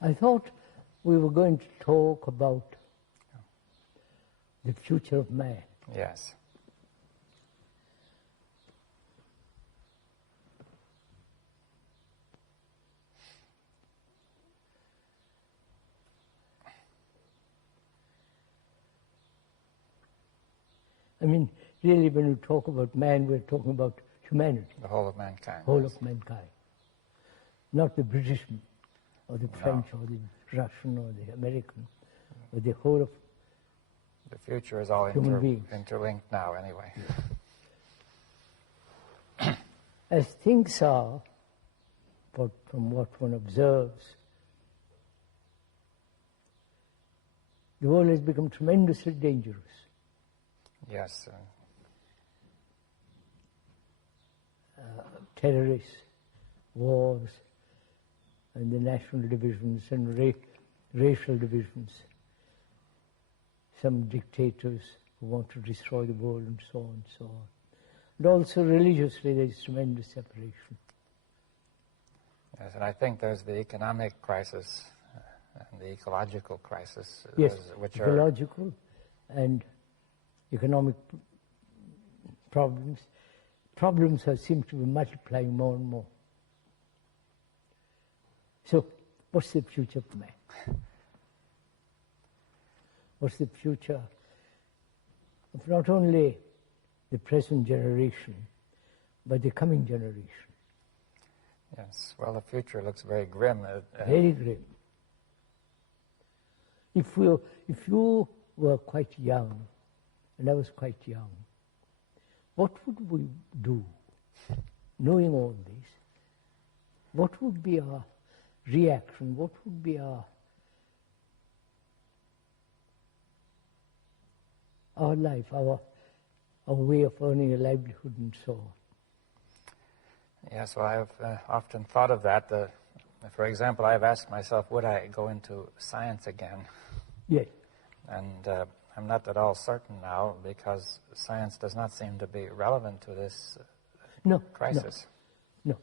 I thought we were going to talk about the future of man. Yes. I mean, really, when we talk about man, we're talking about humanity. The whole of mankind. Whole yes. of mankind. Not the British or the French or the Russian or the American, but the whole of the future is all human beings. Interlinked now, anyway. As things are, but from what one observes, the world has become tremendously dangerous. Yes. Terrorists, wars, and the national divisions and racial divisions. Some dictators who want to destroy the world and so on and so on. And also religiously there is tremendous separation. Yes, and I think there's the economic crisis and the ecological crisis. Yes, which ecological and economic problems. Problems seem to be multiplying more and more. So, what's the future of man? What's the future of not only the present generation, but the coming generation? Yes, well, the future looks very grim. Very grim. If you were quite young, and I was quite young, what would we do, knowing all this? What would be our reaction? What would be our life, our way of earning a livelihood and so on? Yes, well, I've often thought of that. For example, I've asked myself, would I go into science again? Yes. And I'm not at all certain now, because science does not seem to be relevant to this crisis. No.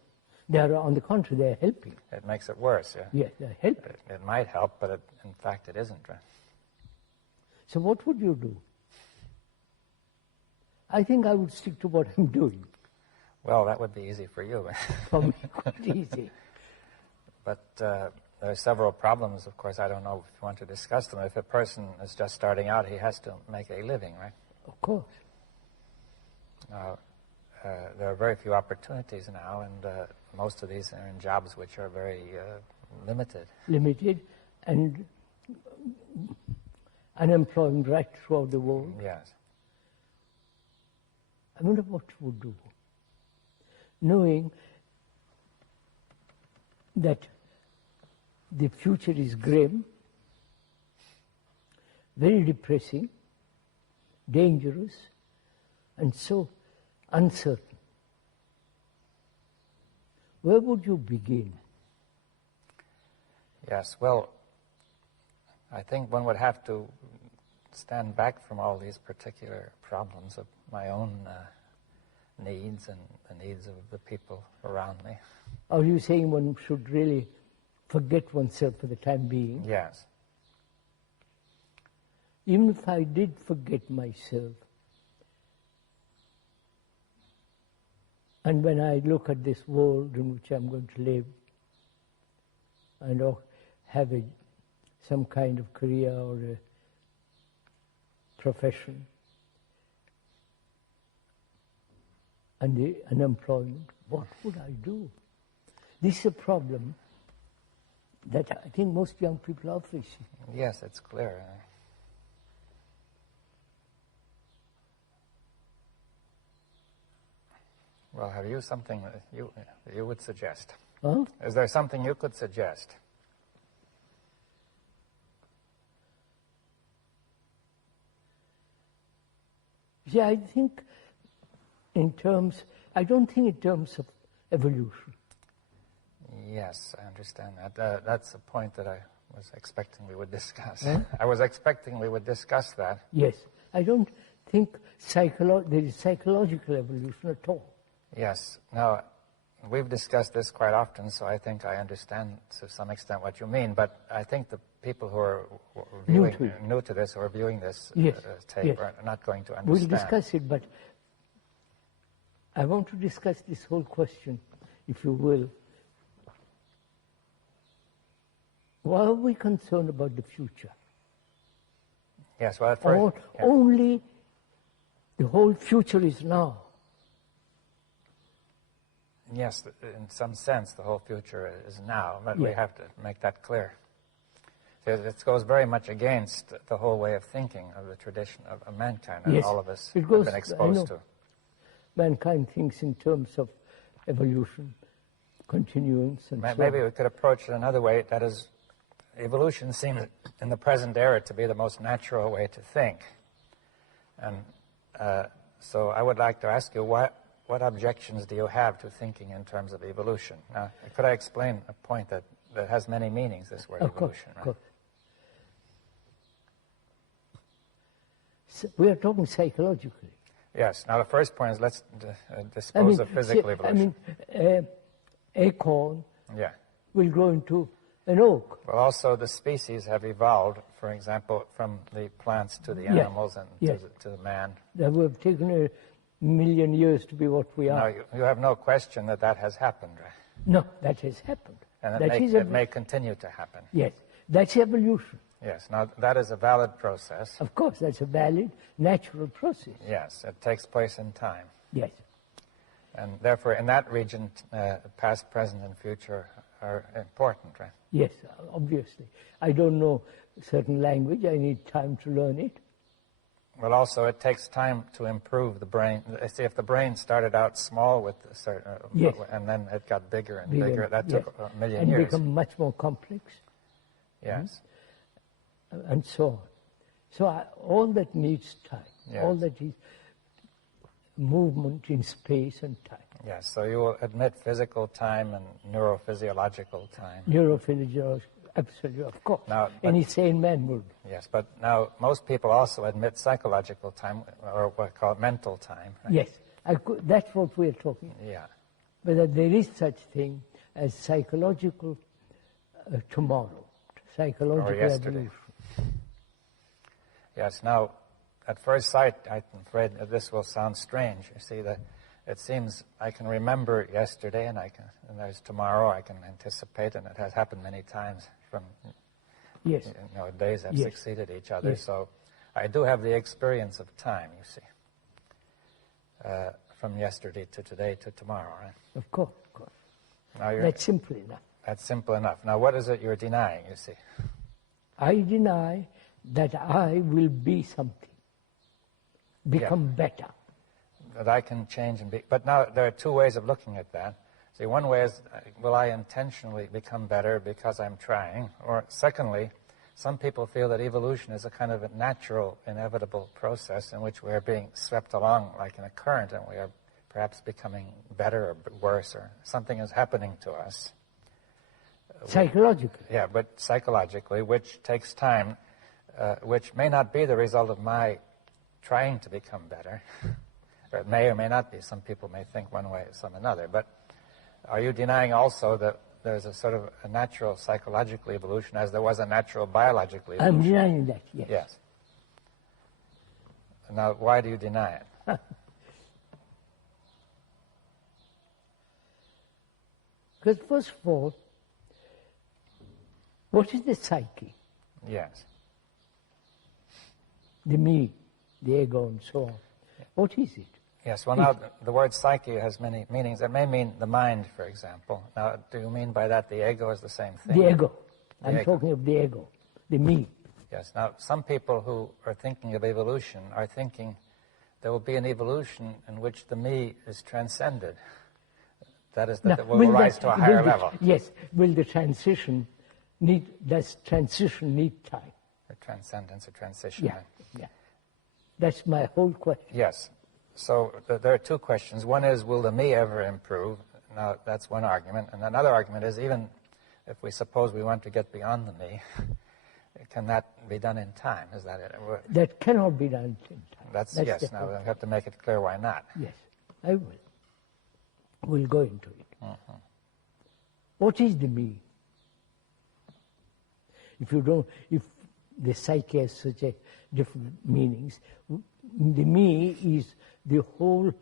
They are, on the contrary, they are helping. It makes it worse, yeah? Yes, they are helping. It might help, but in fact it isn't. Right? So what would you do? I think I would stick to what I'm doing. Well, that would be easy for you. For me, quite easy. But there are several problems, of course. I don't know if you want to discuss them. If a person is just starting out, he has to make a living, right? Of course. There are very few opportunities now, and most of these are in jobs which are very limited. Limited, and unemployment right throughout the world. Yes. I wonder what you would do, knowing that the future is grim, very depressing, dangerous, and so uncertain. Where would you begin? Yes, well, I think one would have to stand back from all these particular problems of my own needs and the needs of the people around me. Are you saying one should really forget oneself for the time being? Yes. Even if I did forget myself, and when I look at this world in which I'm going to live, and have some kind of career or a profession, and the unemployment, what would I do? This is a problem that I think most young people are facing. Yes, it's clear. Well, have you something that you would suggest? Huh? Is there something you could suggest? Yeah, I think I don't think in terms of evolution. Yes, I understand that. That's a point that I was expecting we would discuss. Huh? I was expecting we would discuss that. Yes, I don't think there is psychological evolution at all. Yes. Now, we've discussed this quite often, so I think I understand to some extent what you mean, but I think the people who are new to this or viewing this tape are not going to understand. We'll discuss it, but I want to discuss this whole question, if you will. Why are we concerned about the future? Yes, well, at first... Only the whole future is now. Yes, in some sense, the whole future is now, but we have to make that clear. It goes very much against the whole way of thinking of the tradition of mankind that all of us have been exposed to. Mankind thinks in terms of evolution, continuance, and so on. Maybe we could approach it another way. That is, evolution seems in the present era to be the most natural way to think. And so I would like to ask you, what objections do you have to thinking in terms of evolution? Now, could I explain a point that has many meanings, this word evolution? Of course. So we are talking psychologically. Yes. Now, the first point is let's dispose of physical evolution. Acorn will grow into an oak. Well, also the species have evolved, for example, from the plants to the animals and to the man. That would have taken a million years to be what we are. Now, you have no question that has happened, right? No, that has happened. And it may continue to happen. Yes, that's evolution. Yes, now that is a valid process. Of course, that's a valid, natural process. Yes, it takes place in time. Yes. And therefore, in that region, past, present, and future are important, right? Yes, obviously. I don't know certain language. I need time to learn it. Well, also, it takes time to improve the brain. See, if the brain started out small with a certain, and then it got bigger and bigger, that took a million years. And become much more complex. Yes. And so on. So all that needs time. Yes. All that is movement in space and time. Yes, so you will admit physical time and neurophysiological time. Neurophysiological, absolutely, of course. Now, any sane man would. Yes, but now most people also admit psychological time, or what we call mental time. Right? Yes, that's what we're talking about. Yeah. Whether there is such thing as psychological tomorrow, psychological evolution. Yes, now, at first sight, I'm afraid that this will sound strange. You see, it seems I can remember yesterday, and there's tomorrow I can anticipate, and it has happened many times from days have succeeded each other. Yes. So I do have the experience of time, you see, from yesterday to today to tomorrow, right? Of course, of course. Now that's simple enough. That's simple enough. Now, what is it you're denying, you see? I deny that I will be something, become better. That I can change and be. But now there are two ways of looking at that. See, one way is, will I intentionally become better because I'm trying? Or secondly, some people feel that evolution is a kind of a natural, inevitable process in which we are being swept along like in a current, and we are perhaps becoming better or worse, or something is happening to us. Psychologically. Yeah, but psychologically, which takes time, which may not be the result of my trying to become better. Or it may or may not be. Some people may think one way, some another. But are you denying also that there's a sort of a natural psychological evolution as there was a natural biological evolution? I'm denying that, yes. Yes. Now, why do you deny it? Because first of all, what is the psyche? Yes. The me, the ego, and so on. What is it? Yes, well, now, the word psyche has many meanings. It may mean the mind, for example. Now, do you mean by that the ego is the same thing? The ego. I'm talking of the ego, the me. Yes. Now, some people who are thinking of evolution are thinking there will be an evolution in which the me is transcended. That is, that it will rise to a higher level. Yes. Will the transition does transition need time? The transcendence, or transition. Yeah. That's my whole question. Yes. So there are two questions. One is, will the me ever improve? Now, that's one argument. And another argument is, even if we suppose we want to get beyond the me, can that be done in time? Is that it? That cannot be done in time. That's yes. Now, we have to make it clear why not. Yes, I will. We'll go into it. What is the me? If the psyche has such a different meanings, the me is the whole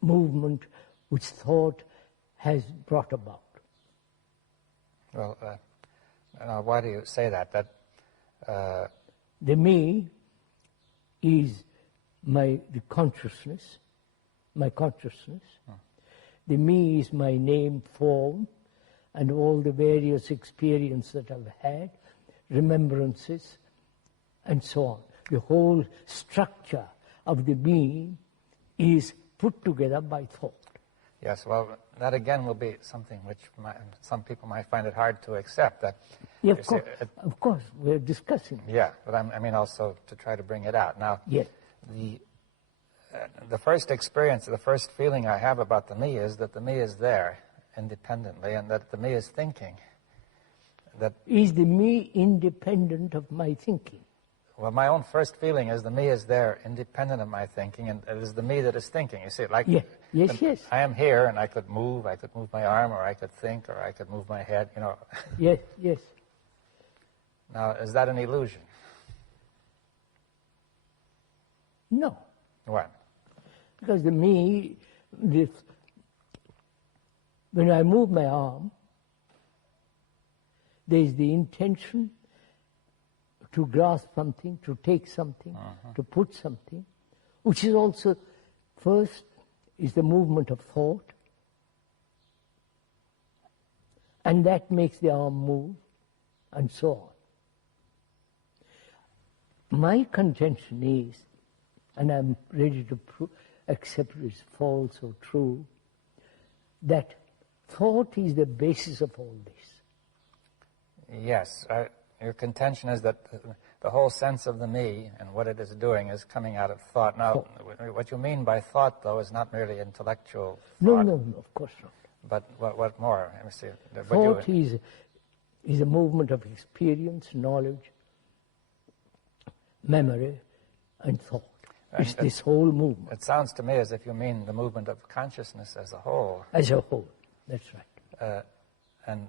movement which thought has brought about. Well, why do you say that? The me is the consciousness, my consciousness. The me is my name, form, and all the various experiences that I've had, remembrances, and so on. The whole structure of the me is put together by thought. Yes, well, that again will be something which some people might find it hard to accept. That Yeah, of course, we're discussing. Yeah, but I mean also to try to bring it out. Now, Yes. The first experience, the first feeling I have about the me is that the me is there independently and that the me is thinking. That Is the me independent of my thinking? Well, my own first feeling is the me is there independent of my thinking, and it is the me that is thinking. You see, like Yes. I am here and I could move my arm, or I could think, or I could move my head, Yes. Now, is that an illusion? No. What? Because the me, when I move my arm, there is the intention to grasp something, to take something, to put something, which is also, first, is the movement of thought, and that makes the arm move, and so on. My contention is, and I'm ready to accept it's false or true, that thought is the basis of all this. Yes. Your contention is that the whole sense of the me and what it is doing is coming out of thought. Now, what you mean by thought, though, is not merely intellectual thought. No, of course not. But what more? Let me see. Thought is a movement of experience, knowledge, memory, and thought. It's this whole movement. It sounds to me as if you mean the movement of consciousness as a whole. As a whole, that's right. And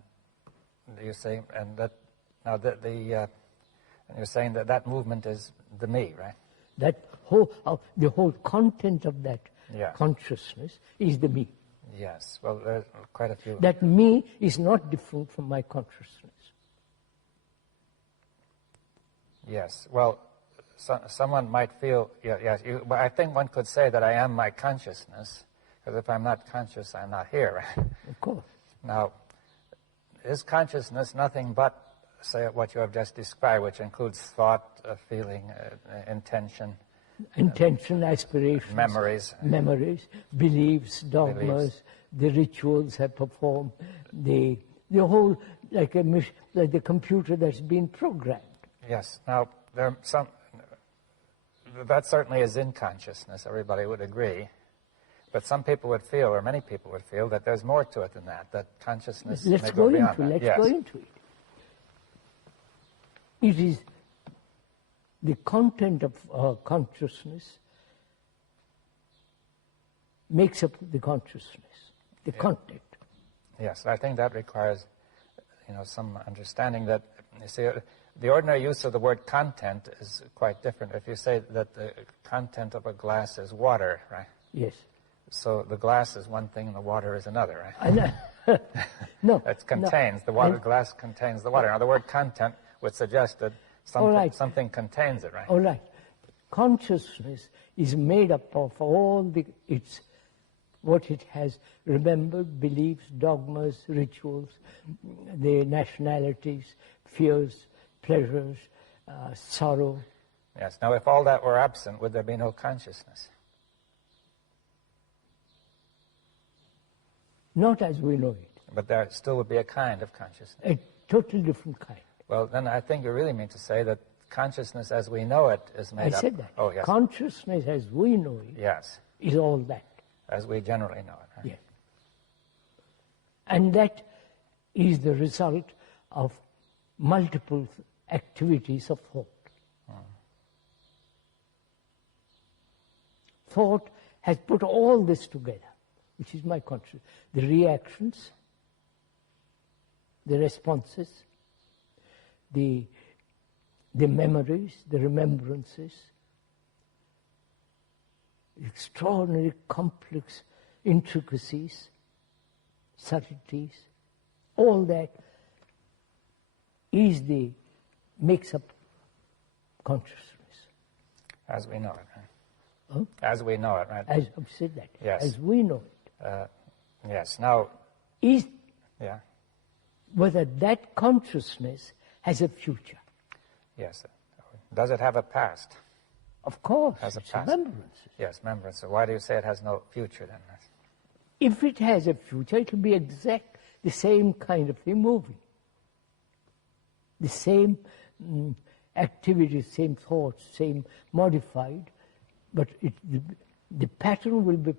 you say, and that now and you're saying that movement is the me, right? That the whole content of that consciousness is the me. Yes. Well, there's quite a few. That me is not different from my consciousness. Yes. Well, someone might feel, but I think one could say that I am my consciousness, because if I'm not conscious, I'm not here. Right? Of course. Now, is consciousness nothing but, say, what you have just described, which includes thought, feeling, intention, aspirations, memories, beliefs, dogmas, the rituals I perform, the whole, like the computer that's been programmed. Yes. Now, there are some. That certainly is in consciousness. Everybody would agree. But some people would feel, or many people would feel, that there's more to it than that. That consciousness may go beyond that. Let's go into it. It is the content of consciousness makes up the consciousness, the content. Yes, I think that requires, some understanding that, you see, the ordinary use of the word content is quite different. If you say that the content of a glass is water, right? Yes. So the glass is one thing and the water is another, right? I know. No. It contains, the water glass contains the water. Now, the word content would suggest that something contains it, right? All right. Consciousness is made up of all what it has remembered, beliefs, dogmas, rituals, the nationalities, fears, pleasures, sorrow. Yes. Now, if all that were absent, would there be no consciousness? Not as we know it. But there still would be a kind of consciousness. A totally different kind. Well, then I think you really mean to say that consciousness as we know it is made up. I said that. Oh, yes. Consciousness as we know it is all that. As we generally know it. Right? Yes. And that is the result of multiple activities of thought. Thought has put all this together. which is my consciousness. The reactions, the responses, the memories, the remembrances, extraordinary complex intricacies, subtleties, all that makes up consciousness. As we know it, right? Huh? As we know it, right? As I've said that. Yes. As we know it. Yes. Now, yeah. Whether that consciousness has a future. Yes. Does it have a past? Of course. Has a it's past. Remembrances. Yes, remembrance. So why do you say it has no future then? If it has a future, it will be exact the same kind of thing moving. The same activities, same thoughts, same modified, but the pattern will be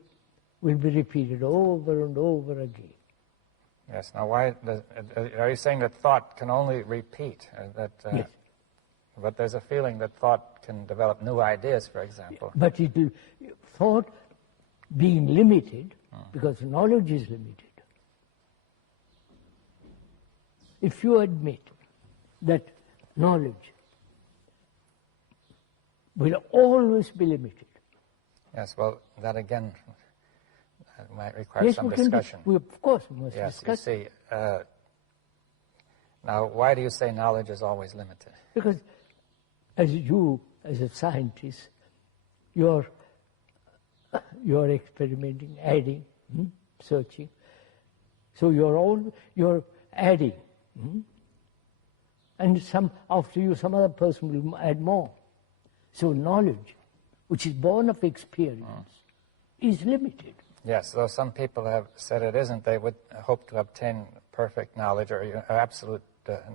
repeated over and over again. Yes. Now, are you saying that thought can only repeat? Yes. But there's a feeling that thought can develop new ideas, for example. But thought being limited, because knowledge is limited. If you admit that knowledge will always be limited. Yes, well, that again might require some discussion. Of course, we must discuss. Yes, you see. Now, why do you say knowledge is always limited? Because as a scientist, you're experimenting, adding, searching. So you're adding. And after you, some other person will add more. So knowledge, which is born of experience, is limited. Yes, though some people have said it isn't, they would hope to obtain perfect knowledge or absolute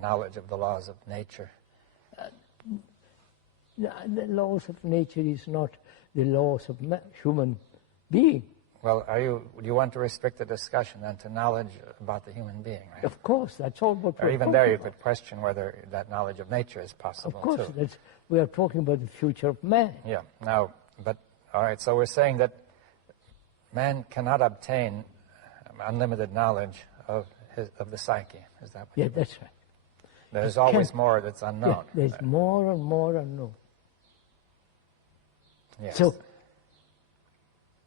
knowledge of the laws of nature. The laws of nature is not the laws of human being. Well, do you want to restrict the discussion then to knowledge about the human being, right? Of course, that's all what we're even there you could question whether that knowledge of nature is possible, Of course, too. we are talking about the future of man. Yeah, now, all right, so we're saying that man cannot obtain unlimited knowledge of the psyche. Is that what Yeah, that's right. There's always more that's unknown. Yeah, there's more and more unknown. Yes. So,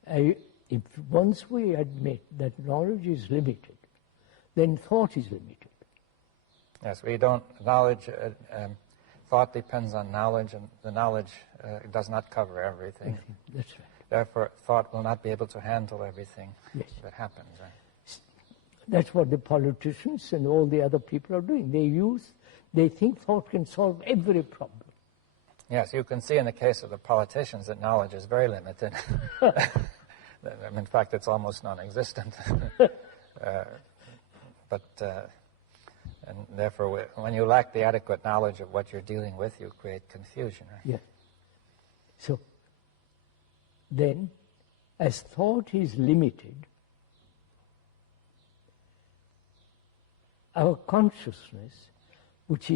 if once we admit that knowledge is limited, then thought is limited. Yes, thought depends on knowledge, and the knowledge does not cover everything. That's right. Therefore, thought will not be able to handle everything that happens. Right? That's what the politicians and all the other people are doing. They think thought can solve every problem. Yes, you can see in the case of the politicians that knowledge is very limited. In fact, it's almost non-existent. And therefore, when you lack the adequate knowledge of what you're dealing with, you create confusion. Right? Yes. So, then, as thought is limited, our consciousness, which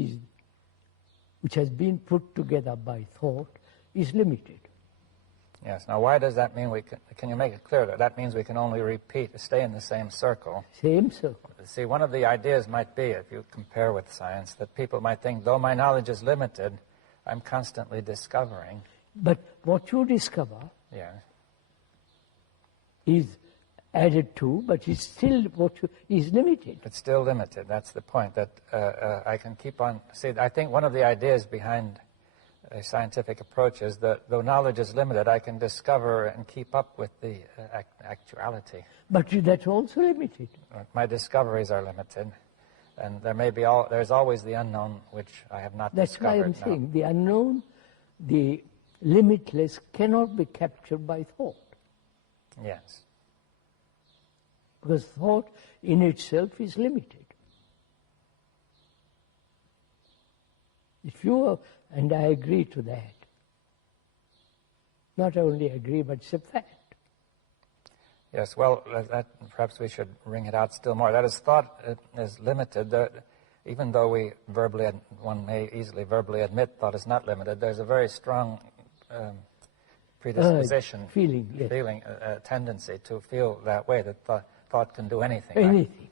has been put together by thought, is limited. Yes. Now, why does that mean can you make it clear that means we can only stay in the same circle? Same circle. See, one of the ideas might be, if you compare with science, that people might think, though my knowledge is limited, I'm constantly discovering. But what you discover is added to, but it's still is limited. It's still limited. That's the point, that I can keep on. See, I think one of the ideas behind a scientific approach is that though knowledge is limited, I can discover and keep up with the actuality. But that's also limited. My discoveries are limited, and there's always the unknown which I have not That's discovered. why I'm saying the unknown, the limitless cannot be captured by thought. Yes. Because thought in itself is limited. And I agree to that. Not only agree, but it's a fact. Yes, well, perhaps we should bring it out still more. That is, thought is limited. Even though one may easily verbally admit thought is not limited, there's a very strong predisposition, feeling, yes. a tendency to feel that way, that thought can do anything. Anything.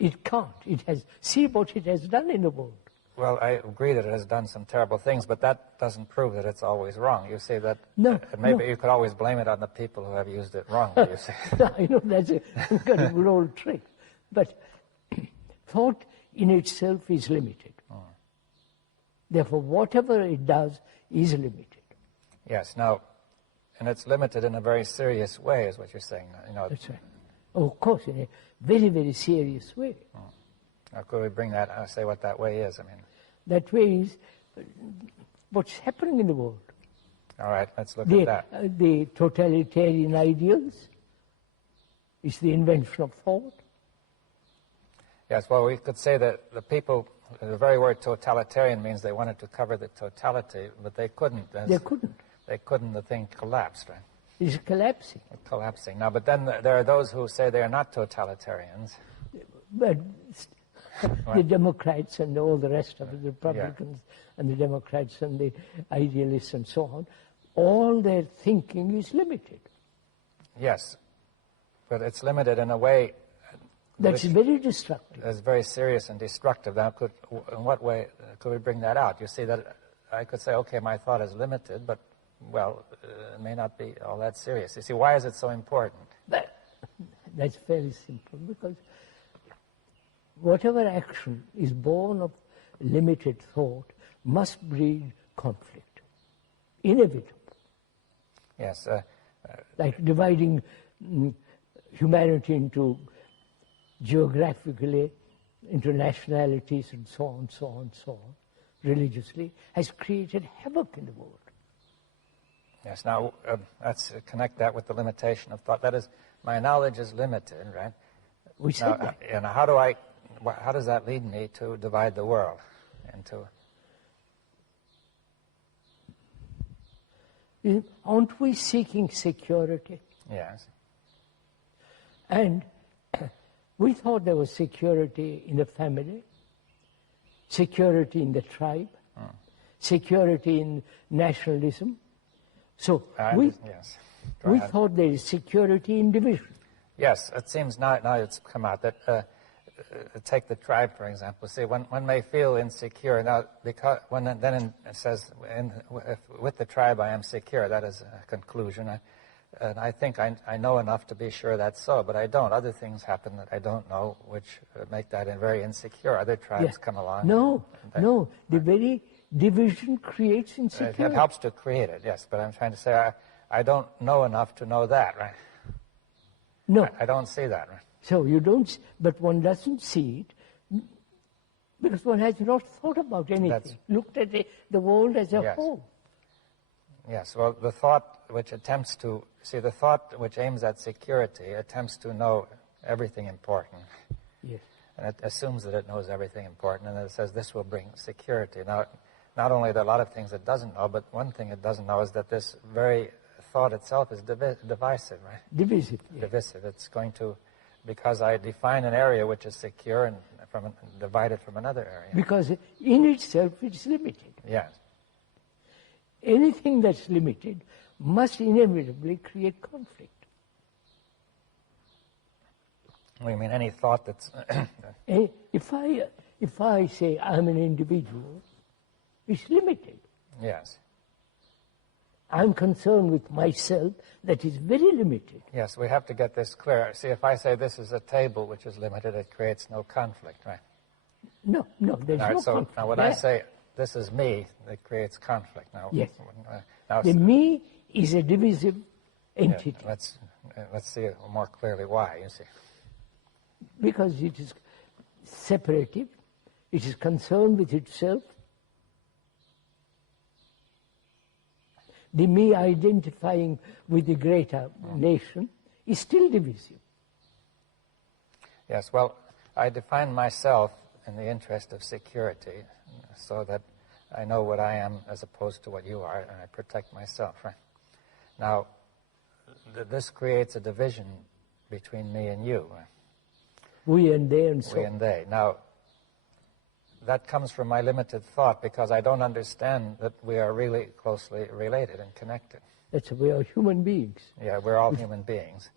Right? It can't. It has. See what it has done in the world. Well, I agree that it has done some terrible things, but that doesn't prove that it's always wrong. You see that maybe you could always blame it on the people who have used it wrongly, you see. I know that's a good old trick. But thought in itself is limited. Therefore, whatever it does is limited. Yes, now, and it's limited in a very serious way, is what you're saying. That's right. Oh, of course, in a very, very serious way. Now, could we bring that, say what that way is? I mean, that way is what's happening in the world. All right, let's look at that. The totalitarian ideals is the invention of thought. Yes, well, we could say that the people, the very word totalitarian means they wanted to cover the totality, but they couldn't. They couldn't. They couldn't, the thing collapsed, right? It's collapsing. It's collapsing. Now, but then there are those who say they are not totalitarians. But the Democrats and all the rest of the Republicans and the Democrats and the idealists and so on, all their thinking is limited. Yes, but it's limited in a way that's very destructive. It's very serious and destructive. Now, in what way could we bring that out? You see that I could say, okay, my thought is limited, but, well, it may not be all that serious. You see, why is it so important? That's very simple, because whatever action is born of limited thought must breed conflict. Inevitable. Yes. Like dividing humanity into geographically, into nationalities and so on, so on, so on, religiously, has created havoc in the world. Yes, now let's connect that with the limitation of thought. That is, my knowledge is limited, right? We said that. And how does that lead me to divide the world into? Aren't we seeking security? Yes. And we thought there was security in the family, security in the tribe, security in nationalism. So we thought there is security in division. Yes, it seems now it's come out that, take the tribe, for example. See, one may feel insecure. Now, because it says, with the tribe I am secure, that is a conclusion. And I think I know enough to be sure that's so, but I don't. Other things happen that I don't know, which make that very insecure. Other tribes come along. No. The very division creates insecurity. It helps to create it, yes. But I'm trying to say I don't know enough to know that, right? No. I don't see that, right? So you don't, but one doesn't see it because one has not thought about anything, looked at the world as a whole. Yes, well, the thought which aims at security attempts to know everything important. Yes. And it assumes that it knows everything important, and it says this will bring security. Now, not only are there a lot of things it doesn't know, but one thing it doesn't know is that this very thought itself is divisive, right? Divisive. Yes. Divisive. It's going to, because I define an area which is secure and divide it from another area. Because in itself it's limited. Yes. Anything that's limited must inevitably create conflict. What do you mean, any thought that's... If I say I'm an individual, it's limited. Yes. I'm concerned with myself, that is very limited. Yes, we have to get this clear. See, if I say this is a table which is limited, it creates no conflict, right? No, there's no conflict. Now when I say this is me, it creates conflict. Now, yes. The me is a divisive entity. Yeah, let's see more clearly why, you see. Because it is separative, it is concerned with itself. The me identifying with the greater nation is still divisive. Yes, well, I define myself in the interest of security so that I know what I am as opposed to what you are, and I protect myself, right? Now, this creates a division between me and you. Right? We and they and so. We and they. Now, that comes from my limited thought because I don't understand that we are really closely related and connected. That's why we are human beings. Yeah, we're all human beings.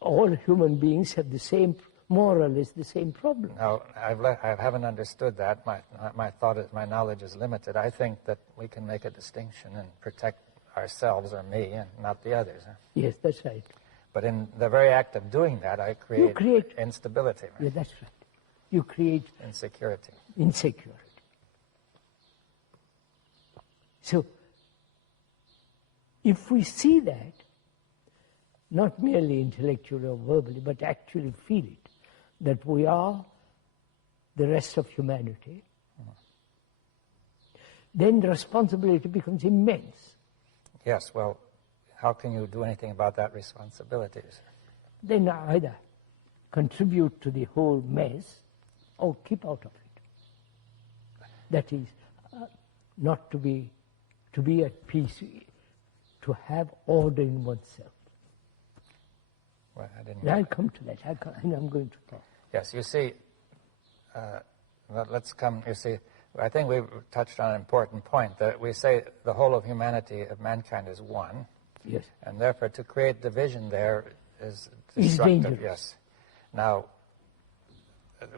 All human beings have the same, more or less the same problem. Now, I haven't understood that. My thought is, my knowledge is limited. I think that we can make a distinction and protect ourselves or me and not the others. Huh? Yes, that's right. But in the very act of doing that, I create instability. Right? Yeah, that's right. You create insecurity. So, if we see that, not merely intellectually or verbally, but actually feel it, that we are the rest of humanity, then the responsibility becomes immense. Yes, well, how can you do anything about that responsibility? Then either contribute to the whole mess or keep out of it. That is, not to be at peace, to have order in oneself. Well, I didn't. I'll come to that. I'm going to talk. Yes, you see, let's come, you see, I think we've touched on an important point, that we say the whole of humanity, of mankind, is one. Yes. And therefore, to create division there is destructive. Dangerous. Yes. Now,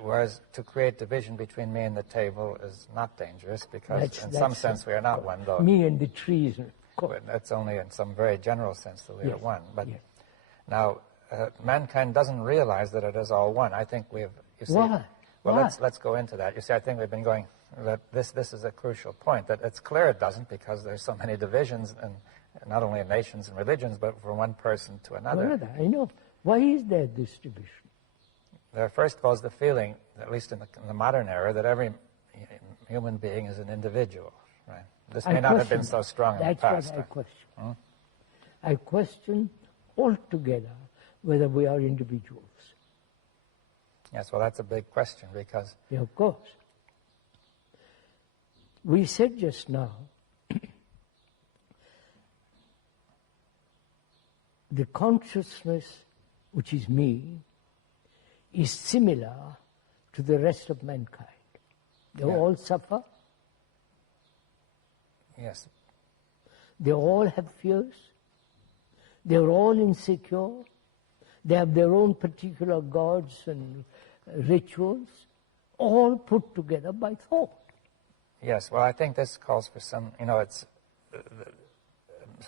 whereas to create division between me and the table is not dangerous, because in some sense we are not one, though. Me and the trees. That's only in some very general sense that we are one. But yes. Now, mankind doesn't realize that it is all one. I think we've, you see. Why? Well, Why? let's go into that. You see, I think we've been going, that this is a crucial point, that it's clear it doesn't, because there's so many divisions, and not only in nations and religions, but from one person to another. I know. Why is there this division? There, first of all, is the feeling, at least in the modern era, that every human being is an individual. Right? This may not have been so strong in the past. That's what I question. I question altogether whether we are individuals. Yes, well, that's a big question, because... Yeah, of course. We said just now, the consciousness, which is me, is similar to the rest of mankind. They all suffer. Yes. They all have fears. They're all insecure. They have their own particular gods and rituals, all put together by thought. Yes, well, I think this calls for some,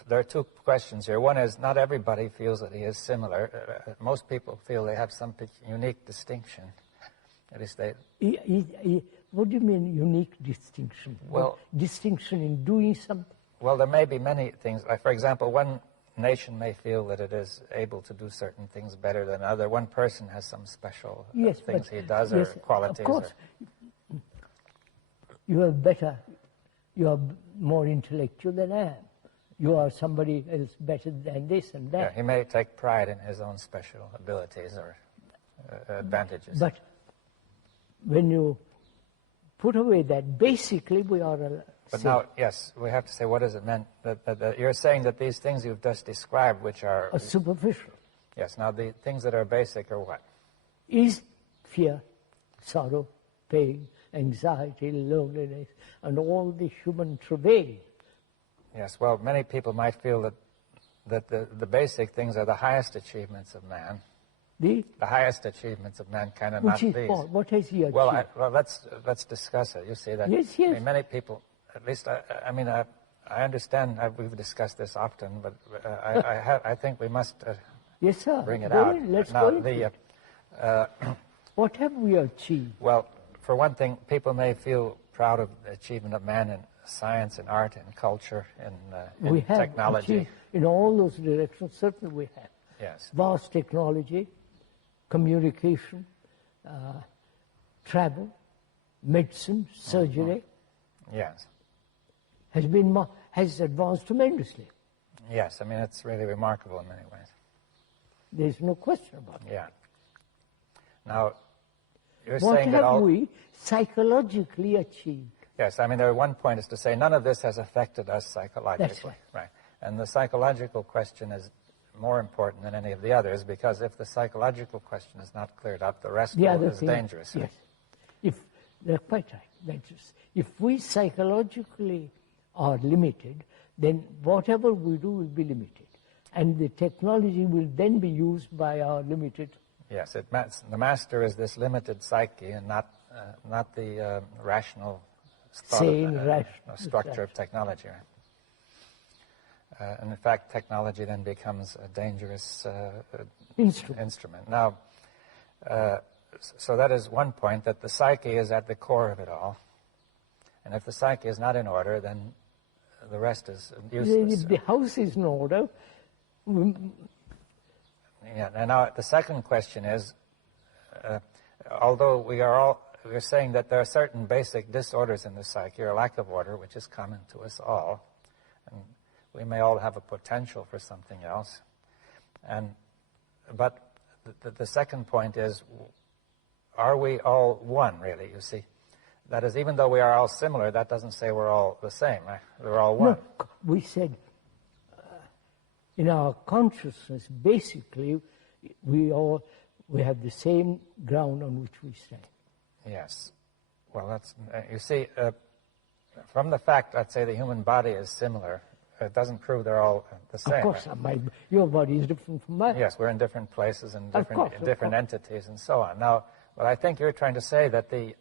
there are two questions here. One is, not everybody feels that he is similar. Most people feel they have some unique distinction. At least they... What do you mean, unique distinction? Well, distinction in doing something? Well, there may be many things. Like, for example, one nation may feel that it is able to do certain things better than another. One person has some special things he does, or qualities. Of course. You are more intellectual than I am. You are somebody else better than this and that. Yeah, he may take pride in his own special abilities or advantages. But when you put away that, basically we are... But now, yes, we have to say, what does it mean? That you're saying that these things you've just described, which are superficial. Yes, now the things that are basic are what? Is fear, sorrow, pain, anxiety, loneliness, and all the human travail. Yes, well, many people might feel that the basic things are the highest achievements of man. The highest achievements of mankind, and not these. What has he achieved? Well, let's discuss it. You see that? Yes. I mean, many people, at least, I understand, we've discussed this often, but I think we must yes, sir. Bring it out. Let's now, go into it. What have we achieved? Well, for one thing, people may feel proud of the achievement of man in science and art and culture and we have technology. Achieved in all those directions, certainly we have. Yes. Vast technology, communication, travel, medicine, surgery. Yes. Has advanced tremendously. Yes, I mean, it's really remarkable in many ways. There's no question about it. Yeah. Now, you're what saying that have we psychologically achieved? Yes, I mean, one point is to say none of this has affected us psychologically. That's right. And the psychological question is more important than any of the others, because if the psychological question is not cleared up, the rest is dangerous. Yes. They're quite right. Dangerous. If we psychologically are limited, then whatever we do will be limited. And the technology will then be used by our limited... Yes, the master is this limited psyche and not the rational structure of technology. Right? And in fact, technology then becomes a dangerous instrument. Now, so that is one point, that the psyche is at the core of it all. And if the psyche is not in order, then the rest is useless. If the house is in order... Yeah, and now the second question is, although we're saying that there are certain basic disorders in the psyche, or lack of order, which is common to us all, and we may all have a potential for something else, but the second point is, are we all one, really, you see? That is, even though we are all similar, that doesn't say we're all the same, right? We're all one. No, we said in our consciousness, basically, we have the same ground on which we stand. Yes. Well, that's, you see, from the fact, I'd say the human body is similar, it doesn't prove they're all the same. Of course, right? Your body is different from mine. Yes, we're in different places and different of course. entities and so on. Now, but I think you're trying to say that the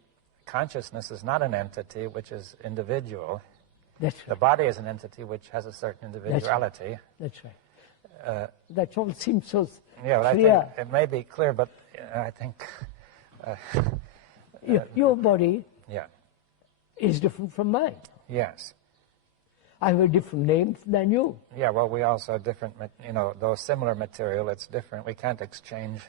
consciousness is not an entity which is individual. That's right. The body is an entity which has a certain individuality. That's right. That all seems so yeah, but clear. I think it may be clear, but I think... your body yeah. is different from mine. Yes. I have a different name than you. Yeah, well, we also have different, though similar material, it's different. We can't exchange,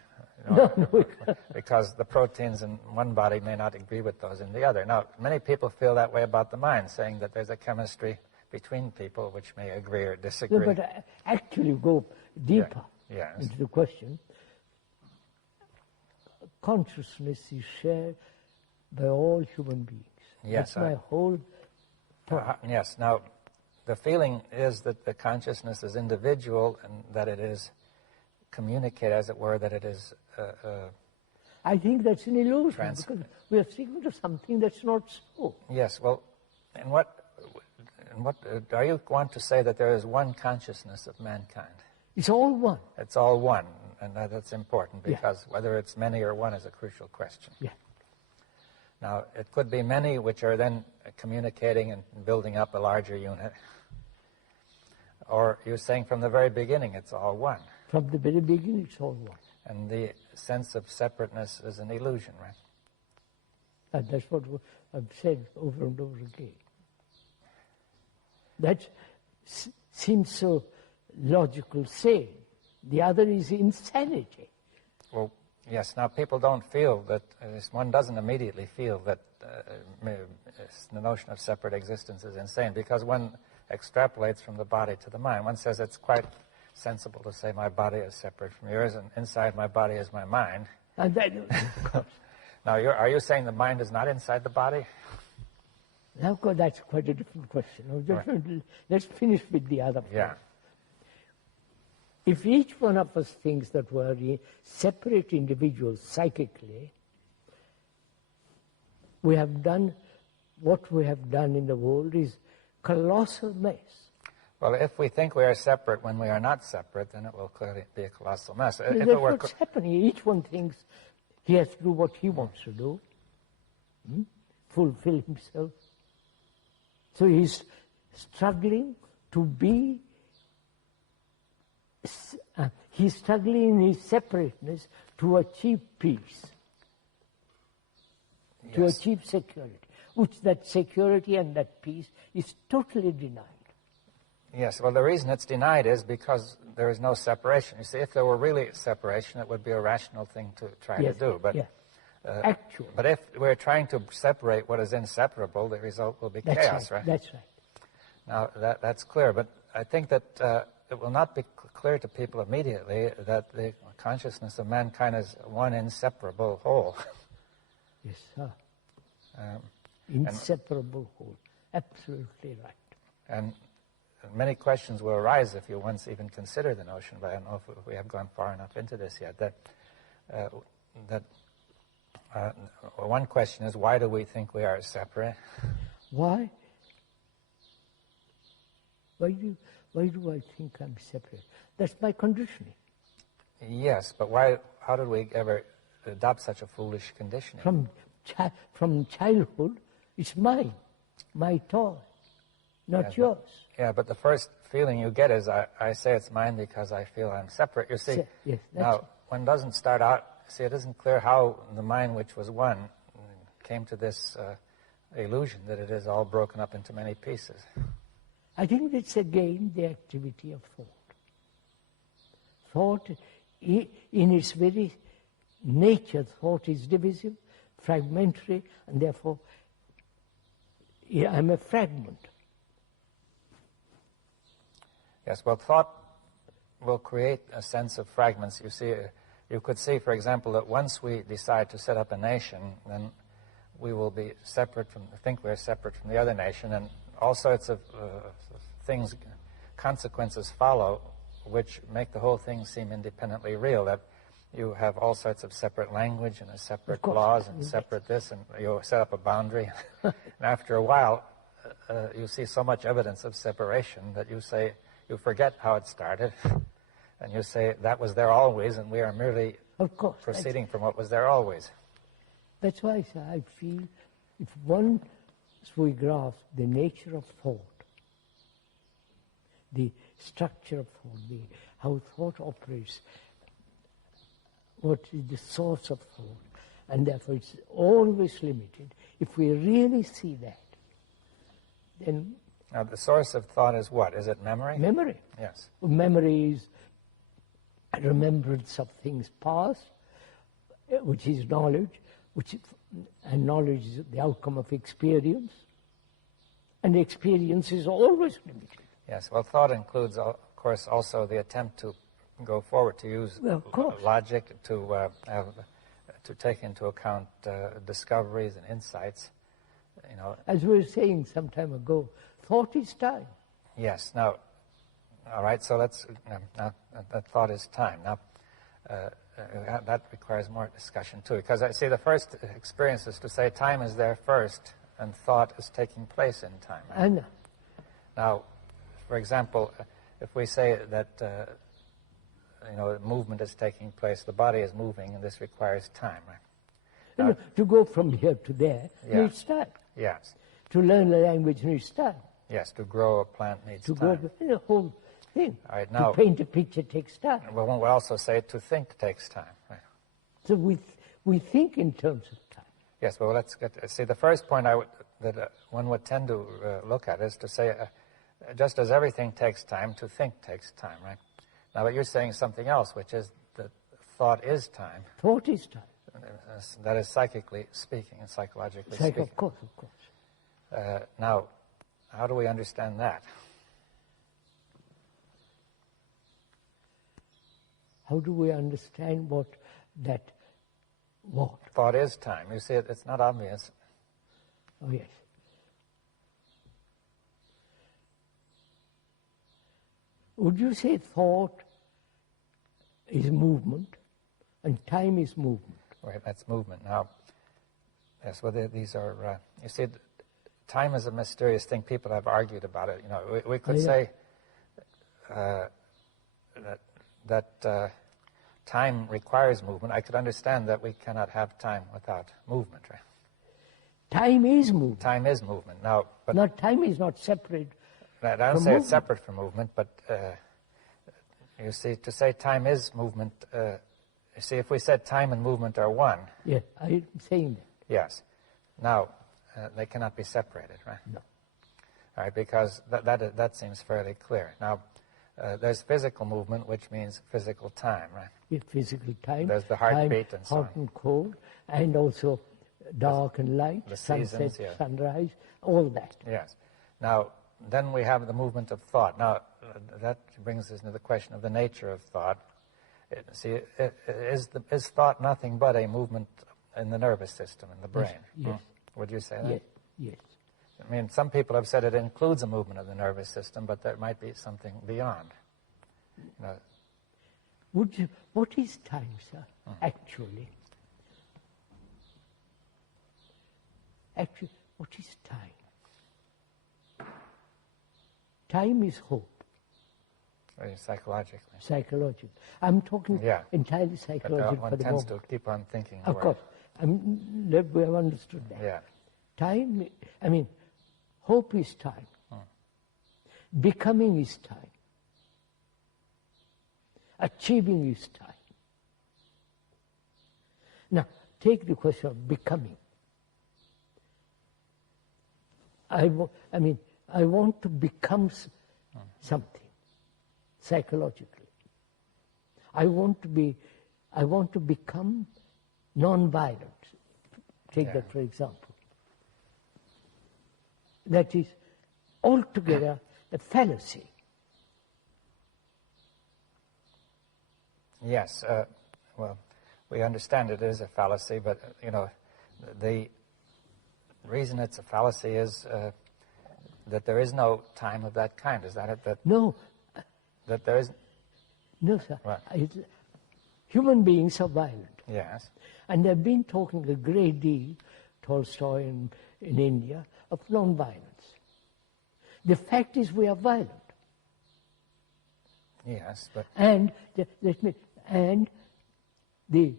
because the proteins in one body may not agree with those in the other. Now, many people feel that way about the mind, saying that there's a chemistry between people which may agree or disagree. No, but actually go deeper into the question. Consciousness is shared by all human beings. Yes, that's my whole point. Yes. Now, the feeling is that the consciousness is individual and that it is communicated, as it were, that it is... I think that's an illusion, because we are thinking of something that's not so. Yes, well, and what are you want to say that there is one consciousness of mankind? It's all one. It's all one, and that's important, because whether it's many or one is a crucial question. Yeah. Now, it could be many which are then communicating and building up a larger unit. Or you're saying from the very beginning it's all one. From the very beginning it's all one. And the sense of separateness is an illusion, right? And that's what I've said over and over again. That seems so logical saying. The other is insanity. Well, yes, now people don't feel that, one doesn't immediately feel that the notion of separate existence is insane, because one extrapolates from the body to the mind. One says it's quite sensible to say my body is separate from yours, and inside my body is my mind. And that, now, are you saying the mind is not inside the body? Now, that's quite a different question. Right. Let's finish with the other point. Yeah. If each one of us thinks that we're separate individuals psychically, we have done what we have done in the world is colossal mess. Well, if we think we are separate when we are not separate, then it will clearly be a colossal mess. That's what's happening. Each one thinks he has to do what he wants to do, fulfill himself. So he's struggling to be, he's struggling in his separateness to achieve peace, to achieve security, which that security and that peace is totally denied. Yes, well, the reason it's denied is because there is no separation. You see, if there were really separation, it would be a rational thing to try to do. But actually. But if we're trying to separate what is inseparable, the result will be chaos, right? That's right. Now, that's clear. But I think that it will not be clear to people immediately that the consciousness of mankind is one inseparable whole. Yes, sir. Inseparable whole. Absolutely right. And many questions will arise if you once even consider the notion, but I don't know if we have gone far enough into this yet, that one question is, why do we think we are separate? Why? Why do I think I'm separate? That's my conditioning. Yes, but why? How did we ever adopt such a foolish conditioning? From childhood, it's mine, my toy, not yours. Yeah, but the first feeling you get is, I say it's mine because I feel I'm separate. You see, yes, now, one doesn't start out, see, it isn't clear how the mind which was one came to this illusion that it is all broken up into many pieces. I think it's again the activity of thought. Thought, in its very nature, thought is divisive, fragmentary, and therefore I'm a fragment. Yes, well, thought will create a sense of fragments. You see, you could see, for example, that once we decide to set up a nation, then we will be separate from, think we're separate from the other nation, and all sorts of things, consequences follow, which make the whole thing seem independently real, that you have all sorts of separate language and a separate laws and separate this, and you set up a boundary. And after a while, you see so much evidence of separation that you say, you forget how it started, and you say, that was there always, and we are merely proceeding from what was there always. That's why I feel if once we grasp the nature of thought, the structure of thought, how thought operates, what is the source of thought, and therefore it's always limited. If we really see that, then... Now, the source of thought is what? Is it memory? Memory. Yes. Memory is a remembrance of things past, which is knowledge, and knowledge is the outcome of experience, and experience is always limited. Yes, well, thought includes, of course, also the attempt to go forward, to use logic, to take into account discoveries and insights. You know. As we were saying some time ago, thought is time. Yes. Now, all right. So let's. Now, that thought is time. Now, that requires more discussion too, because I see the first experience is to say time is there first, and thought is taking place in time. Right? I know. Now, for example, if we say that movement is taking place, the body is moving, and this requires time, right? Now, to go from here to there needs time. Yes. To learn a language needs time. Yes, to grow a plant needs time. To go the whole thing. All right, now, to paint a picture takes time. Well, one would also say to think takes time. Right? So we think in terms of time. Yes, well, let's see. The first point that one would tend to look at is to say, just as everything takes time, to think takes time, right? Now, but you're saying something else, which is that thought is time. Thought is time. That is psychically speaking and psychologically speaking. Of course. Now, how do we understand that? How do we understand what? Thought is time. You see, it's not obvious. Oh, yes. Would you say thought is movement and time is movement? Right, that's movement. Now, yes, well, these are, you see, time is a mysterious thing. People have argued about it. You know, we could say that time requires movement. I could understand that we cannot have time without movement, right? Time is movement. Time is movement. Now, but time is not separate. I don't say it's separate from movement, but you see, to say time is movement. You see, if we said time and movement are one. Yes, I'm saying that. Yes. Now, they cannot be separated, right? No. All right, because that seems fairly clear. Now, there's physical movement, which means physical time, right? Yeah, physical time. There's the heartbeat and so on. Hot and cold, and also dark and light, the sunset, seasons, yeah. sunrise, all that. Yes. Now, then we have the movement of thought. Now, that brings us into the question of the nature of thought. Is thought nothing but a movement in the nervous system, in the brain? Yes. Would you say that? Yes. I mean, some people have said it includes a movement of the nervous system, but there might be something beyond. You know, what is time, sir, actually? Actually, what is time? time is hope. Psychologically. Psychological. I'm talking entirely psychological one for the tends moment. to keep on thinking. Of course. We have understood that. Yeah. Time, hope is time. Becoming is time. Achieving is time. Now, take the question of becoming. I want to become something psychologically. I want to become non-violent. Take that for example. That is altogether a fallacy. Yes. Well, we understand it is a fallacy, but the reason it's a fallacy is that there is no time of that kind. Is that it? No. That there is. No, sir. Right. Human beings are violent. Yes. And they've been talking a great deal, Tolstoy in India, of non-violence. The fact is we are violent. Yes, but... And the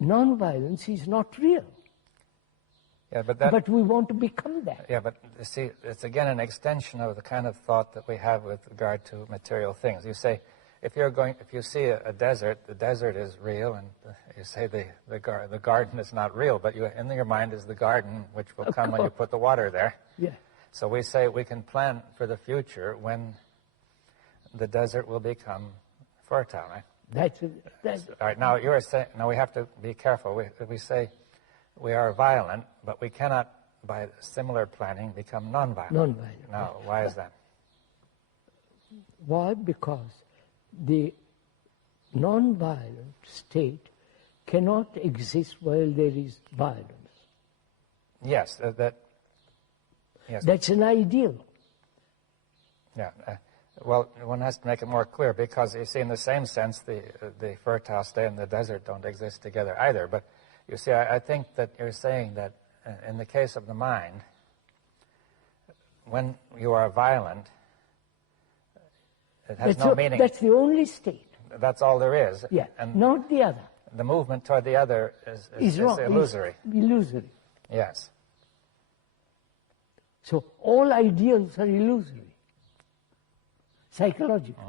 non-violence is not real. Yeah, but we want to become that. Yeah, but you see, it's again an extension of the kind of thought that we have with regard to material things. You say, if you see a desert, the desert is real, and you say the garden is not real, but in your mind is the garden, which will come when you put the water there. Yeah. So we say we can plan for the future when the desert will become fertile, right? That's all right. Now you're saying. Now we have to be careful. We say we are violent, but we cannot, by similar planning, become non-violent. Non-violent. Now, why is that? Why? Because the non-violent state cannot exist while there is violence. Yes, yes. That's an ideal. Yeah. Well, one has to make it more clear because, you see, in the same sense, the fertile state and the desert don't exist together either. But, you see, I think that you're saying that in the case of the mind, when you are violent, it has no meaning. That's the only state. That's all there is. Yeah, and not the other. The movement toward the other is wrong. illusory. It's illusory. Yes. So all ideals are illusory, psychologically.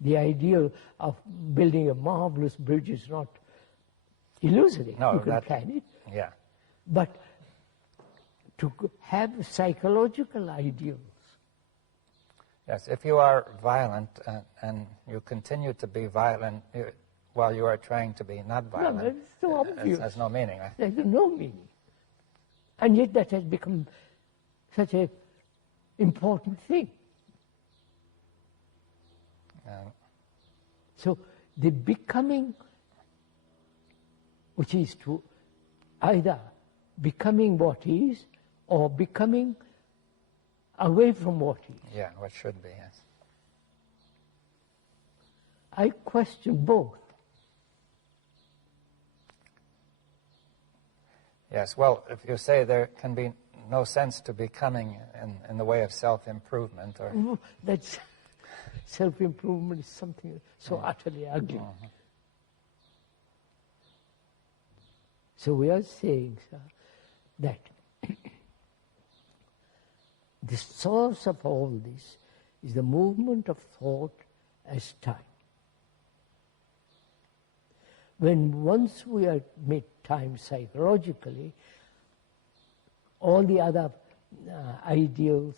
The ideal of building a marvelous bridge is not illusory. No, you can plan it. Yeah. But to have psychological ideals. Yes, if you are violent and you continue to be violent while you are trying to be not violent, no, it's so obvious. It has no meaning. Right? There's no meaning. And yet that has become such an important thing. So the becoming, which is to either becoming what is or becoming away from what is. Yeah, what should be, yes. I question both. Yes, well, if you say there can be no sense to becoming in the way of self-improvement, or... That's... Self-improvement is something so utterly ugly. So we are saying, sir, that the source of all this is the movement of thought as time. When once we admit time psychologically, all the other ideals,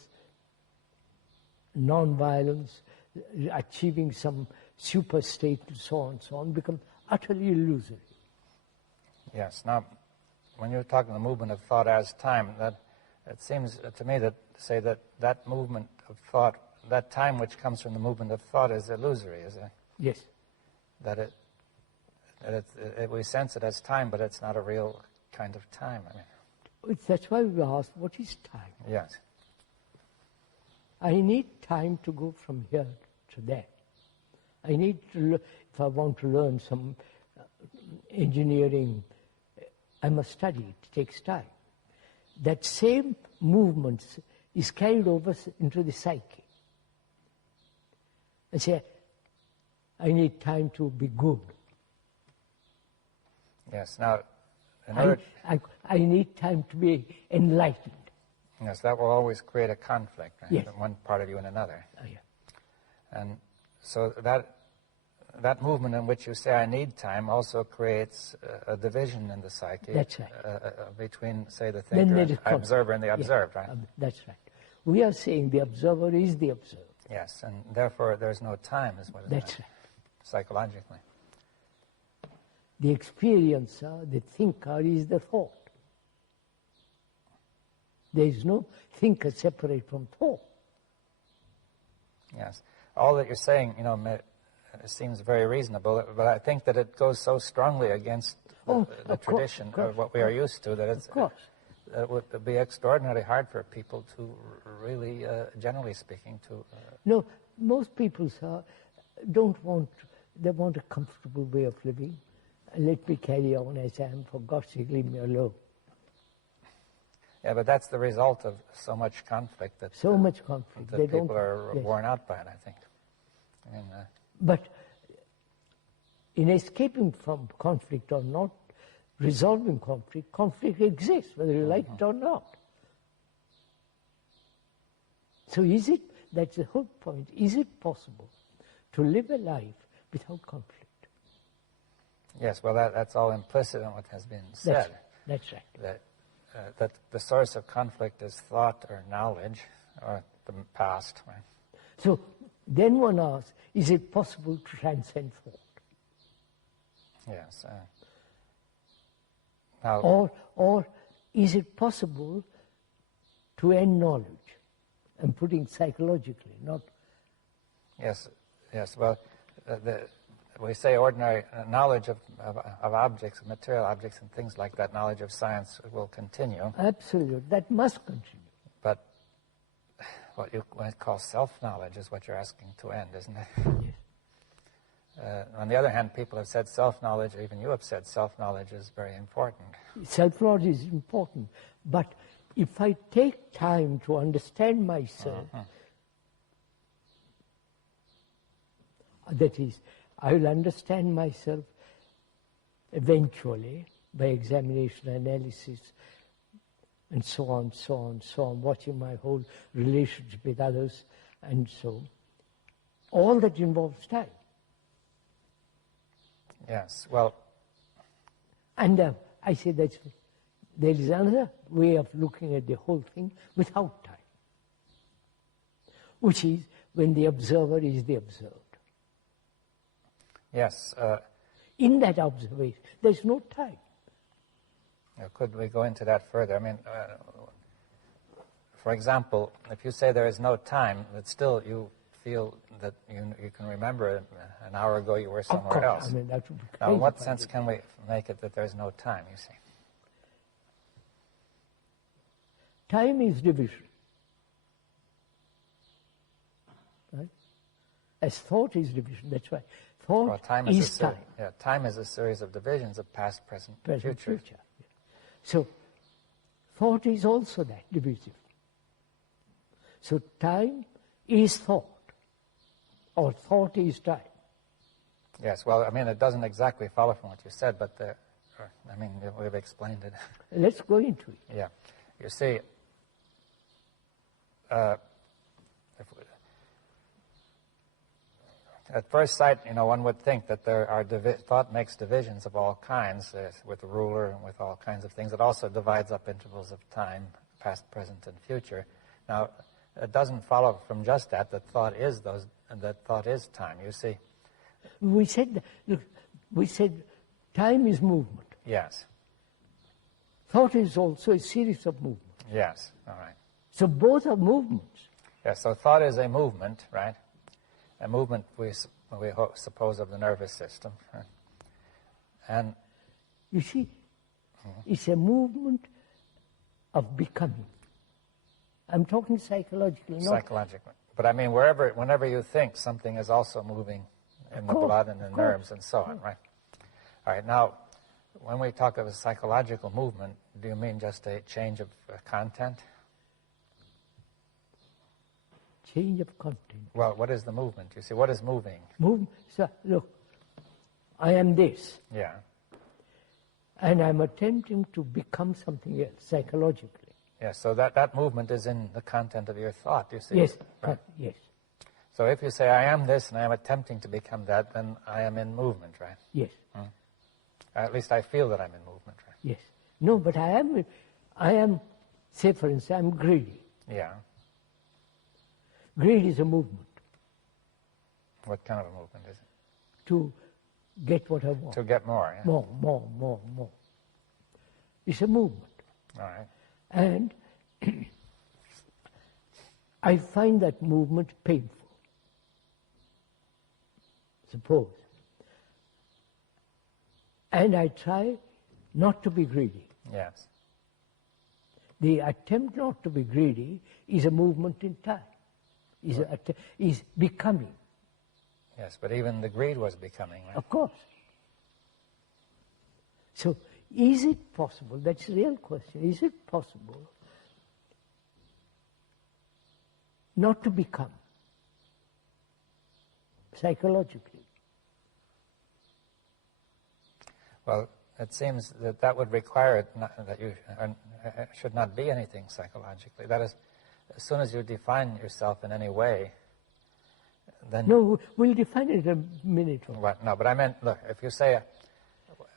non-violence, achieving some super state and so on, become utterly illusory. Yes. Now, when you're talking the movement of thought as time, that it seems to me that say that movement of thought, that time which comes from the movement of thought, is illusory, is it? Yes. That we sense it as time, but it's not a real kind of time. I mean, that's why we ask, what is time? Yes. I need time to go from here to there. I need to, if I want to learn some engineering, I must study. It takes time. That same movement is carried over into the psyche. And say, I need time to be good. Yes. Now, in order I need time to be enlightened. yes, that will always create a conflict, right? Yes. From one part of you and another. Oh, yeah. And so that movement in which you say I need time also creates a division in the psyche. That's right. Between, say, the Then thinker, there is observer, and the observed, right? That's right. We are saying the observer is the observed. Yes, and therefore there's no time, is what it That's meant, right. psychologically. The experiencer, the thinker, is the thought. There is no thinker separate from thought. Yes. All that you're saying, seems very reasonable, but I think that it goes so strongly against the tradition of what we are used to that it would be extraordinarily hard for people to really, generally speaking, to... No, most people they want a comfortable way of living. Let me carry on as I am, for God's sake, leave me alone. Yeah, but that's the result of so much conflict that people are worn out by it, I think. I mean, but in escaping from conflict or not, resolving conflict exists, whether you like it or not. So that's the whole point, is it possible to live a life without conflict? Yes, well, that's all implicit in what has been said. That's right. That the source of conflict is thought or knowledge or the past. Right? So then one asks, is it possible to transcend thought? Yes. Or is it possible to end knowledge? I'm putting psychologically, not... Yes. Well, we say ordinary knowledge of objects, of material objects and things like that, knowledge of science will continue. Absolutely, that must continue. But what you might call self-knowledge is what you're asking to end, isn't it? Yes. On the other hand, people have said self-knowledge, even you have said self-knowledge is very important. Self-knowledge is important, but if I take time to understand myself, that is, I will understand myself eventually by examination, analysis, and so on, watching my whole relationship with others, and so all that involves time. Yes, well... And I say that there is another way of looking at the whole thing without time, which is when the observer is the observed. Yes. In that observation, there's no time. Could we go into that further? I mean, for example, if you say there is no time, but still you feel that you can remember an hour ago you were somewhere else. I mean, that would be now, in what sense can we make it that there's no time, you see? Time is division. Right? As thought is division, that's why. Thought is time. Yeah, time is a series of divisions of past, present, future. So, thought is also that, division. So, time is thought, or thought is time. Yes, well, I mean, it doesn't exactly follow from what you said, but, we've explained it. Let's go into it. Yeah. You see, at first sight, one would think that there are thought makes divisions of all kinds, with a ruler and with all kinds of things. It also divides up intervals of time, past, present, and future. Now, it doesn't follow from just that thought is time. You see. We said time is movement. Yes. Thought is also a series of movements. Yes. All right. So both are movements. Yes. So thought is a movement, right? A movement, we suppose, of the nervous system. Right? And you see, it's a movement of becoming. I'm talking psychologically, not... Psychologically. But I mean, whenever you think, something is also moving in the blood and the nerves and so on, right? All right, now, when we talk of a psychological movement, do you mean just a change of content? Change of content. Well, what is the movement? You see, what is moving? So, look, I am this. Yeah. And I'm attempting to become something else, psychologically. Yes, so that movement is in the content of your thought, you see. Yes, Right. yes, So if you say, I am this, and I am attempting to become that, then I am in movement, right? yes, At least I feel that I'm in movement, right? yes. No, but I am, say for instance, I'm greedy. Yeah. Greed is a movement What kind of a movement is it? to get what I want. To get more, yeah? More. It's a movement. All right. And I find that movement painful. Suppose. And I try not to be greedy. Yes. The attempt not to be greedy is a movement in time, is becoming. Yes, but even the greed was becoming, right? Of course. So, is it possible, that's the real question, is it possible not to become psychologically? Well, it seems that would require it that you should not be anything psychologically. That is, as soon as you define yourself in any way, then... No, we'll define it in a minute. What? No, but I meant, look, if you say,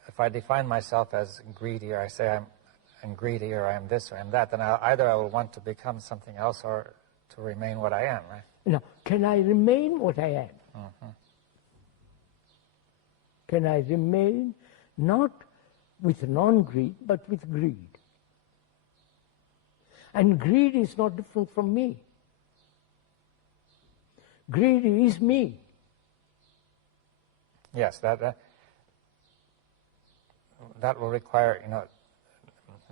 if I define myself as greedy, or I say I'm greedy, or I'm this, or I'm that, then either I will want to become something else or to remain what I am, right? Now, can I remain what I am? Mm-hmm. Can I remain not with non-greed, but with greed? And greed is not different from me. Greed is me. Yes, that will require,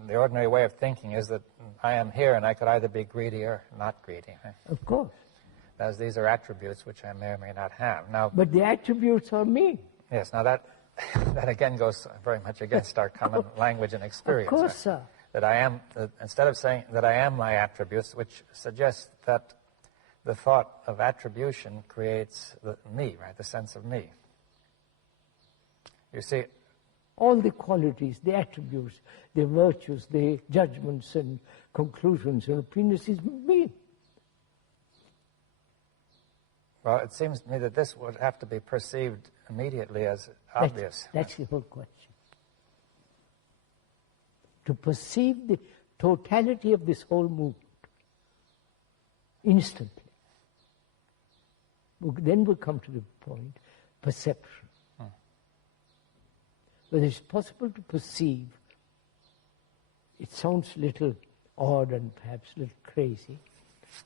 the ordinary way of thinking is that I am here and I could either be greedy or not greedy. Right? Of course. As these are attributes which I may or may not have. Now, but the attributes are me. Yes, now that again goes very much against our common language and experience. Of course, right? sir. That I am, instead of saying that I am my attributes, which suggests that the thought of attribution creates me, right, the sense of me. You see, all the qualities, the attributes, the virtues, the judgments and conclusions and opinions is me. well, it seems to me that this would have to be perceived immediately as obvious. That's the whole question. To perceive the totality of this whole movement instantly. Then we'll come to the point, perception. Whether it's possible to perceive, it sounds a little odd and perhaps a little crazy,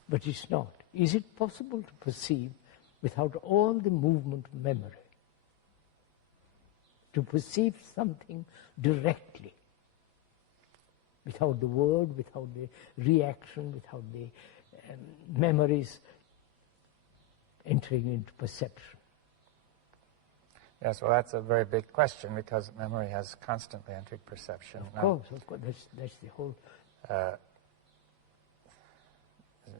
but it's not. Is it possible to perceive without all the movement of memory? To perceive something directly, without the word, without the reaction, without the memories entering into perception. Yes, well, that's a very big question because memory has constantly entered perception. Of course, that's the whole...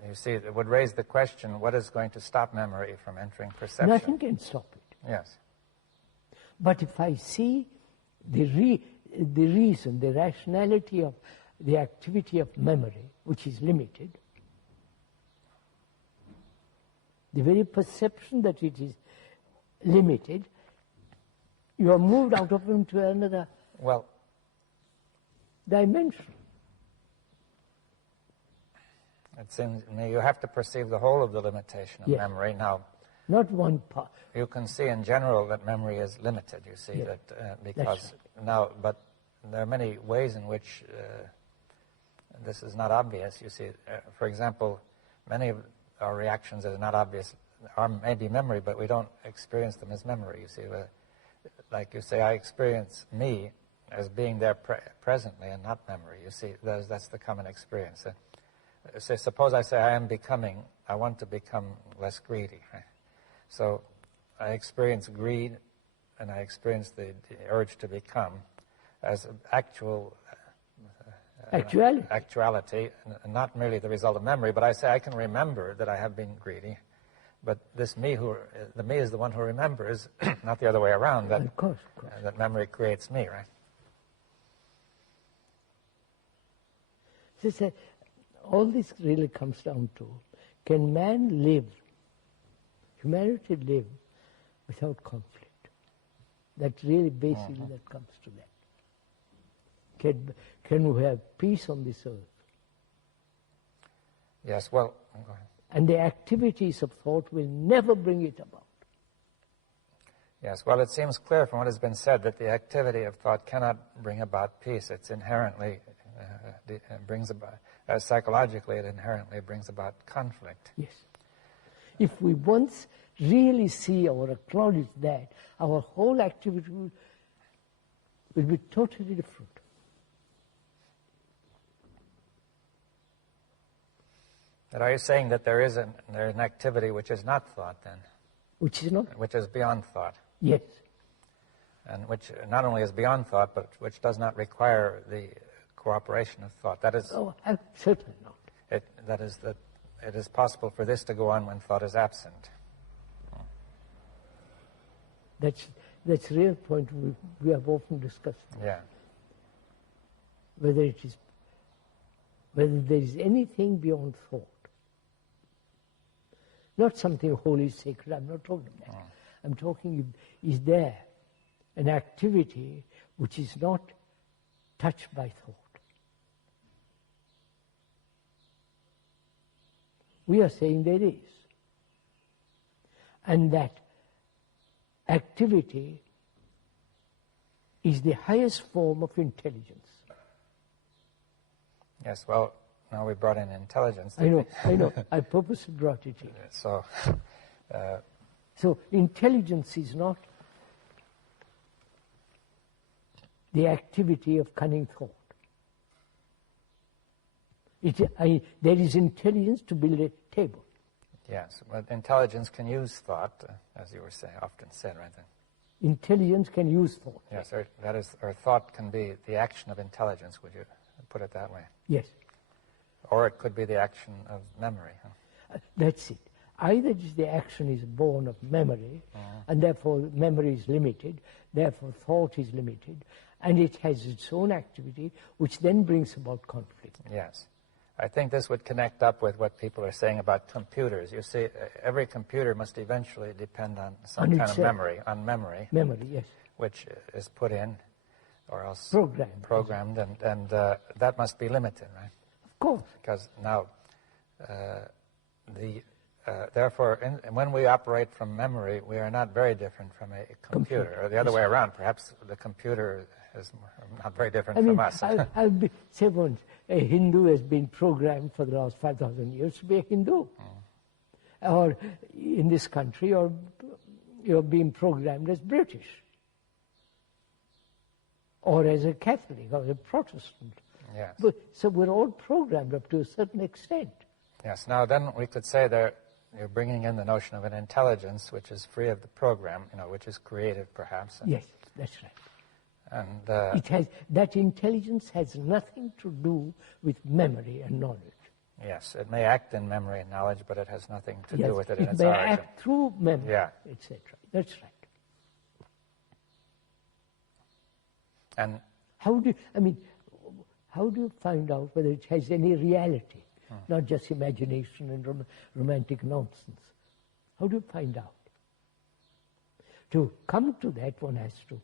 You see, it would raise the question, what is going to stop memory from entering perception? Nothing can stop it. Yes. But if I see the reason, the rationality of the activity of memory, which is limited, the very perception that it is limited, you are moved out of into another dimension. It seems to me you have to perceive the whole of the limitation of memory. Now, not one part. You can see in general that memory is limited, you see, that because now, but there are many ways in which this is not obvious, you see. For example, many of our reactions are not obvious, are maybe memory, but we don't experience them as memory, you see. Like you say, I experience me as being there presently and not memory, you see. That's the common experience. So suppose I say I want to become less greedy, right? So I experience greed and I experience the urge to become as actual Actuality. And not merely the result of memory, but I say I can remember that I have been greedy, but this me the me is the one who remembers, not the other way around, that, of course. That memory creates me, right? So all this really comes down to, can man live, humanity live without conflict? That really basically that comes to that. Can we have peace on this earth? Yes, well, go ahead. And the activities of thought will never bring it about. Yes, well, it seems clear from what has been said that the activity of thought cannot bring about peace. It's inherently brings about, psychologically, it inherently brings about conflict. Yes. If we once really see or acknowledge that, our whole activity will be totally different. But are you saying that there's an activity which is not thought then? Which is not? Which is beyond thought. Yes. And which not only is beyond thought, but which does not require the cooperation of thought. That is... Oh, certainly not. That it is possible for this to go on when thought is absent. That's a real point we have often discussed. Yeah. Whether there is anything beyond thought. Not something holy, sacred, I'm not talking that. I'm talking, is there an activity which is not touched by thought? We are saying there is. And that activity is the highest form of intelligence. Yes, well, now we brought in intelligence. I know. I purposely brought it in. So intelligence is not the activity of cunning thought. There is intelligence to build a table. Yes, but intelligence can use thought, as you were often said, right then. Intelligence can use thought. Yes, or thought can be the action of intelligence, would you put it that way? Yes. Or it could be the action of memory. Huh? That's it. Either the action is born of memory, and therefore memory is limited, therefore thought is limited, and it has its own activity, which then brings about conflict. Yes. I think this would connect up with what people are saying about computers. You see, every computer must eventually depend on some kind of memory, Memory, yes. Which is put in, or else programmed, and that must be limited, right? Of course. Because now, therefore, when we operate from memory, we are not very different from a computer. Or the other way around, perhaps the computer is not very different from us. I'll say once, a Hindu has been programmed for the last 5,000 years to be a Hindu. Or in this country, or you're being programmed as British. Or as a Catholic, or a Protestant. Yes. So we're all programmed up to a certain extent. Yes. Now then we could say that you're bringing in the notion of an intelligence which is free of the program, which is creative perhaps. Yes, that's right. And that intelligence has nothing to do with memory and knowledge. Yes, it may act in memory and knowledge, but it has nothing to do with it in its origin. It origin. may act through memory, etc. That's right. And how do you find out whether it has any reality, not just imagination and romantic nonsense? How do you find out? To come to that, one has to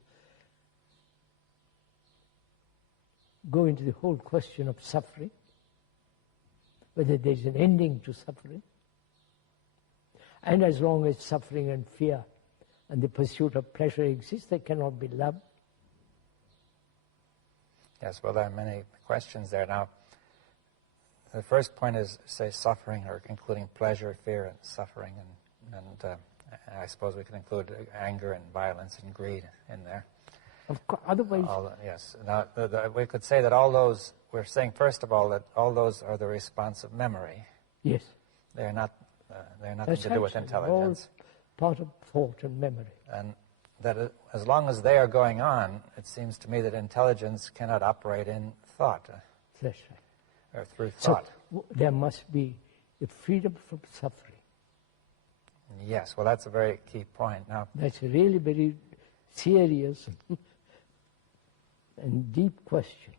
go into the whole question of suffering, whether there's an ending to suffering. And as long as suffering and fear and the pursuit of pleasure exist, there cannot be love. Yes, well, there are many questions there. Now, the first point is, say, suffering, or including pleasure, fear, and suffering, and I suppose we can include anger and violence and greed in there. Of course, otherwise... Yes. Now, we could say that all those, we're saying, first of all, that all those are the response of memory. Yes. They're nothing to do with intelligence. All part of thought and memory. And that as long as they are going on, it seems to me that intelligence cannot operate in thought. That's right. or through So thought. there must be the freedom from suffering. Yes, well, that's a very key point. Now, That's a really very serious and deep question,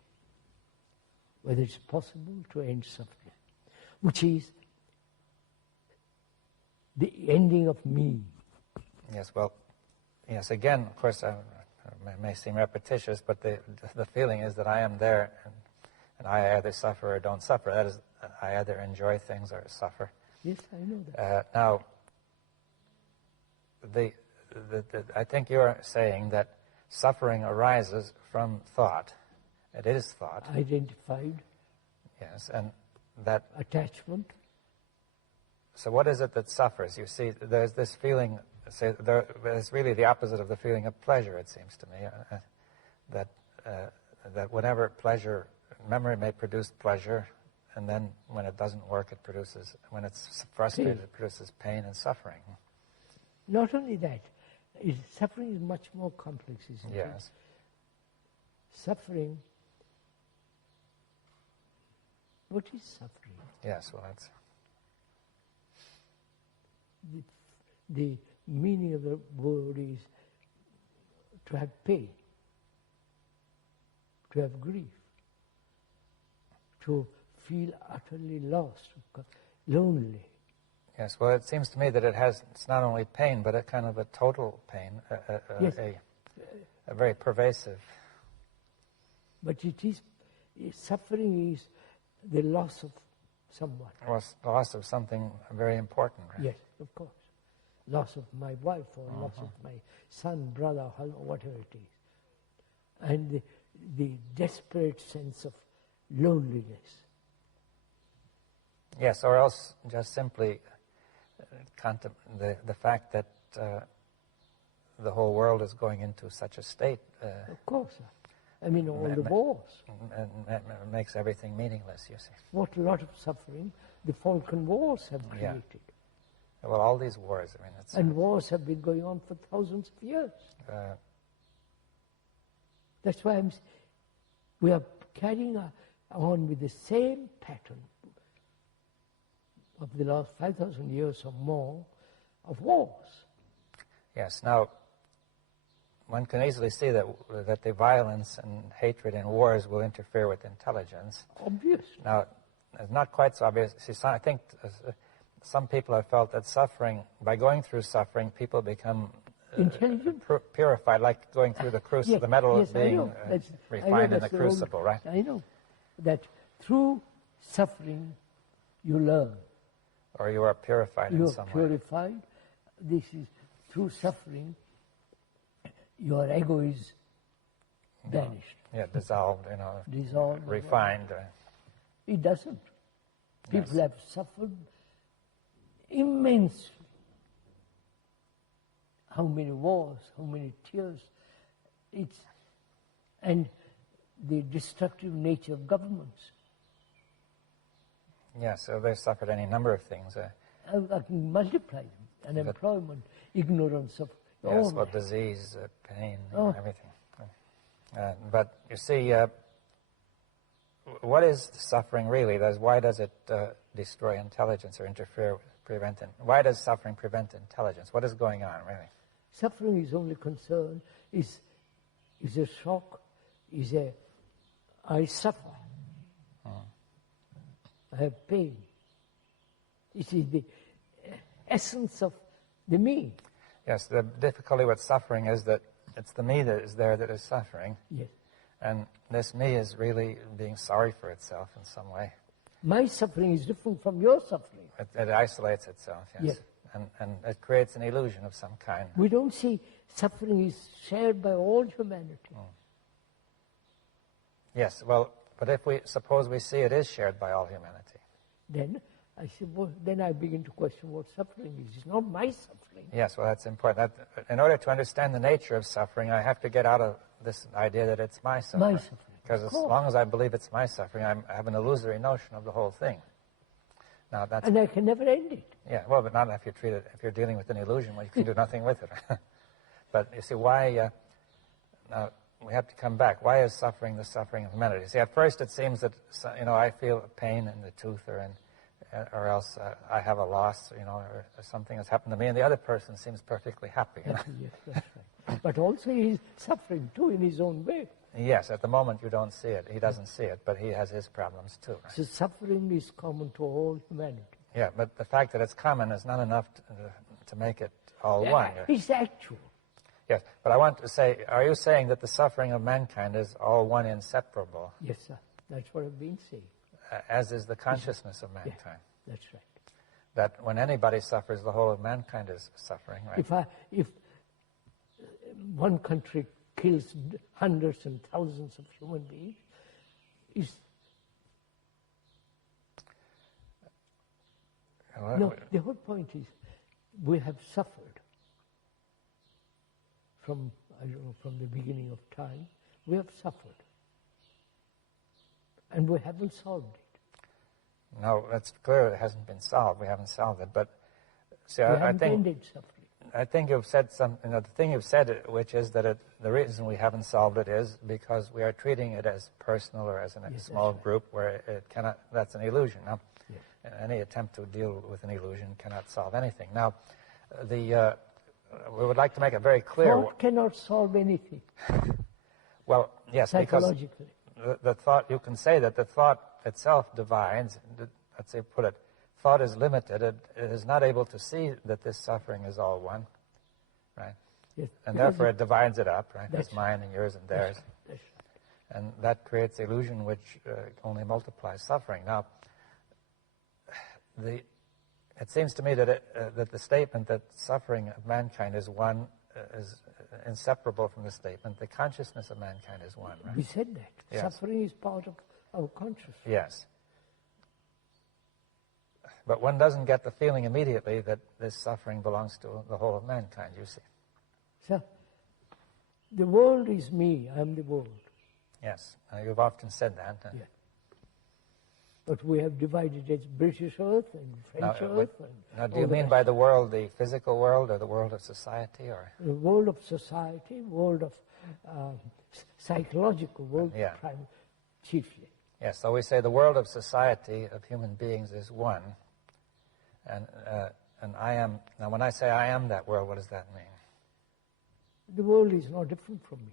whether it's possible to end suffering, which is the ending of me. yes, well, yes, again, of course, it may seem repetitious, but the feeling is that I am there, and I either suffer or don't suffer. That is, I either enjoy things or suffer. Yes, I know that. Now, I think you're saying that suffering arises from thought. It is thought. Identified. Yes, and that... Attachment. So what is it that suffers? You see, there's this feeling, it's really the opposite of the feeling of pleasure, it seems to me, that whenever pleasure, memory may produce pleasure, and then when it doesn't work, it produces, when it's frustrated, it produces pain and suffering. Not only that, suffering is much more complex, isn't it? Yes. Suffering, what is suffering? Yes, well, that's... The meaning of the word is to have pain, to have grief, to feel utterly lost, lonely. Yes, well, it seems to me that it's not only pain, but a kind of a total pain, Yes. a very pervasive. But suffering is the loss of someone. Loss of something very important, right? Yes, of course. Loss of my wife or loss of my son, brother, whatever it is. And the desperate sense of loneliness. Yes, or else just simply the fact that the whole world is going into such a state. Of course. I mean, all the wars. And makes everything meaningless, you see. What a lot of suffering the Falkland Wars have created. Yeah. Well, all these wars, I mean, it's... And wars have been going on for thousands of years. That's why we are carrying on with the same pattern of the last 5,000 years or more of wars. Yes. Now, one can easily see that the violence and hatred in wars will interfere with intelligence. Obvious. Now, it's not quite so obvious. See, I think some people have felt that suffering, by going through suffering, people become intelligent, purified, like going through the crucible, yes, the metal yes, being refined in the crucible, right? I know that through suffering you learn. Or you are purified in some way. You are purified. This is through suffering. Your ego is vanished. Yeah, dissolved, Dissolved. refined. It doesn't. People have suffered immensely. How many wars, how many tears. And the destructive nature of governments. Yeah, so they've suffered any number of things. I can multiply them. Unemployment, ignorance of all that. Disease, pain, everything. But you see, what is suffering really? Why does it destroy intelligence or interfere, prevent it? Why does suffering prevent intelligence? What is going on, really? Suffering is only concern, is a shock, I suffer. I have pain. It is the essence of the me. Yes, the difficulty with suffering is that it's the me that is there that is suffering. Yes. And this me is really being sorry for itself in some way. My suffering is different from your suffering. It isolates itself, yes. And it creates an illusion of some kind. We don't see suffering is shared by all humanity. Yes, well, but if we suppose we see it is shared by all humanity. Then I begin to question what suffering is. It's not my suffering. Yes, well, that's important. In order to understand the nature of suffering, I have to get out of this idea that it's my suffering. My suffering. Because as long as I believe it's my suffering, I have an illusory notion of the whole thing. Now that's... And I can never end it. Yeah, well, but not if you're dealing with an illusion, well, you can do nothing with it. But you see, why... we have to come back. Why is suffering the suffering of humanity? See, at first it seems that, I feel pain in the tooth, or else I have a loss, or something has happened to me, and the other person seems perfectly happy. Yes, that's right. But also he's suffering too in his own way. Yes, at the moment you don't see it. He doesn't see it, but he has his problems too. Right? So suffering is common to all humanity. Yeah, but the fact that it's common is not enough to make it all one. It's actual. Yes, but I want to say, are you saying that the suffering of mankind is all one, inseparable? Yes, sir. That's what I've been saying. As is the consciousness of mankind. Yeah, that's right. That when anybody suffers, the whole of mankind is suffering, right? If one country kills hundreds and thousands of human beings, the whole point is we have suffered from the beginning of time. We have suffered. And we haven't solved it. No, that's clear. It hasn't been solved. We haven't solved it. But see, we I haven't think ended suffering. I think you've said something. The thing you've said, which is that the reason we haven't solved it is because we are treating it as personal or as a small group, where it cannot. That's an illusion. Now, any attempt to deal with an illusion cannot solve anything. Now, we would like to make it very clear. Thought cannot solve anything. Well, yes, because the thought, you can say that the thought itself divides. Let's say, put it, thought is limited. It is not able to see that this suffering is all one, right? Yes, and therefore it divides it up, right? That's As mine and yours and theirs. That's right. And that creates illusion, which only multiplies suffering. Now, it seems to me that that the statement that suffering of mankind is one is inseparable from the statement the consciousness of mankind is one, right? We said that. Yes. Suffering is part of our consciousness. Yes. But one doesn't get the feeling immediately that this suffering belongs to the whole of mankind, you see. So, the world is me, I am the world. Yes, you've often said that. Yeah. But we have divided it British Earth and French Earth. Now, do you mean by the world the physical world or the world of society? Or the world of society, world of psychological world, chiefly. Yes, so we say the world of society, of human beings, is one. And I am, now when I say I am that world, what does that mean? The world is no different from me.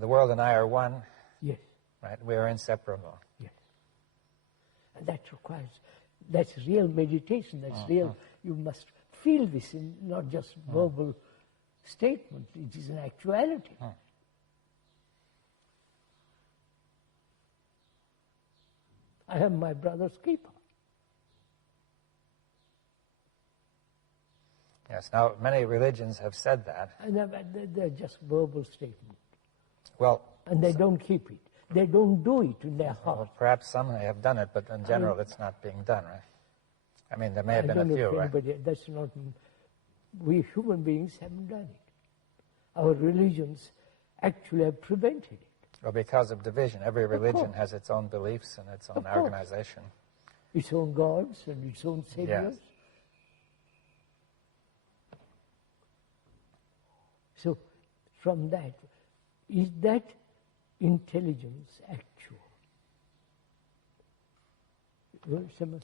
The world and I are one? Yes. Right, we are inseparable. Yes. And that requires, that's real meditation, that's real, you must feel this in not just verbal statement, it is an actuality. I am my brother's keeper. Yes, now many religions have said that. And they're just verbal statements. Well, and they don't keep it. They don't do it in their heart. Well, perhaps some have done it, but in general it's not being done, right? I mean, there may have been a few, right? But that's not, we human beings haven't done it. Our religions actually have prevented it. Well, because of division. Every religion has its own beliefs and its own organization. Its own gods and its own saviors. Yes. So, from that, is that intelligence actual?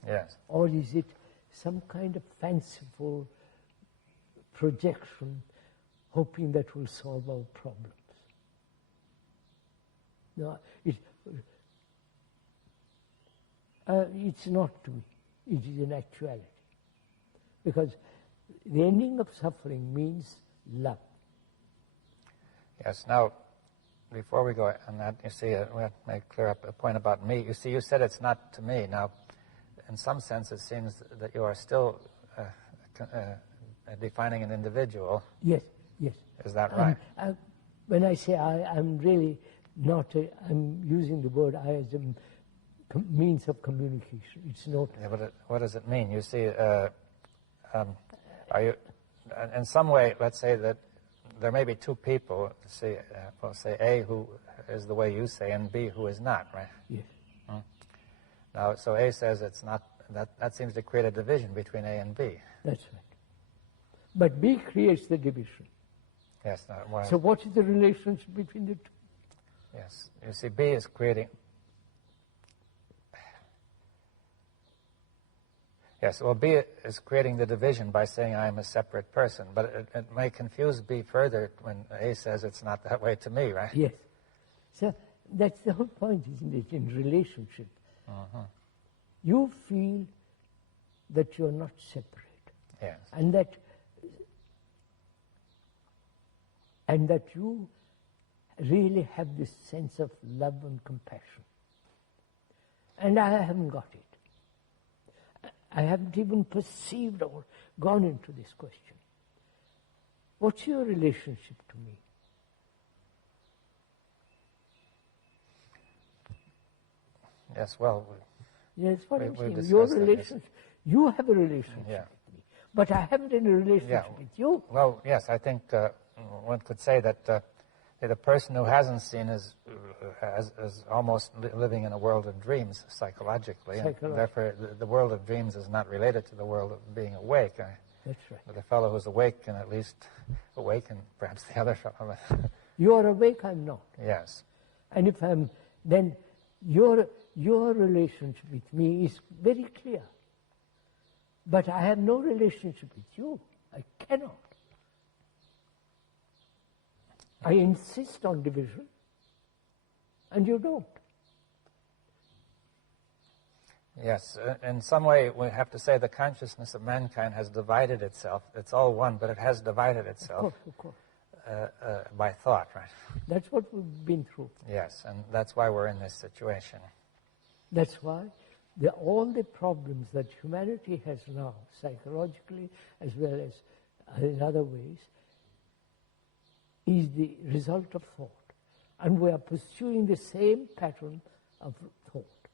Yes. Or is it some kind of fanciful projection hoping that will solve our problems? No, it's not to me. It is an actuality. Because the ending of suffering means love. Yes. Now, before we go on that, you see, we have to make clear up a point about me. You see, you said it's not to me. Now, in some sense, it seems that you are still defining an individual. Yes, yes. Is that right? When I say I'm really not, I'm using the word I as a means of communication. It's not. Yeah, but what does it mean? You see, are you, in some way, let's say that there may be two people, we'll say A, who is the way you say, and B, who is not, right? Yes. Now, so A says it's not, that seems to create a division between A and B. That's right. But B creates the division. Yes. So what is the relationship between the two? Yes. You see, B is creating... Yes, well, B is creating the division by saying I am a separate person, but it may confuse B further when A says it's not that way to me, right? Yes. So that's the whole point, isn't it, in relationship. You feel that you're not separate. Yes. And that you really have this sense of love and compassion. And I haven't got it. I haven't even perceived or gone into this question. What's your relationship to me? Yes, well... Yes, what I'm saying. discussed Your that, relationship, you have a relationship Yeah. with me. But I haven't any relationship with you. Well, yes, I think one could say that the person who hasn't seen is almost living in a world of dreams psychologically. And therefore, the world of dreams is not related to the world of being awake. That's right. But the fellow who's awake can at least awaken perhaps the other fellow. You are awake, I'm not. Yes. And if I'm, then your relationship with me is very clear. But I have no relationship with you. I cannot. I insist on division, and you don't. Yes, in some way we have to say the consciousness of mankind has divided itself. It's all one, but it has divided itself. Of course. By thought, right? That's what we've been through. Yes, and that's why we're in this situation. That's why all the problems that humanity has now, psychologically as well as in other ways, is the result of thought. And we are pursuing the same pattern of thought.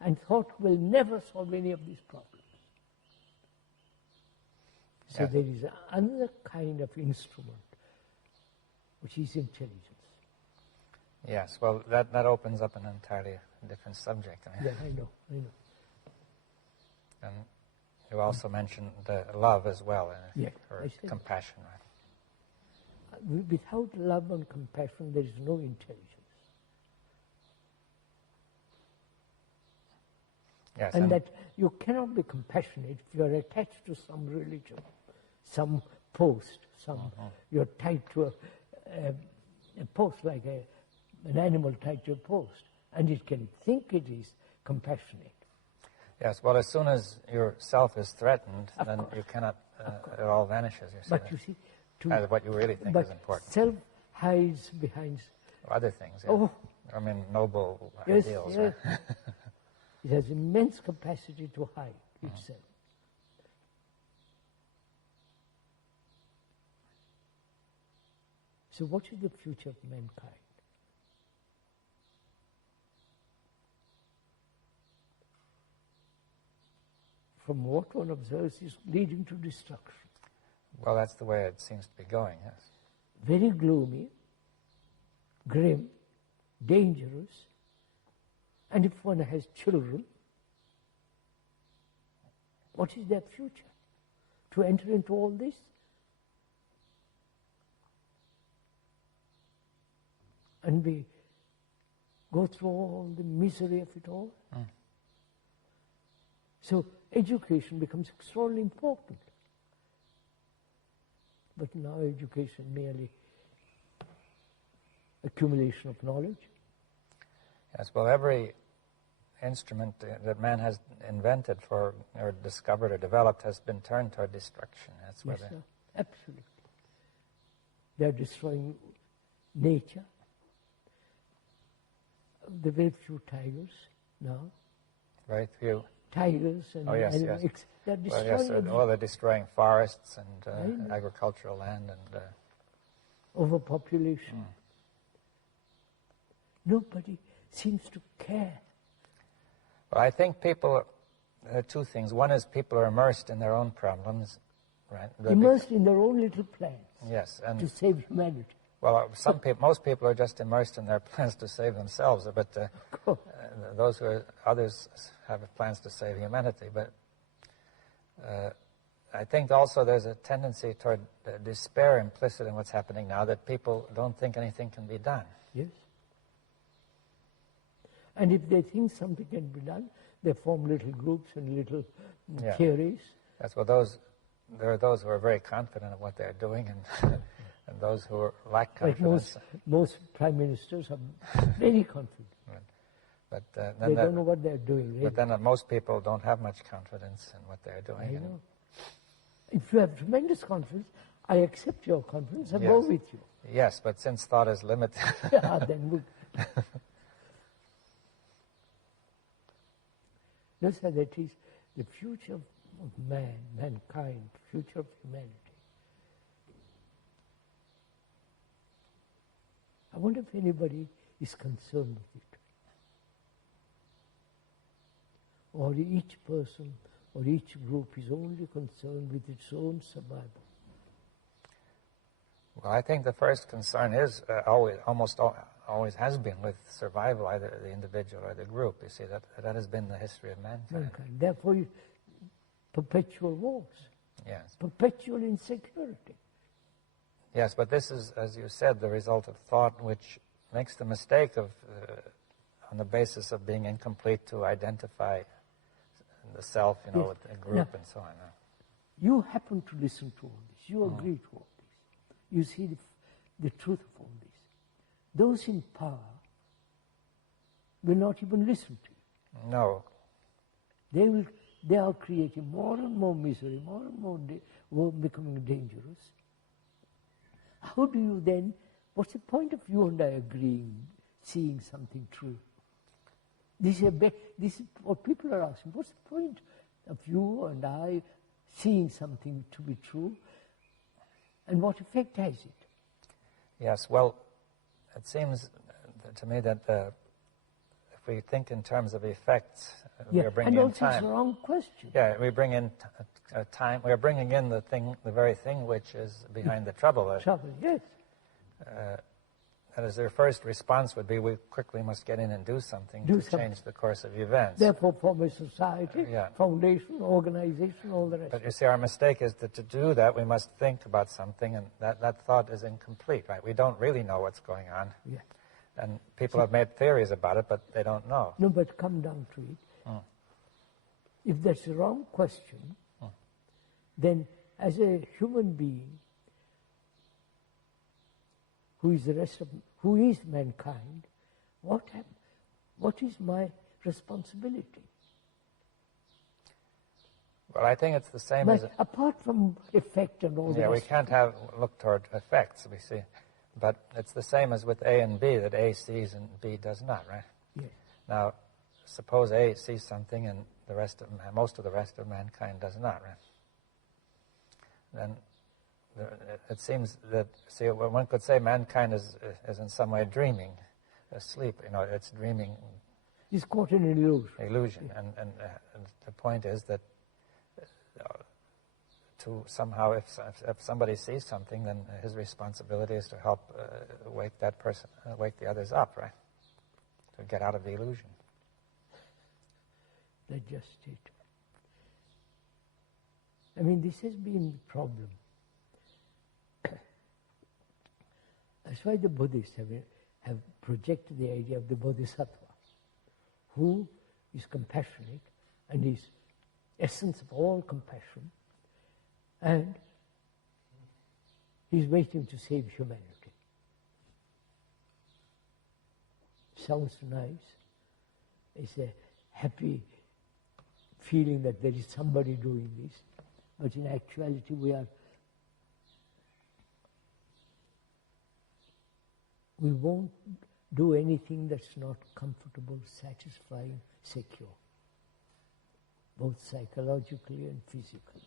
And thought will never solve any of these problems. So there is another kind of instrument, which is intelligence. Yes, well, that opens up an entirely different subject. Yeah, I know. And you also mentioned love as well, or compassion, right? Without love and compassion, there is no intelligence. Yes, and that you cannot be compassionate if you are attached to some religion, some post, you're tied to a post like an animal tied to a post, and it can think it is compassionate. Yes, well, as soon as your self is threatened, then you cannot, it all vanishes. But you see, what you really think is important. Self hides behind other things. Yeah. Oh, I mean, noble ideals. Yes. Right? It has immense capacity to hide itself. So what is the future of mankind? From what one observes is leading to destruction. Well, that's the way it seems to be going, yes. Very gloomy, grim, dangerous, and if one has children, what is their future? To enter into all this? And go through all the misery of it all? So education becomes extraordinarily important. But now education merely accumulation of knowledge. Yes, well, every instrument that man has invented or discovered or developed has been turned toward destruction. That's yes, sir. Absolutely. They're destroying nature. The very few tigers now. Very few. Tigers and animals. Yes. They're destroying. They're destroying forests and agricultural land and overpopulation. Nobody seems to care. Well, I think people. There are two things. One is people are immersed in their own problems, right? Immersed in their own little plans. Yes, and to save humanity. Well, most people are just immersed in their plans to save themselves, but others have plans to save humanity. But I think also there's a tendency toward despair implicit in what's happening now, that people don't think anything can be done. Yes. And if they think something can be done, they form little groups and little theories. That's what there are those who are very confident of what they're doing, and and those who lack confidence. Like most prime ministers are very confident. But they don't know what they're doing. Really. But then most people don't have much confidence in what they're doing. I know. If you have tremendous confidence, I accept your confidence and yes. go with you. Yes, but since thought is limited. Then we... Notice that is the future of mankind, future of humanity. I wonder if anybody is concerned with it. Or each person or each group is only concerned with its own survival. Well, I think the first concern is almost always has been with survival, either the individual or the group. You see, that has been the history of mankind. Therefore, perpetual wars. Yes. Perpetual insecurity. Yes, but this is, as you said, the result of thought, which makes the mistake of, on the basis of being incomplete, to identify the self, yes. with a group and so on. You happen to listen to all this. You agree to all this. You see the truth of all this. Those in power will not even listen to you. No. They are creating more and more misery, more and more becoming dangerous. How do you then, what's the point of you and I agreeing, seeing something true? This is what people are asking. What's the point of you and I seeing something to be true? And what effect has it? Yes, well, it seems to me that if we think in terms of effects, we are bringing in time. And also it's a wrong question. Yeah, we bring in time. We are bringing in the very thing which is behind the trouble. Trouble, yes. That is, their first response would be, we quickly must get in and do something to change the course of events. Therefore, form a society, foundation, organization, all the rest. But you see, our mistake is that to do that, we must think about something, and that thought is incomplete, right? We don't really know what's going on. Yeah. And people have made theories about it, but they don't know. No, but come down to it. If that's the wrong question, then as a human being, who is mankind, what is my responsibility? Well, I think it's the same as... Apart from effect and all that. Yeah, we can't look toward effects, we see. But it's the same as with A and B, that A sees and B does not, right? Yes. Now, suppose A sees something and most of the rest of mankind does not, right? Then it seems that, see, one could say mankind is in some way dreaming, asleep. It's dreaming. It's caught in an illusion. And the point is that to somehow, if somebody sees something, then his responsibility is to help wake that person, wake the others up, right? To get out of the illusion. That's just it. I mean, this has been the problem. That's why the Buddhists have projected the idea of the Bodhisattva, who is compassionate and is essence of all compassion, and he's waiting to save humanity. Sounds nice. It's a happy feeling that there is somebody doing this, but in actuality we won't do anything that's not comfortable, satisfying, secure, both psychologically and physically.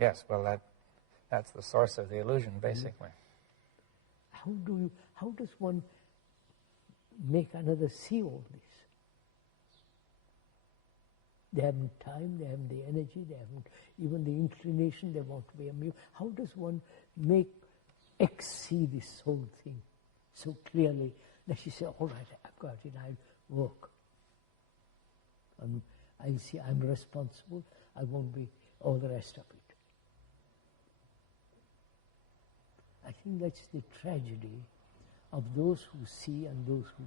Yes, well, that's the source of the illusion, basically. How does one make another see all this? They haven't time, they haven't the energy, they haven't even the inclination, they want to be amused. How does one make X see this whole thing so clearly that she says, all right, I've got it, I'll work. And I'll see I'm responsible, I won't be all the rest of it. I think that's the tragedy of those who see and those who...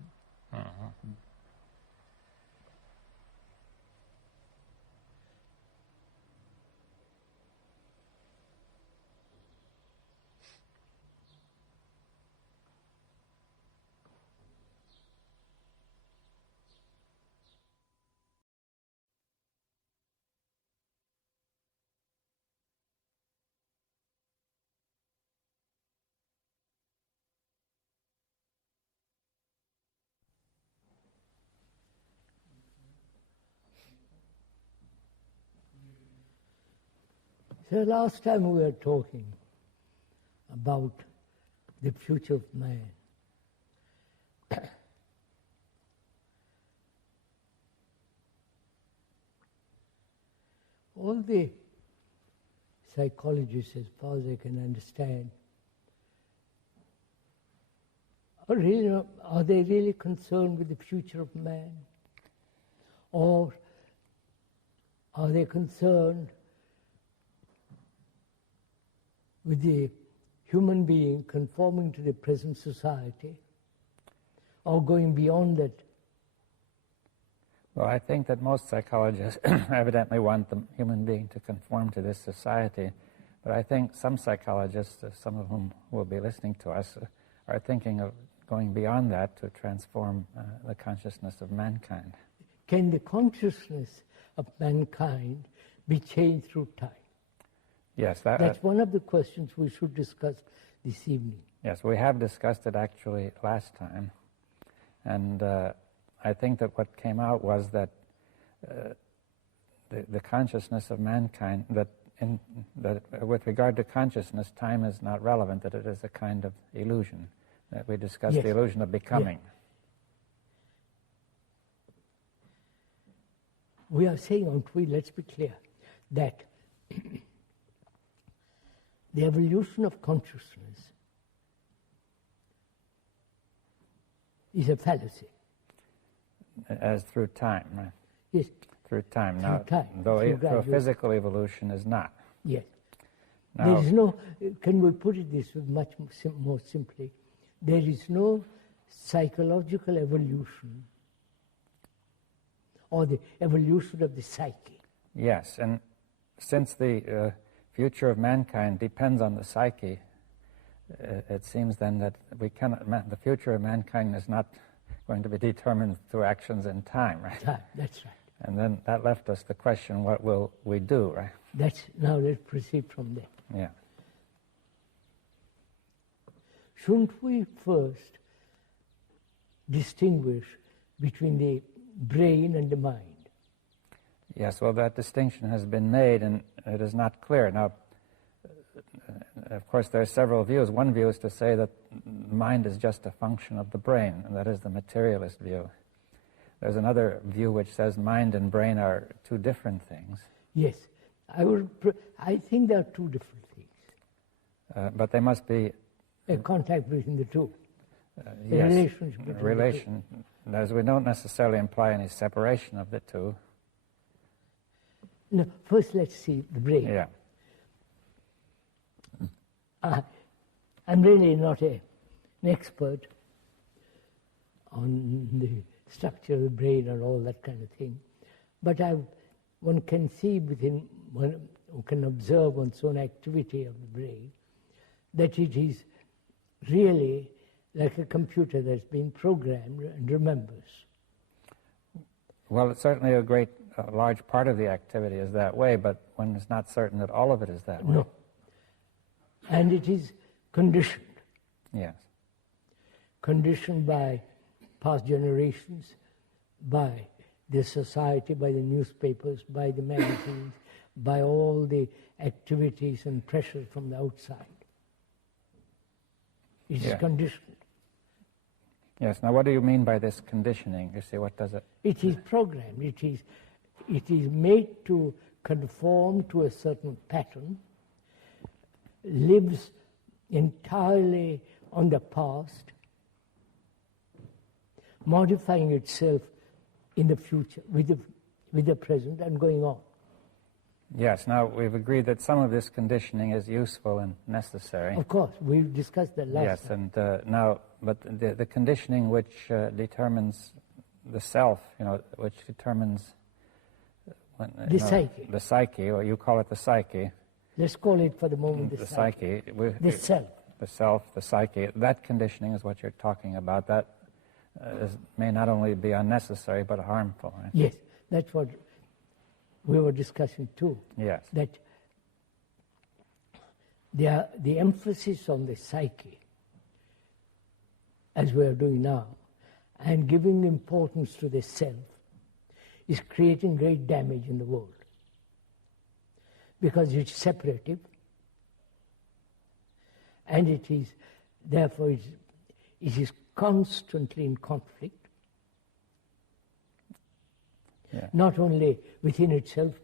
So last time we were talking about the future of man. All the psychologists, as far as I can understand, are they really concerned with the future of man? Or are they concerned with the human being conforming to the present society, or going beyond that? Well, I think that most psychologists evidently want the human being to conform to this society, but I think some psychologists, some of whom will be listening to us, are thinking of going beyond that to transform the consciousness of mankind. Can the consciousness of mankind be changed through time? Yes, that's one of the questions we should discuss this evening. Yes, we have discussed it actually last time, and I think that what came out was that the consciousness of mankind, that with regard to consciousness, time is not relevant, that it is a kind of illusion, that we discussed Yes. the illusion of becoming. Yes. We are saying, aren't we, let's be clear, that the evolution of consciousness is a fallacy. As through time, right? Yes. Through time. Through Now, time. Though physical evolution is not. Yes. Now, there is no, can we put it this way much more simply, there is no psychological evolution or the evolution of the psyche. Yes, and since the future of mankind depends on the psyche, it seems then that we cannot. The future of mankind is not going to be determined through actions in time, right? Time, that's right. And then that left us the question: what will we do, right? Now let's proceed from there. Yeah. Shouldn't we first distinguish between the brain and the mind? Yes, well, that distinction has been made, and it is not clear. Now, of course, there are several views. One view is to say that mind is just a function of the brain, and that is the materialist view. There's another view which says mind and brain are two different things. Yes, I think they are two different things. But they must be a contact between the two. Yes, relationship between relation. As we don't necessarily imply any separation of the two. No, first let's see the brain. Yeah. I'm really not an expert on the structure of the brain and all that kind of thing, but one can see one can observe one's own activity of the brain, that it is really like a computer that's been programmed and remembers. Well, it's certainly a large part of the activity is that way, but one is not certain that all of it is that way. No. And it is conditioned. Yes. Conditioned by past generations, by the society, by the newspapers, by the magazines, by all the activities and pressure from the outside. It is conditioned. Yes. Now, what do you mean by this conditioning? You see, what does it? It is programmed. It is made to conform to a certain pattern, lives entirely on the past, modifying itself in the future, with the with the present and going on. Yes, now we've agreed that some of this conditioning is useful and necessary. Of course, we discussed that last time. Yes, and now, but the conditioning which determines the self, which determines psyche. The psyche, or you call it the psyche. Let's call it for the moment the psyche. The self. The self, the psyche. That conditioning is what you're talking about. That may not only be unnecessary but harmful. Right? Yes, that's what we were discussing too. Yes. That the emphasis on the psyche, as we are doing now, and giving importance to the self, is creating great damage in the world. Because it's separative, and it is, therefore, it is constantly in conflict. Yeah. Not only within itself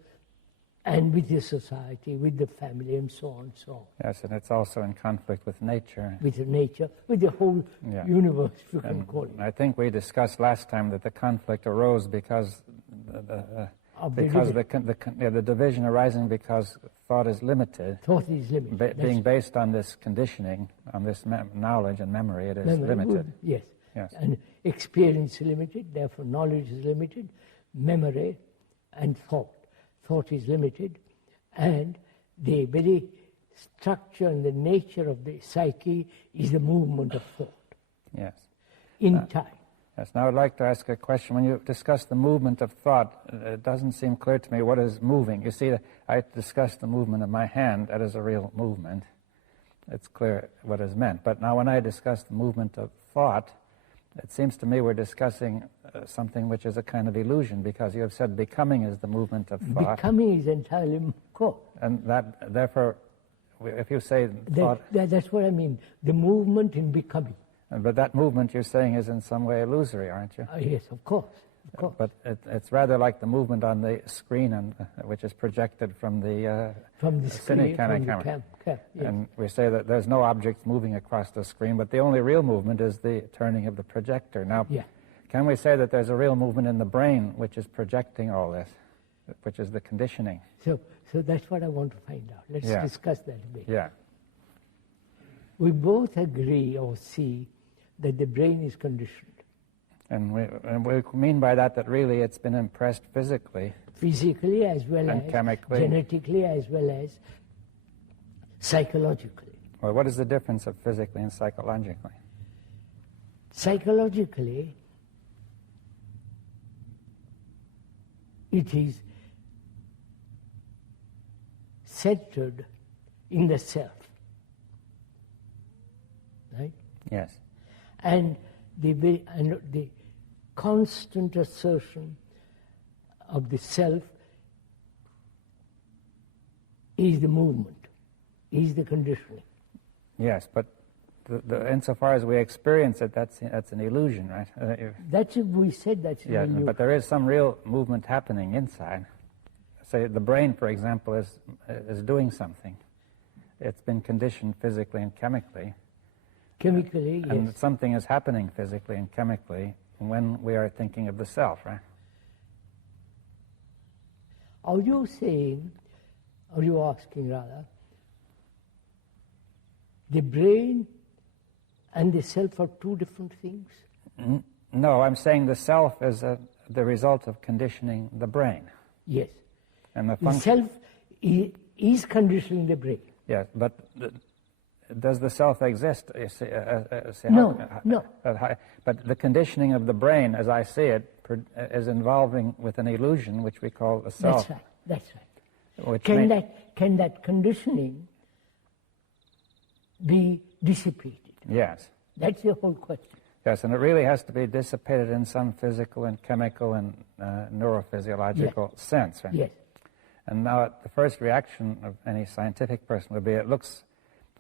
and with the society, with the family, and so on and so on. Yes, and it's also in conflict with nature. With the nature, with the whole universe, if you can call it. I think we discussed last time that the conflict arose because the division arising because thought is limited. Thought is limited. Being based on this conditioning, on this knowledge and memory, it is limited. Yes. Yes. And experience is limited, therefore knowledge is limited, memory and thought. Thought is limited, and the very structure and the nature of the psyche is the movement of thought. Yes. In time. Yes. Now I'd like to ask a question. When you discuss the movement of thought, it doesn't seem clear to me what is moving. You see, I discussed the movement of my hand. That is a real movement. It's clear what is meant. But now when I discuss the movement of thought, it seems to me we're discussing something which is a kind of illusion, because you have said becoming is the movement of thought. Becoming is entirely core. And that, therefore, if you say thought... That's what I mean, the movement in becoming. But that movement you're saying is in some way illusory, aren't you? Yes, of course. But it's rather like the movement on the screen, which is projected from the screen, camera. Yes. And we say that there's no objects moving across the screen, but the only real movement is the turning of the projector. Now, can we say that there's a real movement in the brain which is projecting all this, which is the conditioning? So that's what I want to find out. Let's discuss that a bit. Yeah. We both agree or see that the brain is conditioned. And we mean by that really it's been impressed physically. Physically as well as chemically. Genetically as well as psychologically. Well, what is the difference of physically and psychologically? Psychologically, it is centered in the self. Right? Yes. And the constant assertion of the self is the movement, is the conditioning. Yes, but insofar as we experience it, that's an illusion, right? We said that's an illusion. But there is some real movement happening inside. Say the brain, for example, is doing something. It's been conditioned physically and chemically. Chemically, yes. And something is happening physically and chemically when we are thinking of the self, right? Are you saying, or you asking rather, the brain and the self are two different things? No, I'm saying the self is the result of conditioning the brain. Yes. And the self is conditioning the brain. Yes, but does the self exist? No. But the conditioning of the brain, as I see it, is involving with an illusion which we call the self. That's right. Can that conditioning be dissipated? Yes. That's the whole question. Yes, and it really has to be dissipated in some physical and chemical and neurophysiological sense. Right? Yes. And now the first reaction of any scientific person would be, it looks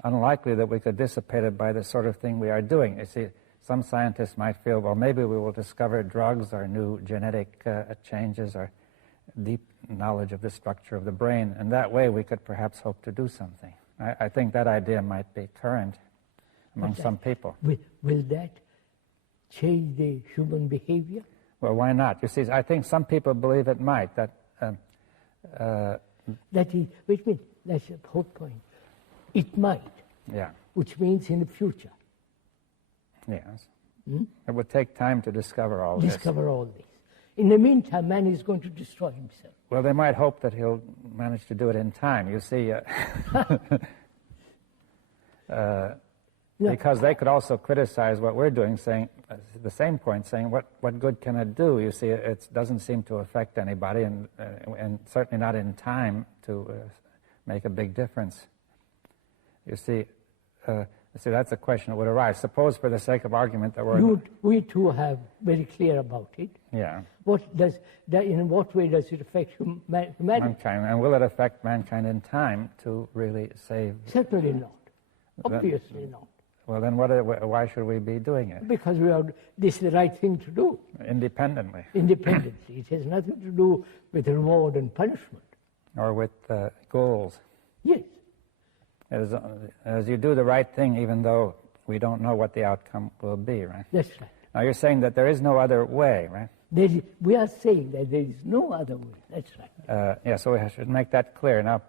unlikely that we could dissipate it by the sort of thing we are doing. You see, some scientists might feel, well, maybe we will discover drugs or new genetic changes or deep knowledge of the structure of the brain, and that way we could perhaps hope to do something. I think that idea might be current among some people. Will that change the human behavior? Well, why not? You see, I think some people believe it might. That is, which means, that's the whole point. It might, Yeah. which means in the future. Yes. It would take time to discover all Discover all this. In the meantime, man is going to destroy himself. Well, they might hope that he'll manage to do it in time. You see, because they could also criticize what we're doing, saying the same point, saying what good can it do? You see, it doesn't seem to affect anybody, and certainly not in time to make a big difference. You see, that's a question that would arise. Suppose, for the sake of argument, that we too have very clear about it. Yeah. In what way does it affect humanity? Mankind, and will it affect mankind in time to really save? Certainly not. Obviously not. Well, then why should we be doing it? Because this is the right thing to do. Independently. Independently. It has nothing to do with reward and punishment. Or with goals. Yes. As you do the right thing, even though we don't know what the outcome will be, right? That's right. Now you're saying that there is no other way, right? We are saying that there is no other way. That's right. Yeah, so we should make that clear. Now,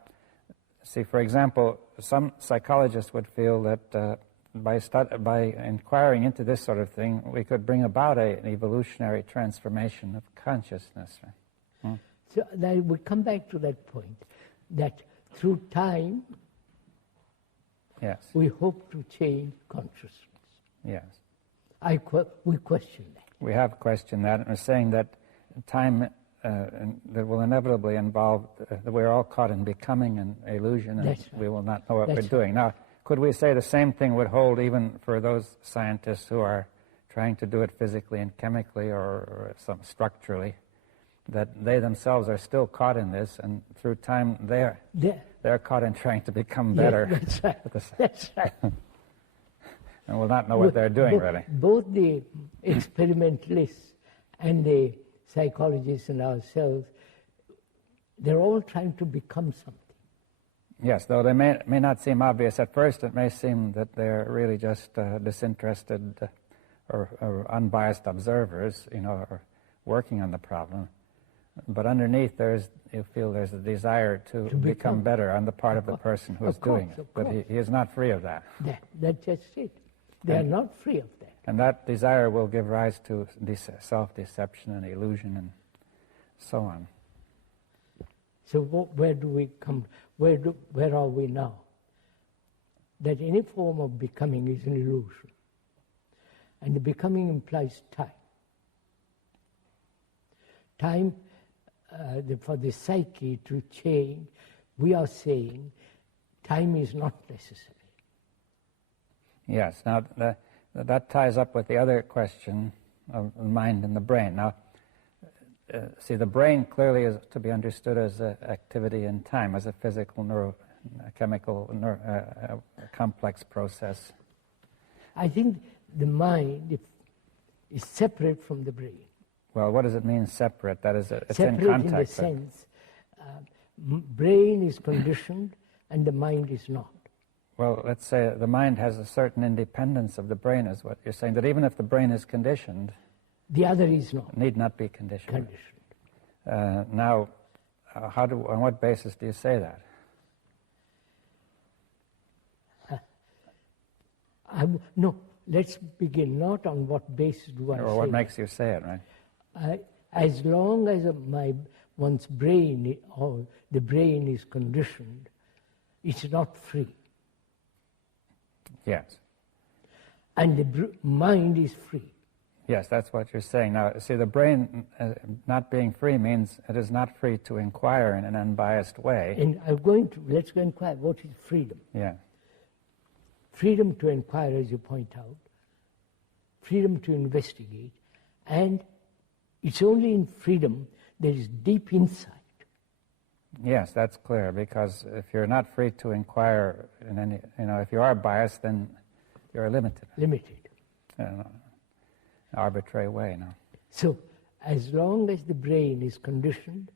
see, for example, some psychologists would feel that by inquiring into this sort of thing, we could bring about an evolutionary transformation of consciousness. Right? So then we come back to that point, that through time, yes, we hope to change consciousness. Yes. We question that. We have questioned that, and we're saying that time that will inevitably involve that we're all caught in becoming an illusion, and right. we will not know what That's we're doing. Now, could we say the same thing would hold even for those scientists who are trying to do it physically and chemically or some structurally, that they themselves are still caught in this, and through time they're caught in trying to become better. Yeah, that's right. That's right. And will not know what they're doing, really. Both the experimentalists and the psychologists and ourselves, they're all trying to become something. Yes, though they may not seem obvious at first, it may seem that they're really just disinterested or unbiased observers, or working on the problem. But underneath, you feel there's a desire to become better on the part of the person who's doing it. But he is not free of that. That's just it. They are not free of that. And that desire will give rise to self-deception and illusion and so on. So where do we come? Where are we now? That any form of becoming is an illusion. And the becoming implies time. Time, for the psyche to change, we are saying time is not necessary. Yes. Now, that ties up with the other question of the mind and the brain. Now, see, the brain clearly is to be understood as activity in time, as a physical, neurochemical, complex process. I think the mind is separate from the brain. Well, what does it mean, separate? That is, it's separate in contact. In the sense, brain is conditioned and the mind is not. Well, let's say the mind has a certain independence of the brain, is what you're saying, that even if the brain is conditioned, the other is not. Need not be conditioned. Now, on what basis do you say that? No, let's begin not on what basis do I say. Or what makes you say it, right? As long as one's brain or the brain is conditioned, it's not free. Yes. And the mind is free. Yes, that's what you're saying. Now, see, the brain not being free means it is not free to inquire in an unbiased way. And let's go inquire, what is freedom? Yeah. Freedom to inquire, as you point out, freedom to investigate, and it's only in freedom there is deep insight. Yes, that's clear, because if you're not free to inquire in any, if you are biased, then you're limited. Limited. In an arbitrary way, no. So, as long as the brain is conditioned,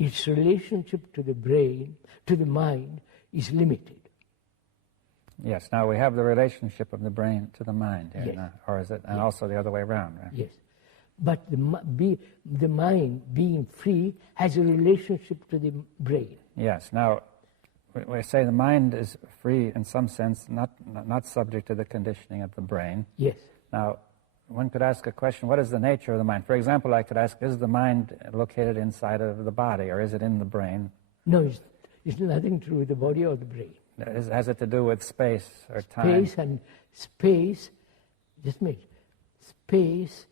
its relationship to the brain, to the mind, is limited. Yes, now we have the relationship of the brain to the mind, yes. Or is it, and also the other way around, right? Yes. But the mind, being free, has a relationship to the brain. Yes. Now, we say the mind is free in some sense, not subject to the conditioning of the brain. Yes. Now, one could ask a question, what is the nature of the mind? For example, I could ask, is the mind located inside of the body, or is it in the brain? No, it's nothing to do with the body or the brain. Has it to do with space or time? Space, just a minute. Space,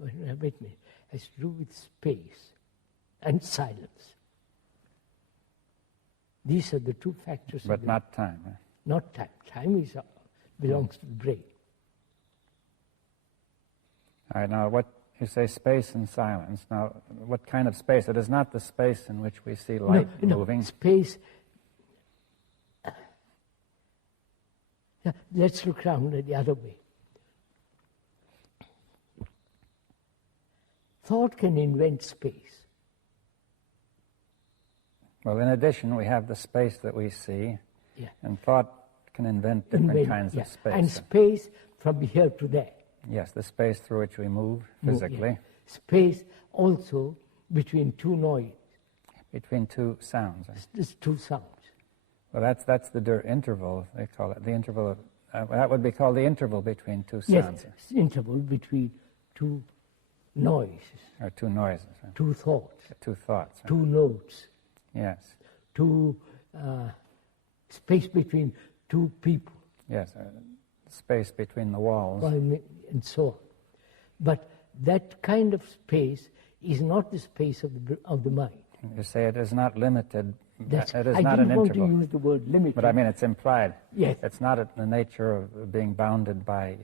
wait a minute, has to do with space and silence. These are the two factors. But not time. Huh? Not time. Time belongs to the brain. All right, now what you say space and silence. Now, what kind of space? It is not the space in which we see light moving. Space. Let's look around the other way. Thought can invent space. Well, in addition, we have the space that we see, Yeah. and thought can invent different kinds of space. And space from here to there. Yes, the space through which we move physically. Yeah. Space also between two noises. Between two sounds. There's two sounds. Well, that's the interval, they call it. The interval of, that would be called the interval between two Yes, sounds. interval between two noises. Or two noises. Two thoughts. Two thoughts. Two notes. Yes. Two space between two people. Yes, space between the walls. And so on. But that kind of space is not the space of the mind. You say it is not limited. It is I not didn't an want interval. to use the word limited. But I mean, it's implied. Yes. It's not the nature of being bounded by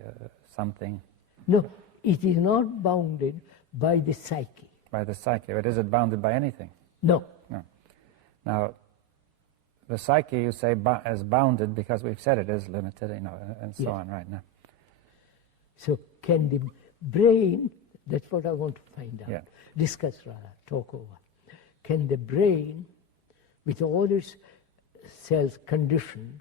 something. No, it is not bounded by the psyche. By the psyche. But is it bounded by anything? No. No. Now, the psyche, you say, is bounded because we've said it is limited, and so on right now. So can the brain, that's what I want to find out, discuss rather, talk over. Can the brain, with all its cells conditioned,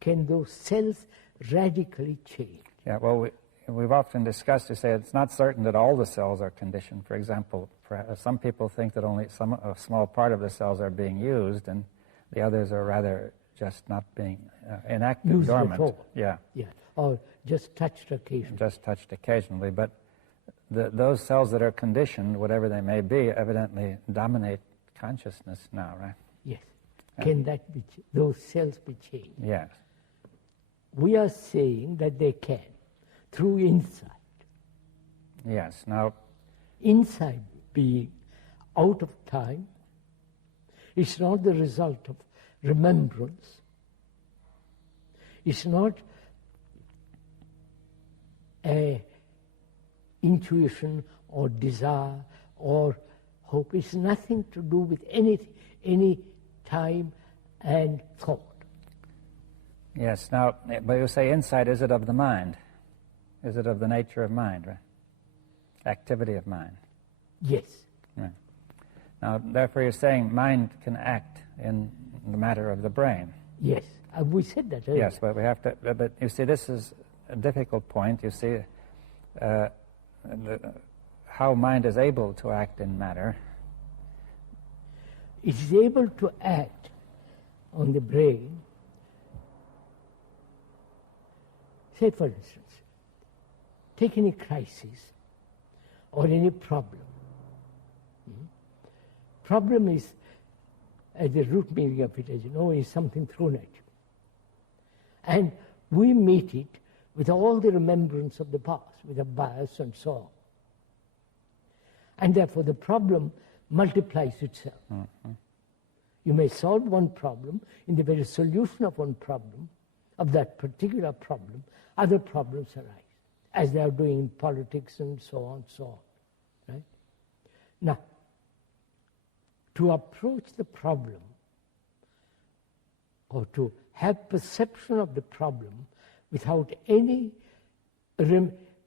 can those cells radically change? Yeah, well, we've often discussed to say it's not certain that all the cells are conditioned. For example, some people think that only a small part of the cells are being used, and the others are rather just not being inactive, Used dormant. at all. Yeah. Or just touched occasionally. Just touched occasionally, but those cells that are conditioned, whatever they may be, evidently dominate consciousness now, right? Yes. Can that be those cells be changed? Yes. We are saying that they can, through insight. Yes. Now, Insight being out of time, it's not the result of remembrance. It's not a intuition or desire or hope. It's nothing to do with any time and thought. yes. Now, but you say insight, is it of the mind? Is it of the nature of mind, right? Activity of mind. Yes. Right. Now, therefore, you're saying mind can act in the matter of the brain. Yes. We said that earlier. Yes, but we have to. But you see, this is a difficult point. You see, how mind is able to act in matter. It is able to act on the brain. Say, for instance, take any crisis or any problem. Problem is, at the root meaning of it, as you know, is something thrown at you. And we meet it with all the remembrance of the past, with a bias and so on. And therefore the problem multiplies itself. Mm-hmm. You may solve one problem, in the very solution of one problem, of that particular problem, other problems arise, as they are doing in politics and so on, so on. Right? Now, to approach the problem, or to have perception of the problem without any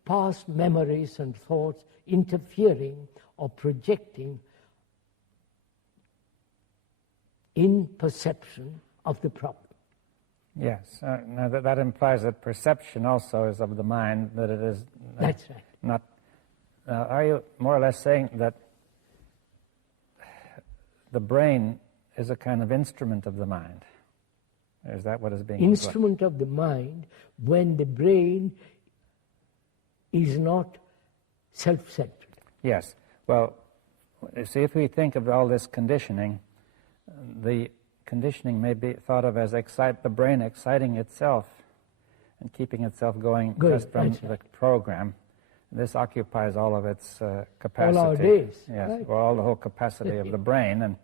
past memories and thoughts interfering or projecting in perception of the problem. Yes. Now that implies that perception also is of the mind, that it is That's right. not... are you more or less saying that the brain is a kind of instrument of the mind? Is that what is being... Instrument of the mind when the brain is not self-centered. Yes. Well, you see, if we think of all this conditioning, the conditioning may be thought of as the brain exciting itself and keeping itself going just from the program. This occupies all of its capacity. All our days. Yes, Right. well, all the whole capacity of the brain. And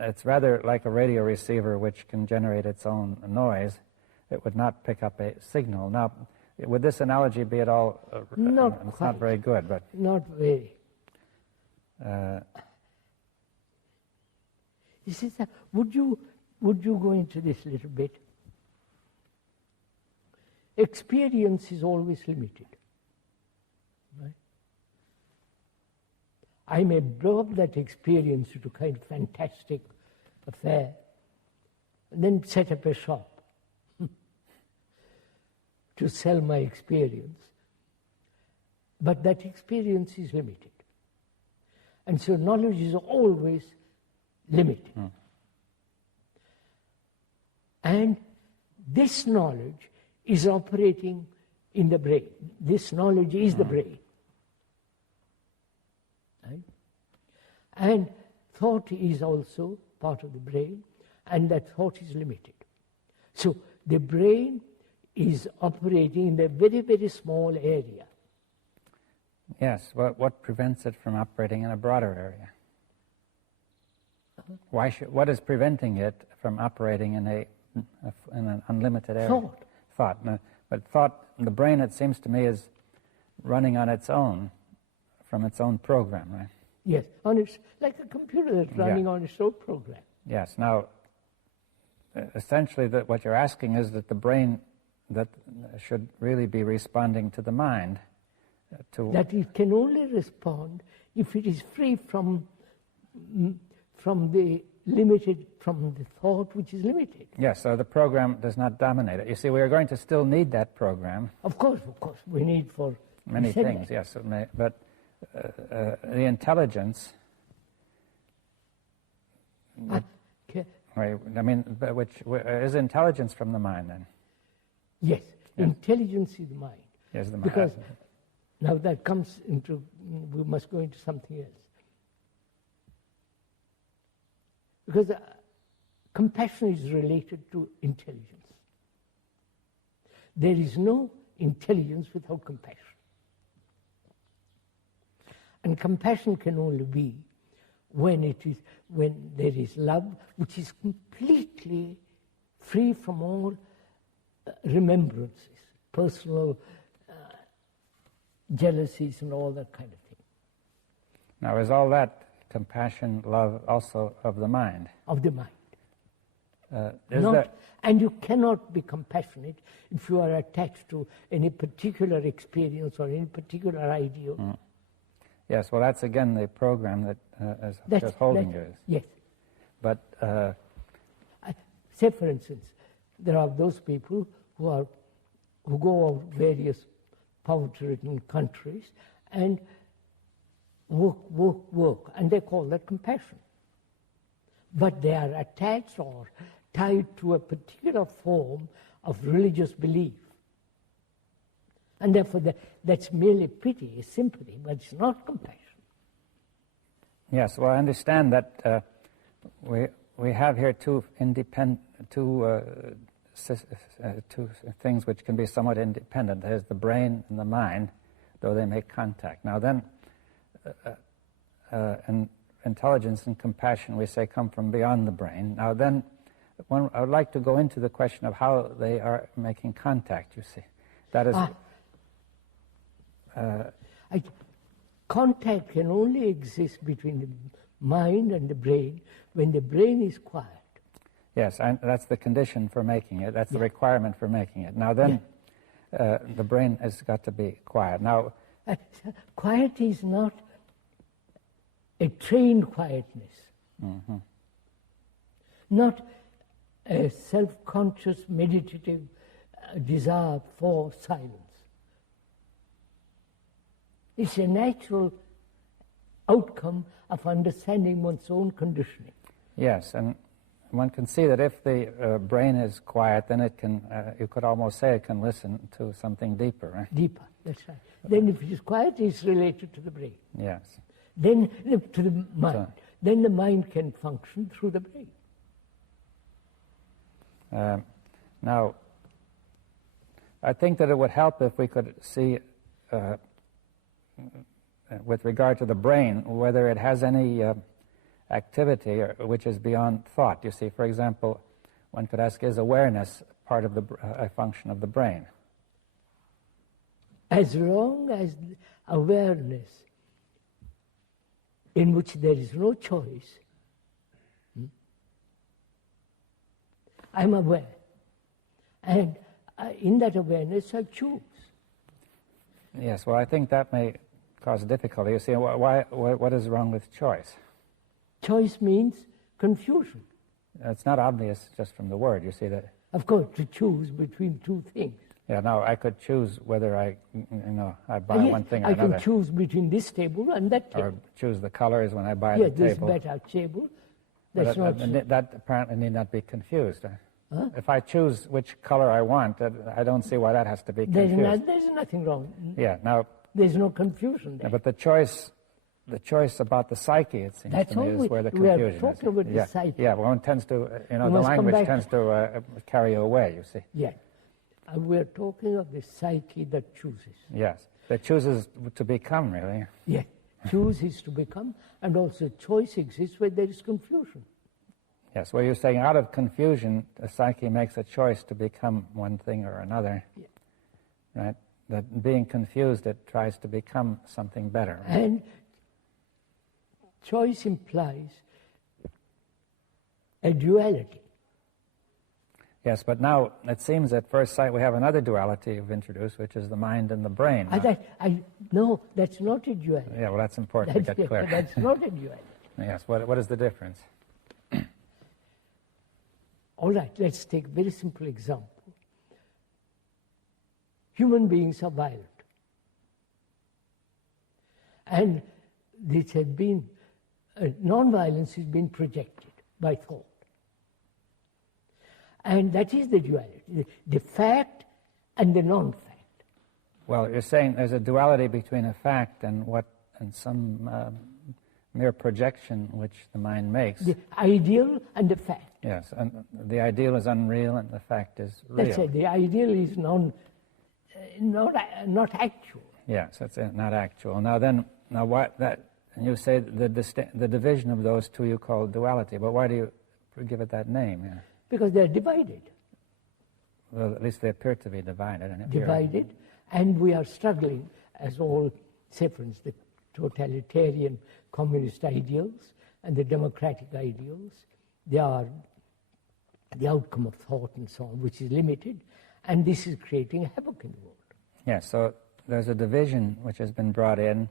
it's rather like a radio receiver which can generate its own noise. It would not pick up a signal. Now, would this analogy be at all... it's not very good, but... Not very. You see, sir, would you go into this a little bit? Experience is always limited. Right? I may blow up that experience into a kind of fantastic affair, and then set up a shop to sell my experience. But that experience is limited. And so knowledge is always limited. And this knowledge is operating in the brain. This knowledge is the brain. Right? And thought is also part of the brain, and that thought is limited. So the brain is operating in a very, very small area. Yes, what prevents it from operating in a broader area? What is preventing it from operating in an unlimited area? Thought. No, but thought, the brain, it seems to me, is running on its own, from its own program, right? Yes, like a computer that's running on its own program. Yes. Now, essentially, what you're asking is that the brain that should really be responding to the mind. That it can only respond if it is free from the thought which is limited. Yes, so the program does not dominate it. You see, we are going to still need that program. Of course, we need for many things, yes, but the intelligence... which is intelligence from the mind, then? Yes, intelligence is the mind. Yes, the mind. Because now that comes into, we must go into something else. Because compassion is related to intelligence. There is no intelligence without compassion. And compassion can only be when there is love, which is completely free from all remembrances, personal jealousies and all that kind of thing. Now, is all that compassion, love, also of the mind? Of the mind. And you cannot be compassionate if you are attached to any particular experience or any particular ideal. Yes, well, that's again the program that is just holding you. Yes. But say, for instance, there are those people who go out various poverty-ridden countries and work, and they call that compassion. But they are attached or tied to a particular form of religious belief. And therefore, that's merely pity, sympathy, but it's not compassion. Yes, well, I understand that we have here two things which can be somewhat independent. There's the brain and the mind, though they make contact. Now then, intelligence and compassion, we say, come from beyond the brain. Now then, I would like to go into the question of how they are making contact, you see. That is... contact can only exist between the mind and the brain when the brain is quiet. Yes, and that's the condition for making it. That's the requirement for making it. Now then, the brain has got to be quiet. Now, quiet is not a trained quietness. Mm-hmm. Not a self-conscious, meditative desire for silence. It's a natural outcome of understanding one's own conditioning. Yes, and one can see that if the brain is quiet, then it can, you could almost say it can listen to something deeper, right? Deeper, that's right. Then if it is quiet, it's related to the brain. Yes. Then to the mind. So, then the mind can function through the brain. Now, I think that it would help if we could see, with regard to the brain, whether it has any activity which is beyond thought. You see, for example, one could ask, is awareness part of a function of the brain? As long as awareness in which there is no choice, I'm aware. And in that awareness, I choose. Yes, well, I think that may cause difficulty. You see, what is wrong with choice? Choice means confusion. It's not obvious just from the word. You see that. Of course, to choose between two things. Yeah, now I could choose whether I buy Yes, one thing or I another. can choose between this table and that table. Or choose the colors when I buy the this table. better table. But That's not. that apparently need not be confused. Huh? If I choose which color I want, I don't see why that has to be confused. There's nothing wrong. Yeah, now. There's no confusion there. But the choice about the psyche, it seems to me, is where the confusion is. We are talking about the psyche. Yeah, one tends to, the language tends to carry you away, you see. Yeah. We're talking of the psyche that chooses. Yes, that chooses to become, really. Yeah, chooses to become, and also choice exists where there is confusion. Yes, well, you're saying out of confusion, the psyche makes a choice to become one thing or another, right? That being confused, it tries to become something better. Right? And choice implies a duality. Yes, but now it seems at first sight we have another duality you've introduced, which is the mind and the brain. No, that's not a duality. Yeah, well, that's important to get clear. That's not a duality. Yes, what is the difference? All right, let's take a very simple example. Human beings are violent. And this has been, non-violence has been projected by thought. And that is the duality, the fact and the non-fact. Well, you're saying there's a duality between a fact and some mere projection which the mind makes. The ideal and the fact. Yes, and the ideal is unreal and the fact is real. That's it. The ideal is not actual. Yes, that's it, not actual. And you say the division of those two you call duality, but why do you give it that name? Yeah. Because they're divided. Well, at least they appear to be divided. Divided, and we are struggling, as all, say for instance, the totalitarian communist ideals and the democratic ideals, they are the outcome of thought and so on, which is limited, and this is creating havoc in the world. Yes, so there's a division which has been brought in,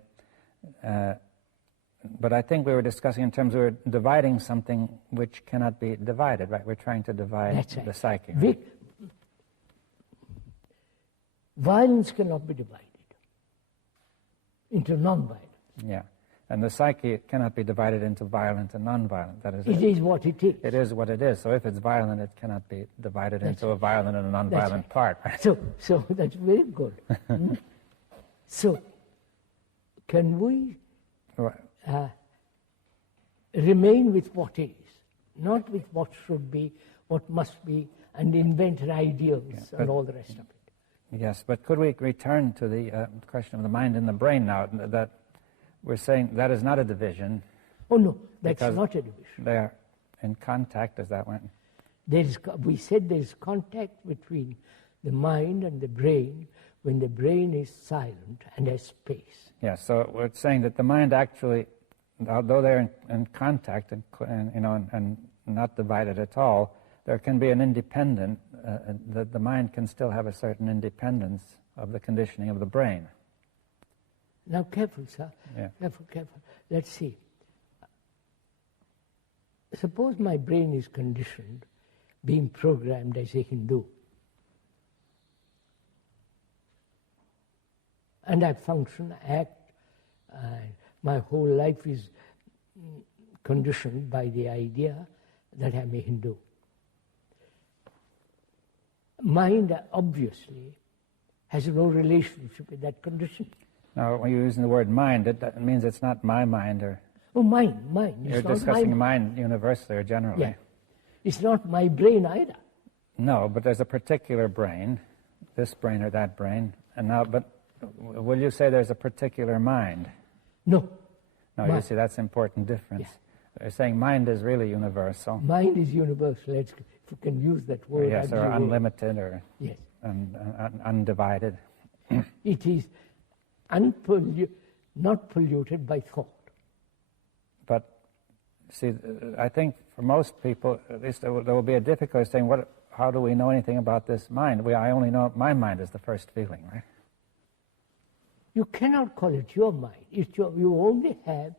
but I think we were discussing in terms of we're dividing something which cannot be divided, right? We're trying to divide the psyche. Right? Violence cannot be divided into non-violence. Yeah, and the psyche cannot be divided into violent and non-violent. That is it is what it is. It is what it is. So if it's violent, it cannot be divided into a violent and a non-violent part. Right? So that's very good. So can we remain with what is, not with what should be, what must be, and invent ideals and all the rest of it? Yes, but could we return to the question of the mind and the brain now? That we're saying that is not a division. Oh no, that's not a division. They are in contact, is that one? We said there's contact between the mind and the brain when the brain is silent and has space. Yes, so we're saying that the mind actually, although they're in contact and not divided at all, there can be an independent, the mind can still have a certain independence of the conditioning of the brain. Now careful, sir. Yeah. Careful. Let's see. Suppose my brain is conditioned being programmed as a Hindu. And I function, act, my whole life is conditioned by the idea that I'm a Hindu. Mind, obviously, has no relationship with that condition. Now, when you're using the word mind, it means it's not my mind, or... Oh, mind. You're discussing mind universally or generally. Yeah. It's not my brain either. No, but there's a particular brain, this brain or that brain, and now, but will you say there's a particular mind? No. No, you see, that's an important difference. Yeah. They're saying mind is really universal. Mind is universal, if you can use that word. Yes, or unlimited, or yes. Undivided. It is not polluted by thought. But, see, I think for most people, at least there will be a difficulty saying, how do we know anything about this mind? I only know my mind is the first feeling, right? You cannot call it your mind. You only have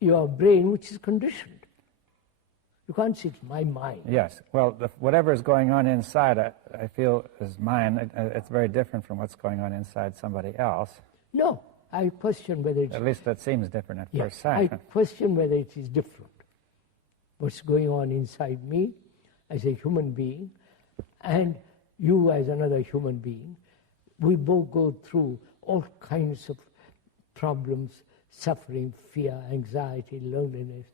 your brain, which is conditioned. You can't say it's my mind. Yes. Well, whatever is going on inside, I feel is mine. It's very different from what's going on inside somebody else. No, I question whether it's... At least that seems different at first I sight. question whether it is different. What's going on inside me as a human being and you as another human being. We both go through all kinds of problems, suffering, fear, anxiety, loneliness,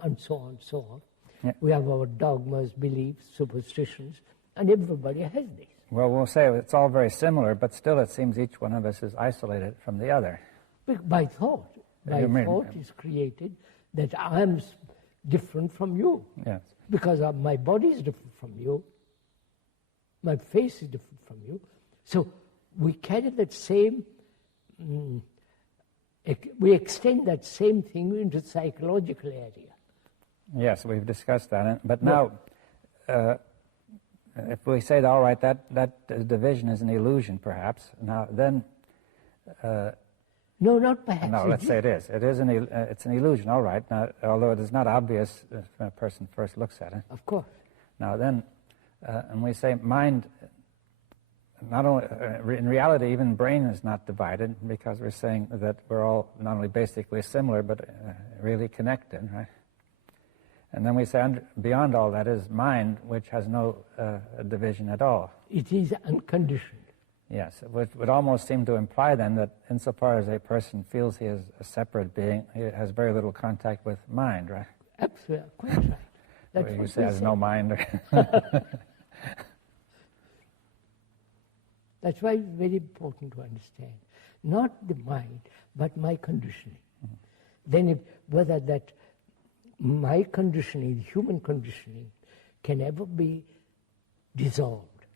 and so on, so on. Yeah. We have our dogmas, beliefs, superstitions, and everybody has these. Well, we'll say it's all very similar, but still it seems each one of us is isolated from the other. By thought. Thought is created that I am different from you. Yes. Because my body is different from you. My face is different from you. So we carry that same, we extend that same thing into the psychological area. Yes, we've discussed that. But now, if we say, all right, that division is an illusion, perhaps, now then... no, not perhaps. No, let's say it is. It's an illusion, all right, now, although it is not obvious when a person first looks at it. Of course. Now then, and we say mind... Not only in reality, even brain is not divided, because we're saying that we're all not only basically similar, but really connected, right? And then we say beyond all that is mind, which has no division at all. It is unconditioned. Yes, which would almost seem to imply then that insofar as a person feels he is a separate being, he has very little contact with mind, right? Absolutely, quite right. That's you say has no mind. That's why it's very important to understand. Not the mind, but my conditioning. Mm-hmm. Then whether that my conditioning, human conditioning, can ever be dissolved.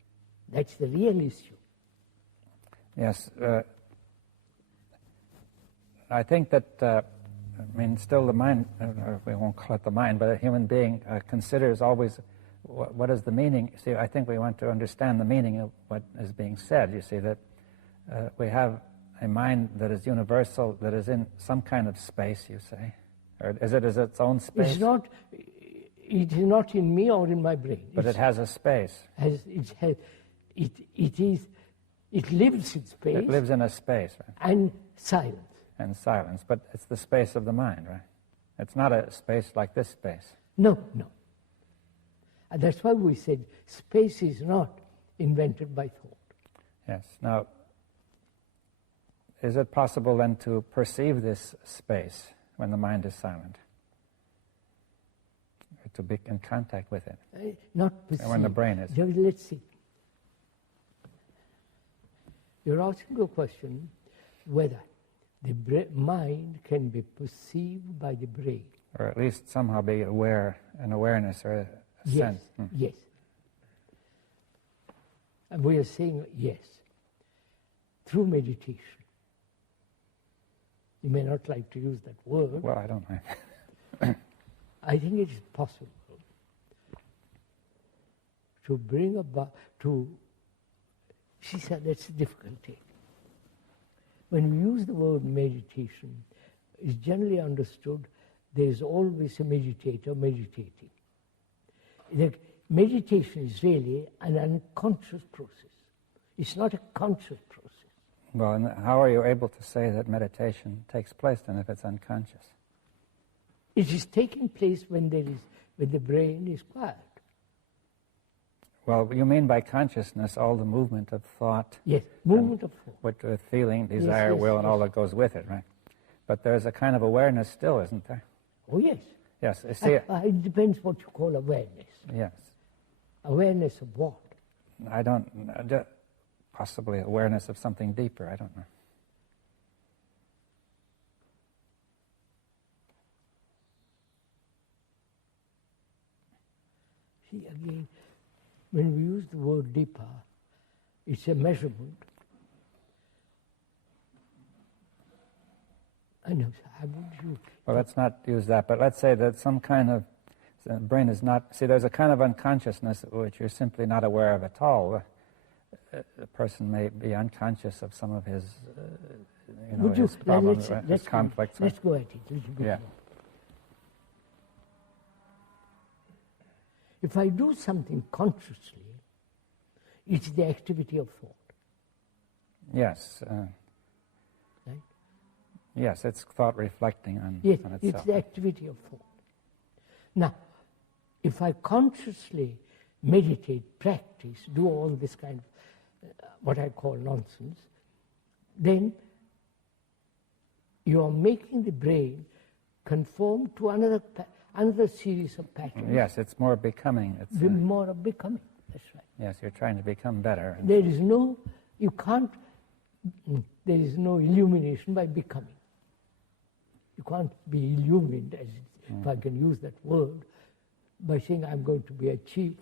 That's the real issue. Yes. I think that, still the mind, we won't call it the mind, but a human being considers always what is the meaning? See, I think we want to understand the meaning of what is being said. You see, that we have a mind that is universal, that is in some kind of space, you say? Or is it its own space? It is not in me or in my brain. But it has a space. It lives in space. It lives in a space, right? And silence. And silence, but it's the space of the mind, right? It's not a space like this space. No. And that's why we said space is not invented by thought. Yes. Now, is it possible then to perceive this space when the mind is silent? Or to be in contact with it? Not perceive. And when the brain is. Let's see. You're asking a question whether the mind can be perceived by the brain. Or at least somehow be aware, an awareness or a sense. Yes. And we are saying yes, through meditation. You may not like to use that word. Well, I don't mind. I think it is possible to bring about, she said that's a difficulty. When we use the word meditation, it's generally understood there is always a meditator meditating. The meditation is really an unconscious process. It's not a conscious process. Well, and how are you able to say that meditation takes place then if it's unconscious? It is taking place when the brain is quiet. Well, you mean by consciousness all the movement of thought? Yes, movement of thought. With feeling, desire, yes, will, and all that goes with it, right? But there's a kind of awareness still, isn't there? Oh, yes. Yes, you see. It depends what you call awareness. Yes. Awareness of what? I don't, possibly awareness of something deeper, I don't know. See, again, when we use the word deeper, it's a measurement. I know, how would you... Well, let's not use that, but let's say that some kind of, the brain is not, see, there's a kind of unconsciousness which you're simply not aware of at all. A person may be unconscious of some of his, his problems, his conflicts. Let's go at it a little bit more. If I do something consciously, it's the activity of thought. Yes. Right? Yes, it's thought reflecting on itself. It's the activity of thought. Now, if I consciously meditate, practice, do all this kind of what I call nonsense, then you are making the brain conform to another series of patterns. Yes, it's more becoming. It's more of becoming, that's right. Yes, you're trying to become better. There is no illumination by becoming. You can't be illumined, if I can use that word, by saying I'm going to be a chief.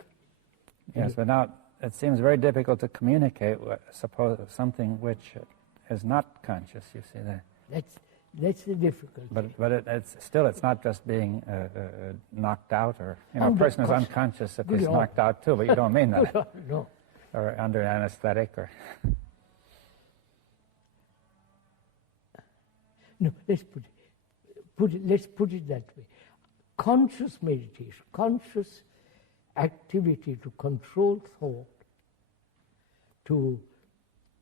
Yes, but now it seems very difficult to communicate something which is not conscious, you see. That's the difficulty. But it's not just being knocked out, or a person is unconscious if he's knocked out too, but you don't mean that. No. Or under anesthetic, or... No, let's put it that way. Conscious meditation, conscious activity to control thought, to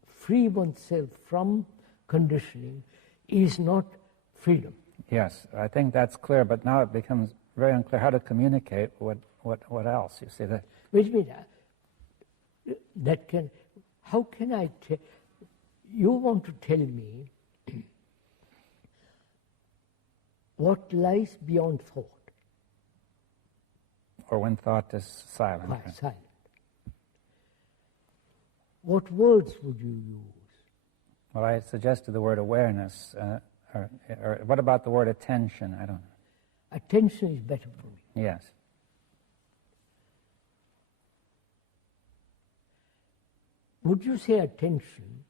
free oneself from conditioning, is not freedom. Yes, I think that's clear, but now it becomes very unclear how to communicate what else, you see. That. Wait a minute, how can I tell, you want to tell me what lies beyond thought? Or when thought is silent. Right, silent. What words would you use? Well, I suggested the word awareness, or what about the word attention? I don't know. Attention is better for me. Yes. Would you say attention?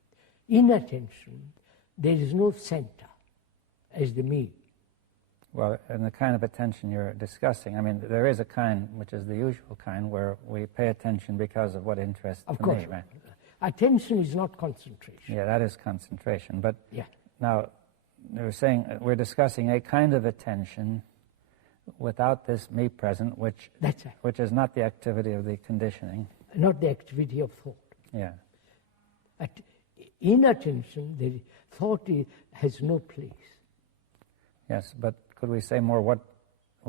In attention, there is no center as the me. Well, in the kind of attention you're discussing, I mean, there is a kind, which is the usual kind, where we pay attention because of what interests of course. me, right? Attention is not concentration. Yeah, that is concentration. But now, we're discussing a kind of attention without this me present, which is not the activity of the conditioning. Not the activity of thought. Yeah. In attention, the thought has no place. Yes, but could we say more, what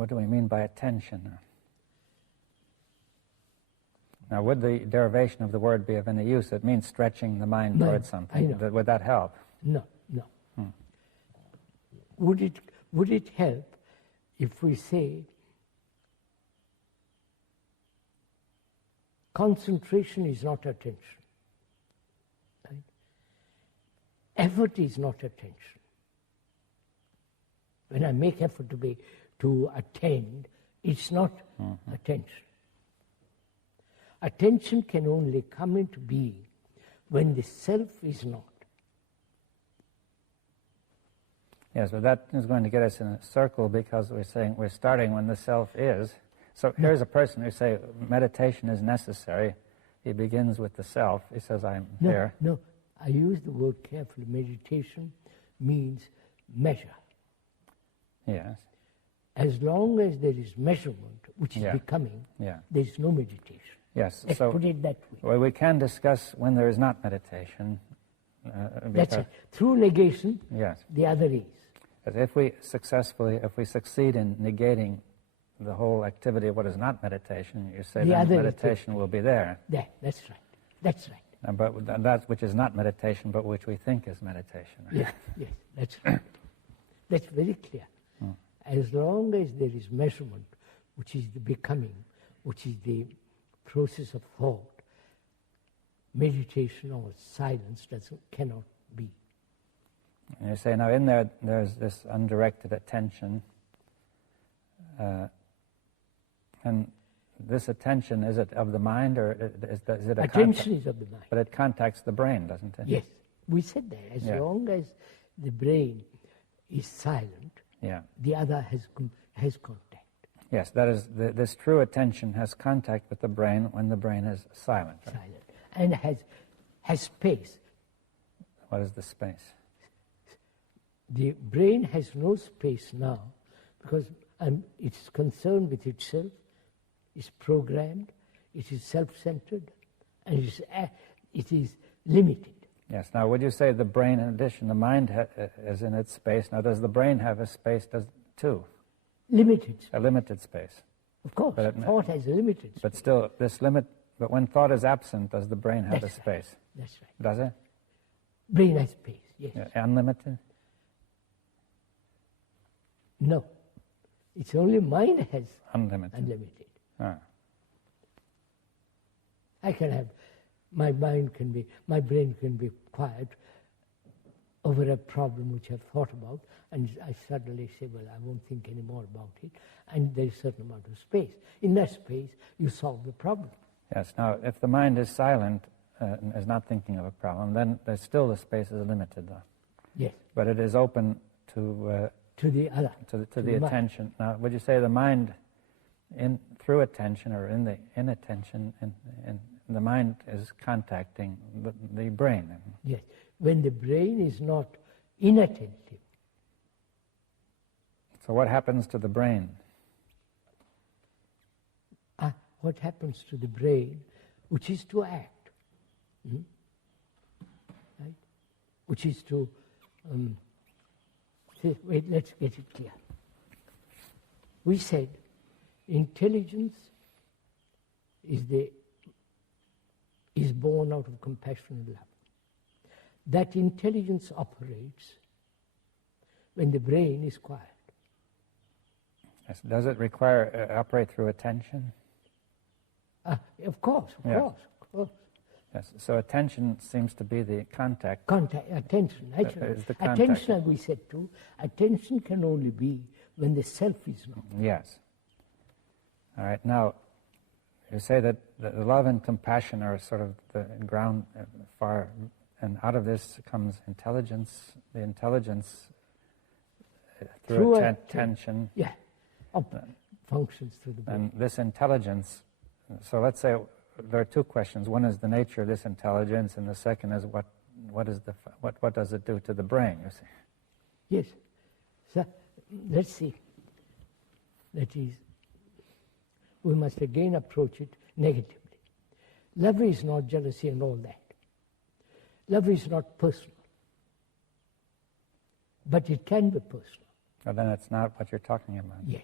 do we mean by attention? Now, would the derivation of the word be of any use? It means stretching the mind towards something. Would that help? No. Would it help if we say concentration is not attention? Right? Effort is not attention. When I make effort to attend, it's not attention. Attention can only come into being when the self is not. Yes, but that is going to get us in a circle, because we're starting when the self is. So here's a person who say meditation is necessary. He begins with the self. He says, I'm here. No, I use the word carefully. Meditation means measure. Yes. As long as there is measurement, which is becoming, there is no meditation. Yes, Let's so put it that way. Well, we can discuss when there is not meditation. That's it. Through negation, yes, the other is. If we succeed in negating the whole activity of what is not meditation, you say then meditation will be there. There, that's right. That's right. But that which is not meditation, but which we think is meditation. Right? Yes, that's right. That's very clear. As long as there is measurement, which is the becoming, which is the process of thought, meditation or silence cannot be. And you say, now in there's this undirected attention, and this attention, is it of the mind, or is it a attention is of the mind? But it contacts the brain, doesn't it? Yes, we said that. As long as the brain is silent, the other has contact. Yes, that is, this true attention has contact with the brain when the brain is silent. Right? Silent. And has space. What is the space? The brain has no space now because it's concerned with itself, it's programmed, it is self-centered, and it is limited. Yes. Now, would you say the brain, in addition, the mind is in its space? Now, does the brain have a space too? Limited space. A limited space. Of course, thought has a limited space. But still, but when thought is absent, does the brain have a space? That's right. Does it? Brain has space, yes. Unlimited? No. It's only mind has unlimited. Ah. I can have, my brain can be quiet over a problem which I've thought about, and I suddenly say, well, I won't think any more about it, and there's a certain amount of space. In that space, you solve the problem. Yes. Now, if the mind is silent, is not thinking of a problem, then there's still the space is limited, though. Yes. But it is open to the other, to the attention. Now, would you say the mind, through attention or in attention, and the mind is contacting the brain? Yes. When the brain is not inattentive. So what happens to the brain? What happens to the brain, which is to act, right? Which is to wait. Let's get it clear. We said intelligence is born out of compassion and love. That intelligence operates when the brain is quiet. Yes. Does it require operate through attention? Of course. Yes. So attention seems to be the contact. Attention. Is the contact. Attention, as we said too, attention can only be when the self is not. Yes. All right. Now, you say that the love and compassion are sort of the ground far, and out of this comes intelligence. The intelligence through attention. Functions through the brain. And this intelligence. So let's say there are two questions. One is the nature of this intelligence, and the second is what does it do to the brain? You see. Yes. So let's see. That is, we must again approach it negatively. Love is not jealousy and all that. Love is not personal, but it can be personal. Well, then it's not what you're talking about. Yes.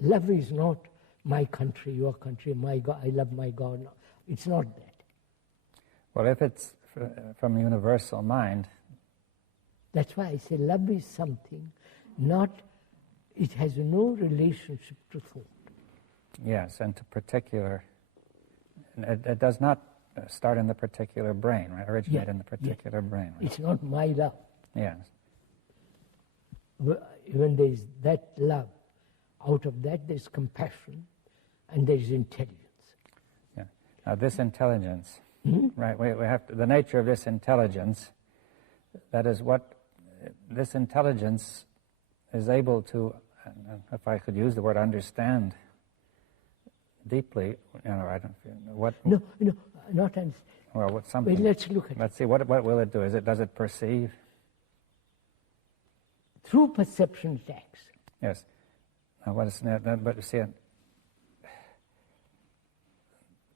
Love is not my country, your country, my God, I love my God. No, it's not that. Well, if it's from universal mind. That's why I say love is something, it has no relationship to thought. Yes, and to particular, it does not start in the particular brain, right? Originate in the particular brain. Right? It's not my love. Yes. When there is that love, out of that there's compassion and there is intelligence. Yeah. Now this intelligence, right? We have the nature of this intelligence. That is what this intelligence is able to, if I could use the word understand deeply. I don't what. No, not understand. Well, what something. Wait, let's look at it. Let's see. What will it do? Does it perceive? through perception it acts. Yes. Now what is that? But you see,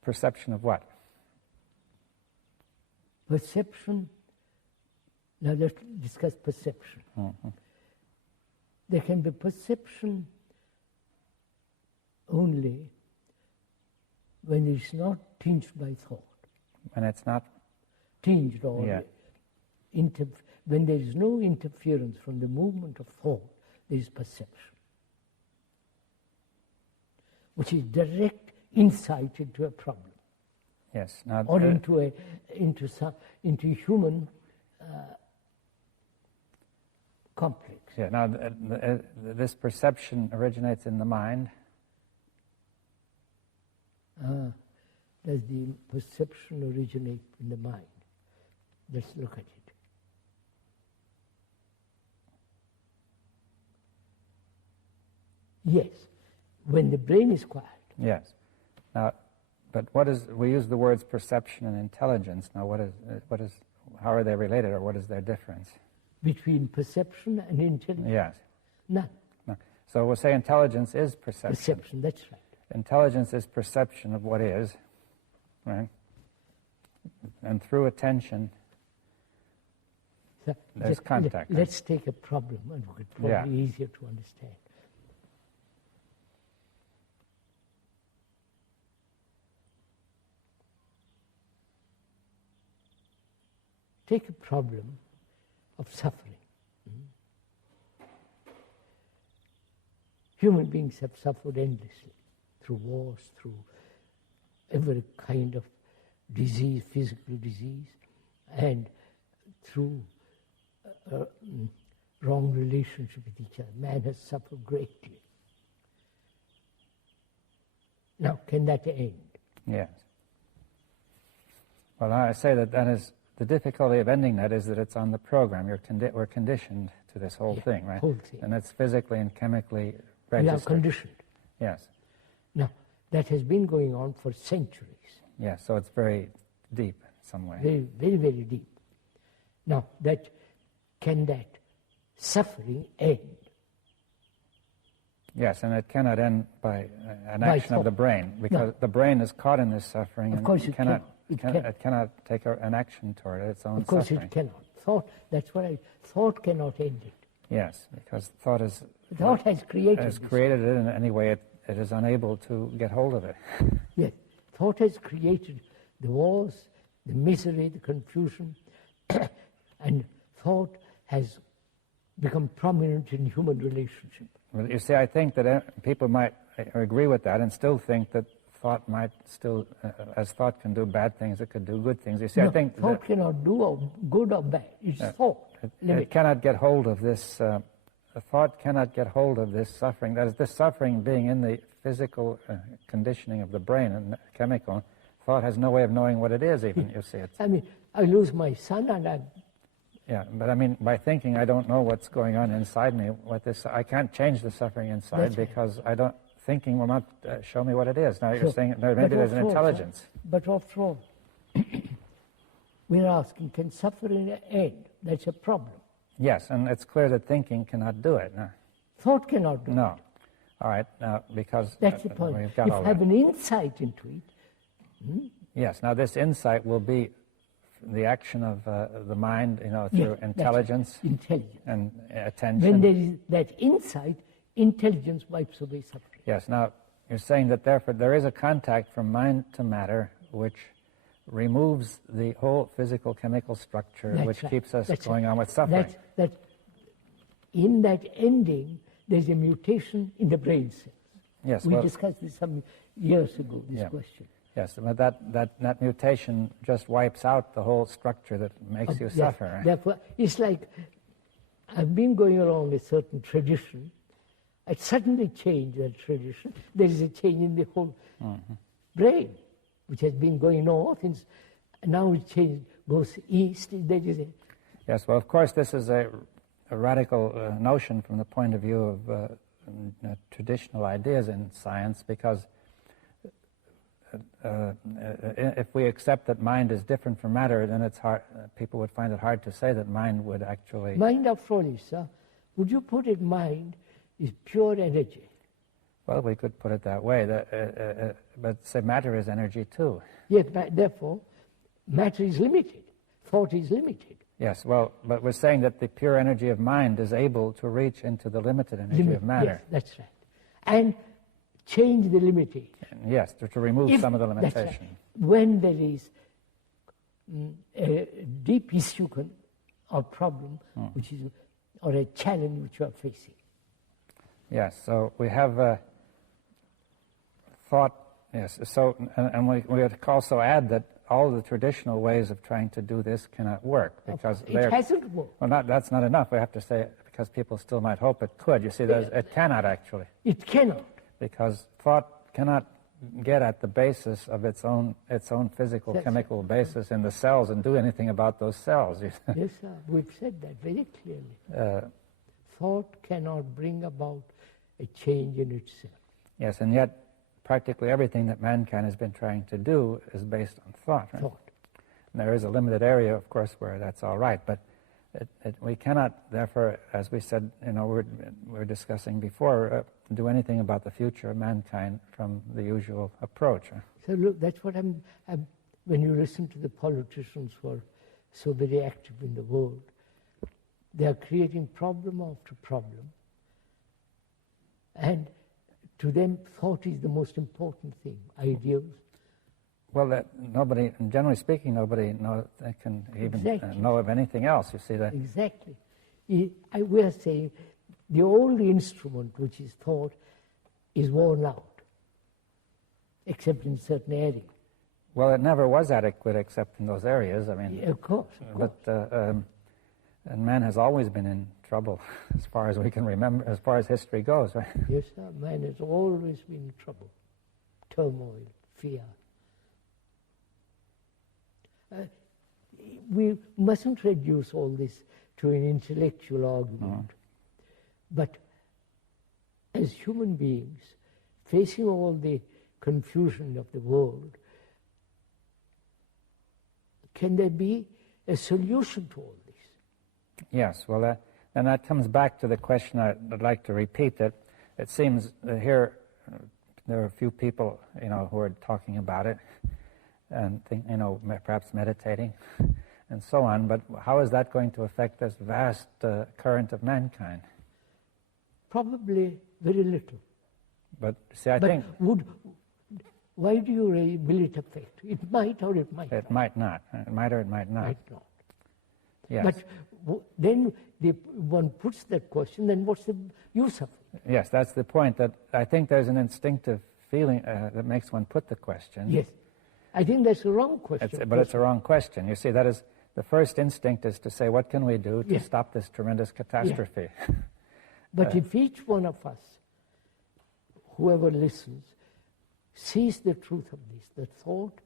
perception of what? Perception. Now let's discuss perception. Mm-hmm. There can be perception only when it's not tinged by thought. When it's not tinged or when there is no interference from the movement of thought, there is perception, which is direct insight into a problem. Yes. Now, or into human complex. Yeah. Now, this perception originates in the mind. Does the perception originate in the mind? Let's look at it. Yes, when the brain is quiet. Yes. Now, but what is? We use the words perception and intelligence. Now, what is? How are they related, or what is their difference? Between perception and intelligence? Yes. None. No. So we'll say intelligence is perception. Perception, that's right. Intelligence is perception of what is, right? And through attention, So there's contact. Let's take a problem, and it's probably easier to understand. Take a problem of suffering. Human beings have suffered endlessly through wars, through every kind of disease, physical disease, and through wrong relationship with each other. Man has suffered greatly. Now, can that end? Yes. Well, I say that is the difficulty of ending that is that it's on the program. We're conditioned to this whole thing, right? Whole thing. And it's physically and chemically registered. We are conditioned. Yes. Now, that has been going on for centuries. Yes, so it's very deep in some way. Very, very, very deep. Now, can that suffering end? Yes, and it cannot end by an action of the brain, because the brain is caught in this suffering, of course and it cannot take an action toward its own suffering. Of course it cannot. Thought cannot end it. Yes, because thought has created it in any way it is unable to get hold of it. Yes, thought has created the wars, the misery, the confusion, and thought has become prominent in human relationship. Well, you see, I think that people might agree with that and still think that thought might still, as thought can do bad things, it could do good things. You see, No, I think thought cannot do good or bad. It's thought. It cannot get hold of this. The thought cannot get hold of this suffering. That is, this suffering being in the physical conditioning of the brain and chemical. Thought has no way of knowing what it is. Even you see it. I mean, I lose my son, and but I mean, by thinking, I don't know what's going on inside me. I can't change the suffering inside because I don't. Thinking will not show me what it is. Now you're saying maybe there's an intelligence. But after all, we're asking, can suffering end? That's a problem. Yes, and it's clear that thinking cannot do it. No. Thought cannot do it. No. All right, now because that's the point. We've got if you have an insight into it. Yes, now this insight will be the action of the mind, through intelligence and attention. When there is that insight, intelligence wipes away suffering. Yes, now you're saying that therefore there is a contact from mind to matter which removes the whole physical chemical structure which keeps us going on with suffering. In that ending, there's a mutation in the brain cells. Yes, we discussed this some years ago, this question. Yes, but that mutation just wipes out the whole structure that makes you suffer. Right? Therefore, it's like I've been going along a certain tradition. I suddenly change that tradition. There is a change in the whole brain, which has been going north, and now it goes east. There is a yes, well, of course, this is a radical notion from the point of view of traditional ideas in science, because if we accept that mind is different from matter, then it's hard. People would find it hard to say that mind would actually. Mind, after all, is Would you put it mind is pure energy? Well, we could put it that way, but say matter is energy too. Yes, therefore, matter is limited. Thought is limited. Yes, well, but we're saying that the pure energy of mind is able to reach into the limited energy of matter. Yes, that's right. And change the limitation. Yes, to remove some of the limitation. That's right. When there is a deep issue or problem, which is, or a challenge which you are facing. Yes, so we have thought, yes, so, and we would also add that all the traditional ways of trying to do this cannot work because it hasn't worked. Well, that's not enough. We have to say because people still might hope it could. You see, it cannot actually. It cannot, because thought cannot get at the basis of its own physical, chemical basis in the cells and do anything about those cells. Yes, sir. We've said that very clearly. Thought cannot bring about a change in itself. Yes, and yet practically everything that mankind has been trying to do is based on thought. Right? Thought. And there is a limited area, of course, where that's all right, but we cannot, therefore, as we said, we're discussing before, do anything about the future of mankind from the usual approach. So look, that's what when you listen to the politicians who are so very active in the world, they are creating problem after problem. And to them, thought is the most important thing, ideals. Well, generally speaking, nobody can even know of anything else. You see that? Exactly. We are saying the old instrument, which is thought, is worn out, except in certain areas. Well, it never was adequate except in those areas. I mean, of course. And man has always been in trouble, as far as we can remember, as far as history goes. Right? Yes, sir. Man has always been in trouble, turmoil, fear. We mustn't reduce all this to an intellectual argument. But as human beings, facing all the confusion of the world, can there be a solution to all this? Yes, well, and that comes back to the question I'd like to repeat. That it seems here there are a few people, who are talking about it and perhaps meditating and so on. But how is that going to affect this vast current of mankind? Probably very little. But see, I think why do you raise? Will it affect? It might or it might. It might not. It might or it might not. Might not. Yes. But then one puts that question. Then what's the use of it? Yes, that's the point. That I think there's an instinctive feeling that makes one put the question. Yes, I think that's a wrong question. But it's a wrong question. You see, that is the first instinct is to say, what can we do to stop this tremendous catastrophe? Yeah. But if each one of us, whoever listens, sees the truth of this, that thought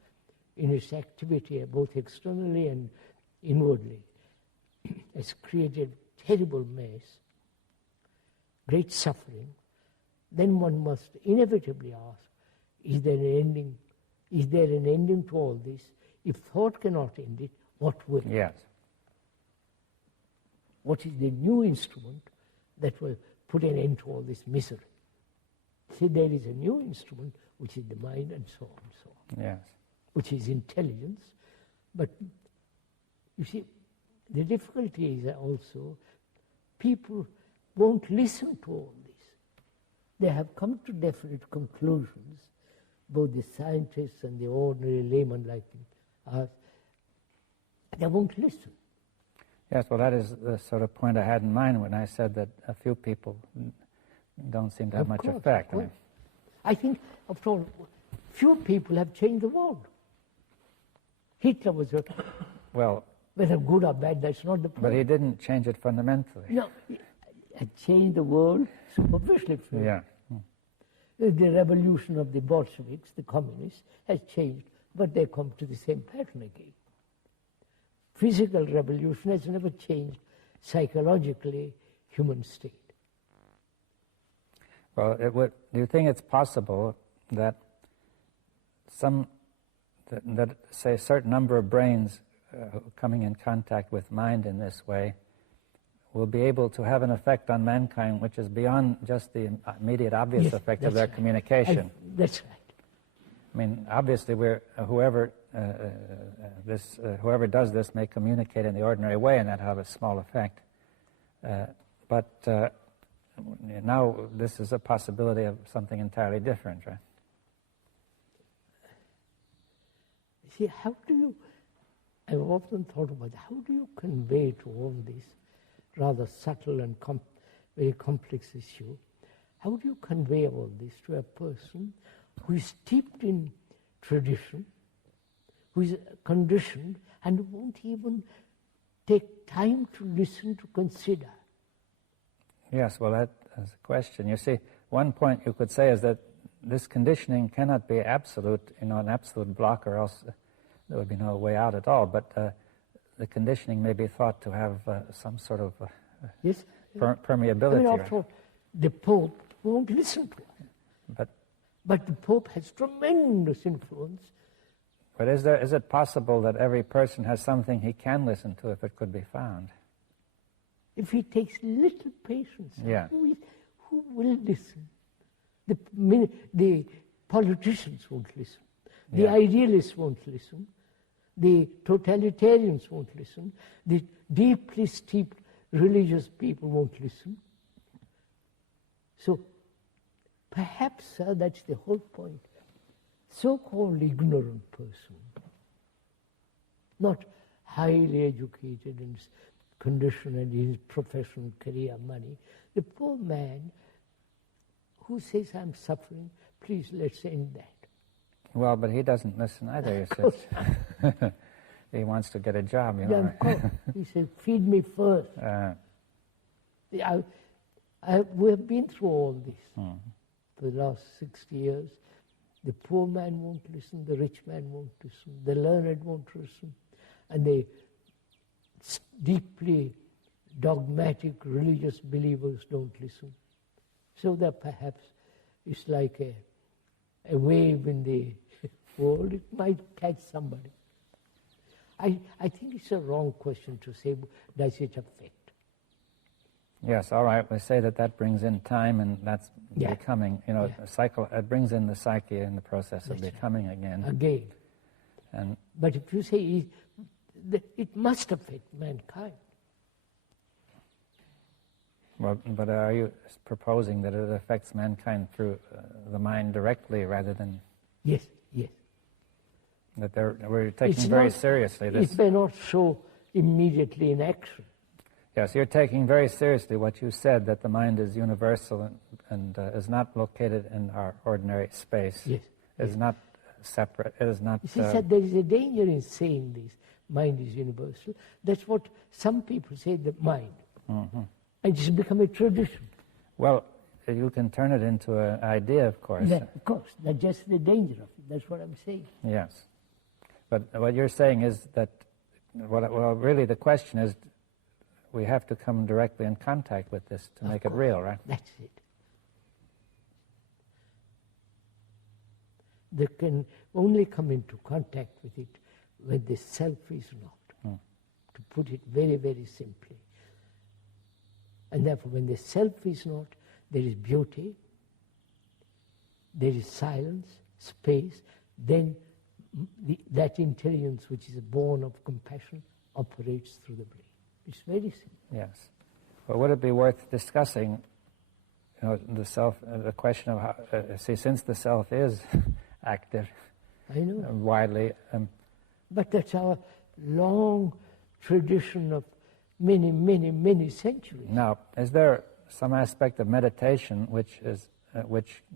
in its activity, both externally and inwardly, has created terrible mess, great suffering, then one must inevitably ask, is there an ending? Is there an ending to all this? If thought cannot end it, what will? Yes. What is the new instrument that will put an end to all this misery? See, there is a new instrument, which is the mind, and so on and so on. Yes. Which is intelligence. But, you see, the difficulty is also people won't listen to all this. They have come to definite conclusions, both the scientists and the ordinary layman like us. They won't listen. Yes, well, that is the sort of point I had in mind when I said that a few people don't seem to have much effect. I think, after all, few people have changed the world. Hitler was whether good or bad, that's not the point. But he didn't change it fundamentally. No, he changed the world superficially. Yeah. The revolution of the Bolsheviks, the communists, has changed, but they come to the same pattern again. Physical revolution has never changed psychologically human state. Well, do you think it's possible that say a certain number of brains coming in contact with mind in this way will be able to have an effect on mankind which is beyond just the immediate obvious Yes, effect of that's their right. communication. That's right. I mean, obviously, whoever does this may communicate in the ordinary way, and that have a small effect. But now this is a possibility of something entirely different, right? See, how do you? I've often thought about how do you convey to all this rather subtle and very complex issue? How do you convey all this to a person who is steeped in tradition, who is conditioned, and won't even take time to listen, to consider? Yes, well, that is a question. You see, one point you could say is that this conditioning cannot be absolute, an absolute block, or else there would be no way out at all. But the conditioning may be thought to have some sort of yes, permeability. I mean, after all, the Pope won't listen to it. But the Pope has tremendous influence. But is it possible that every person has something he can listen to if it could be found? If he takes little patience, yeah. Who will listen? The politicians won't listen. The idealists won't listen. The totalitarians won't listen. The deeply steeped religious people won't listen. So perhaps, sir, that's the whole point. So-called ignorant person, not highly educated and conditioned in his professional career, money, the poor man who says, I'm suffering, please let's end that. Well, but he doesn't listen either, you said. He wants to get a job, you know. Yeah, of course. He said, feed me first. We have been through all this for the last 60 years. The poor man won't listen, the rich man won't listen, the learned won't listen, and the deeply dogmatic religious believers don't listen. So that perhaps it's like a wave in the world. It might catch somebody. I think it's a wrong question to say, does it affect? Yes, all right. We say that brings in time, and that's becoming, it brings in the psyche in the process of becoming again. But if you say it must affect mankind. Well, but are you proposing that it affects mankind through the mind directly rather than... Yes. That we're taking very seriously this... It may not show immediately in action. Yes, you're taking very seriously what you said, that the mind is universal and is not located in our ordinary space. Yes. It is not separate. It is not... You see, sir, there is a danger in saying this. Mind is universal. That's what some people say, the mind. Mm-hmm. And it's become a tradition. Well, you can turn it into an idea, of course. Yeah, of course. That's just the danger of it. That's what I'm saying. Yes. But what you're saying is that, really the question is, we have to come directly in contact with this to make it real, right? That's it. They can only come into contact with it when the self is not, to put it very, very simply. And therefore, when the self is not, there is beauty, there is silence, space, then that intelligence which is born of compassion operates through the brain. It's very simple. Yes. But would it be worth discussing, the self, the question of how, since the self is active, I know. Widely. But that's our long tradition of many, many, many centuries. Now, is there some aspect of meditation which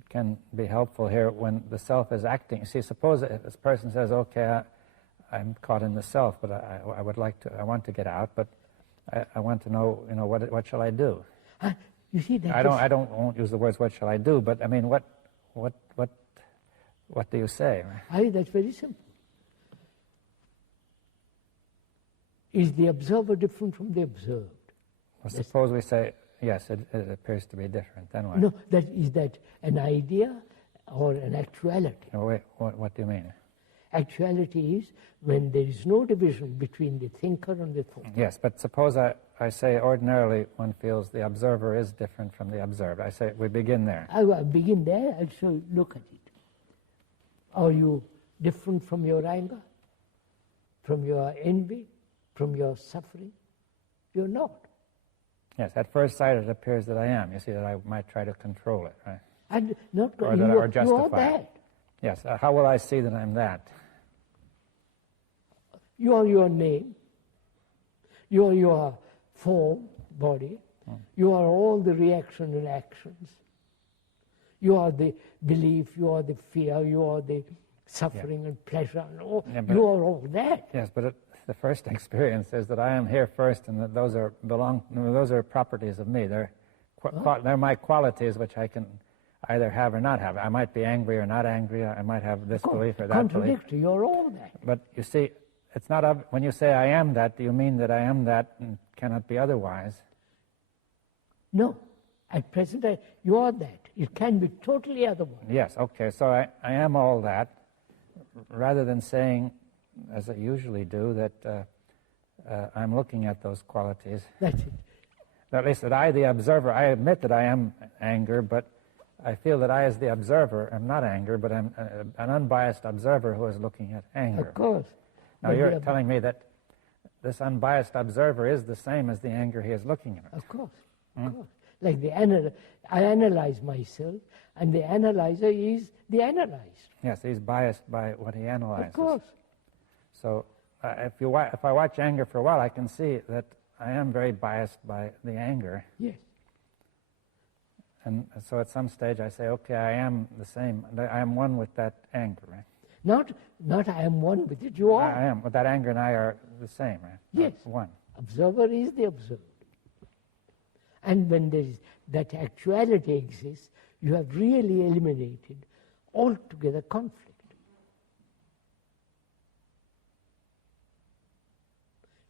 can be helpful here when the self is acting? You see, suppose this person says, "Okay, I'm caught in the self, but I want to get out, but I want to know, what shall I do?" You see that I won't use the words "what shall I do," but I mean, what do you say? That's very simple. Is the observer different from the observed? Well, suppose we say, yes, it appears to be different. Then what? No, is that an idea or an actuality? No, wait, what do you mean? Actuality is when there is no division between the thinker and the thought. Yes, but suppose I say ordinarily one feels the observer is different from the observed. I say we begin there. I will begin there and so look at it. Are you different from your anger, from your envy, from your suffering? You're not. Yes, at first sight it appears that I am. You see that I might try to control it, right? And not Or you, that or you justify are it. that. Yes, how will I see that I'm that? You are your name. You are your form, body. You are all the reaction and actions. You are the belief, you are the fear, you are the suffering and pleasure. And all. You are all that. Yes, but the first experience is that I am here first, and that those are properties of me. They're my qualities, which I can either have or not have. I might be angry or not angry. I might have this belief or that belief. Contradictory. You're all that. But you see, it's not when you say I am that. Do you mean that I am that and cannot be otherwise? No. At present, you are that. It can be totally otherwise. Yes. Okay. So I am all that, rather than saying, as I usually do, that I'm looking at those qualities. That's it. At least that I, the observer, I admit that I am anger, but I feel that I, as the observer, am not anger, but I'm an unbiased observer who is looking at anger. Of course. Now you're telling me that this unbiased observer is the same as the anger he is looking at. Of course. Of course. Like I analyze myself, and the analyzer is the analyzed. Yes, he's biased by what he analyzes. Of course. So if I watch anger for a while, I can see that I am very biased by the anger. Yes. And so at some stage I say, okay, I am the same. I am one with that anger, right? Not I am one with it, you are. I am. But that anger and I are the same, right? Yes. One. Observer is the observed. And when there is that actuality exists, you have really eliminated altogether conflict.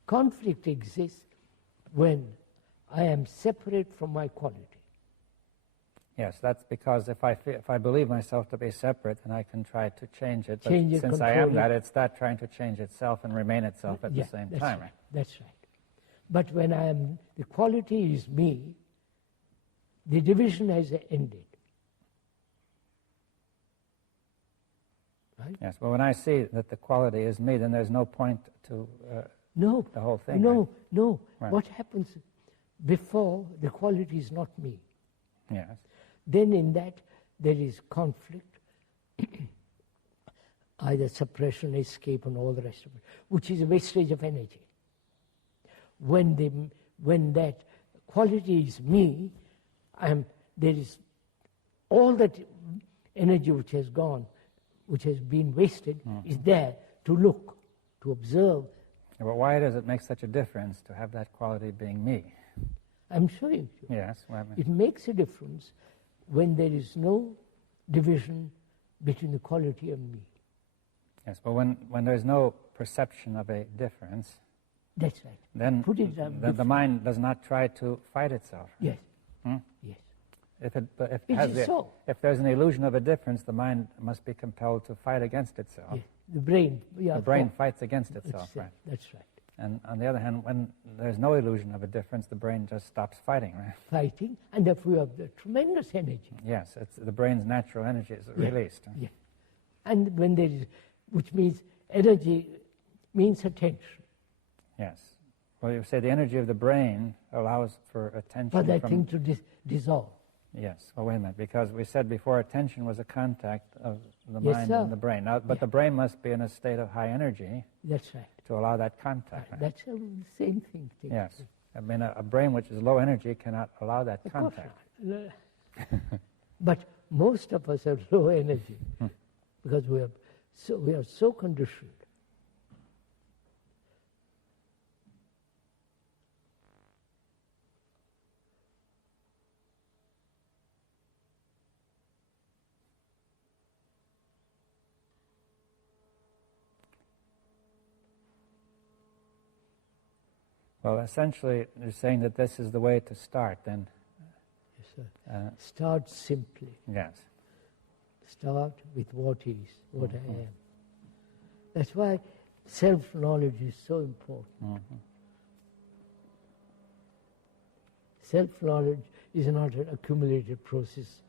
Conflict exists when I am separate from my quality. Yes, that's because if I believe myself to be separate, then I can try to change it. But Change it, since I control am that, it. it's that trying to change itself and remain itself at the same time. Right. That's right. But when the quality is me, the division has ended. Right? Yes, but when I see that the quality is me, then there's no point to the whole thing. No, right? no. Right. What happens before the quality is not me? Yes. Then in that there is conflict, either suppression, escape, and all the rest of it, which is a wastage of energy. When that quality is me, there is all that energy which has gone, which has been wasted, is there to look, to observe. Yeah, but why does it make such a difference to have that quality being me? I'm showing you. Yes. Well, It makes a difference when there is no division between the quality and me. yes, but when there's no perception of a difference, That's right. then Put it the mind does not try to fight itself. Yes. Hmm? Yes. If there's an illusion of a difference, the mind must be compelled to fight against itself. Yes. The brain. Yeah, The brain fights against itself, that's right? That's right. And on the other hand, when there's no illusion of a difference, the brain just stops fighting, right? Fighting, and therefore you have the tremendous energy. Yes, it's the brain's natural energy is released. Yeah. And when there is, which means energy means attention. Yes. Well, you say the energy of the brain allows for attention. For that thing to dissolve. Yes. Well, wait a minute, because we said before attention was a contact of the Yes, mind sir. and the brain. Now, but the brain must be in a state of high energy That's right. to allow that contact. Right? That's the same thing. Yes. I mean, a brain which is low energy cannot allow that Of course contact. not. But most of us are low energy because we are so conditioned. Well, essentially, you're saying that this is the way to start, then. Yes, sir. Start simply. Yes. Start with what is, what I am. That's why self-knowledge is so important. Mm-hmm. Self-knowledge is not an accumulated process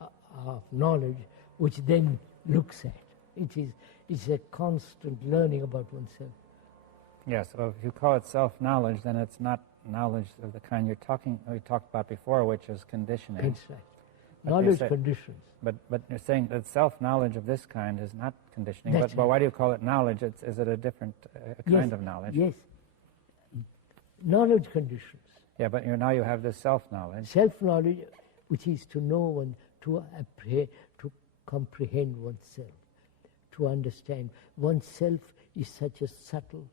of knowledge which then looks at. It's a constant learning about oneself. Yes, so if you call it self-knowledge, then it's not knowledge of the kind we talked about before, which is conditioning. That's right. Knowledge conditions. But you're saying that self-knowledge of this kind is not conditioning. That's But why do you call it knowledge? Is it a different kind of knowledge? Yes. Knowledge conditions. Yeah, but now you have this self-knowledge. Self-knowledge, which is to know one, to comprehend oneself, to understand. Oneself is such a subtle,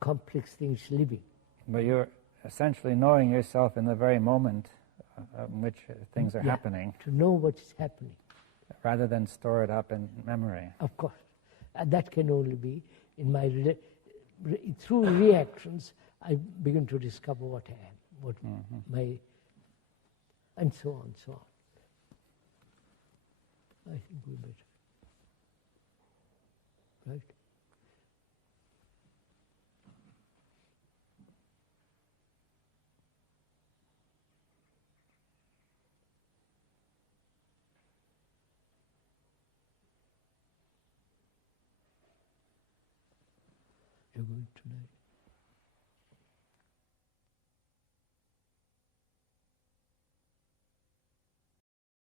complex thing, it's living. But you're essentially knowing yourself in the very moment in which things are happening. To know what's happening. Rather than store it up in memory. Of course. And that can only be in my through reactions, I begin to discover what I am, what my, and so on, so on. I think we better. Right? You're going tonight.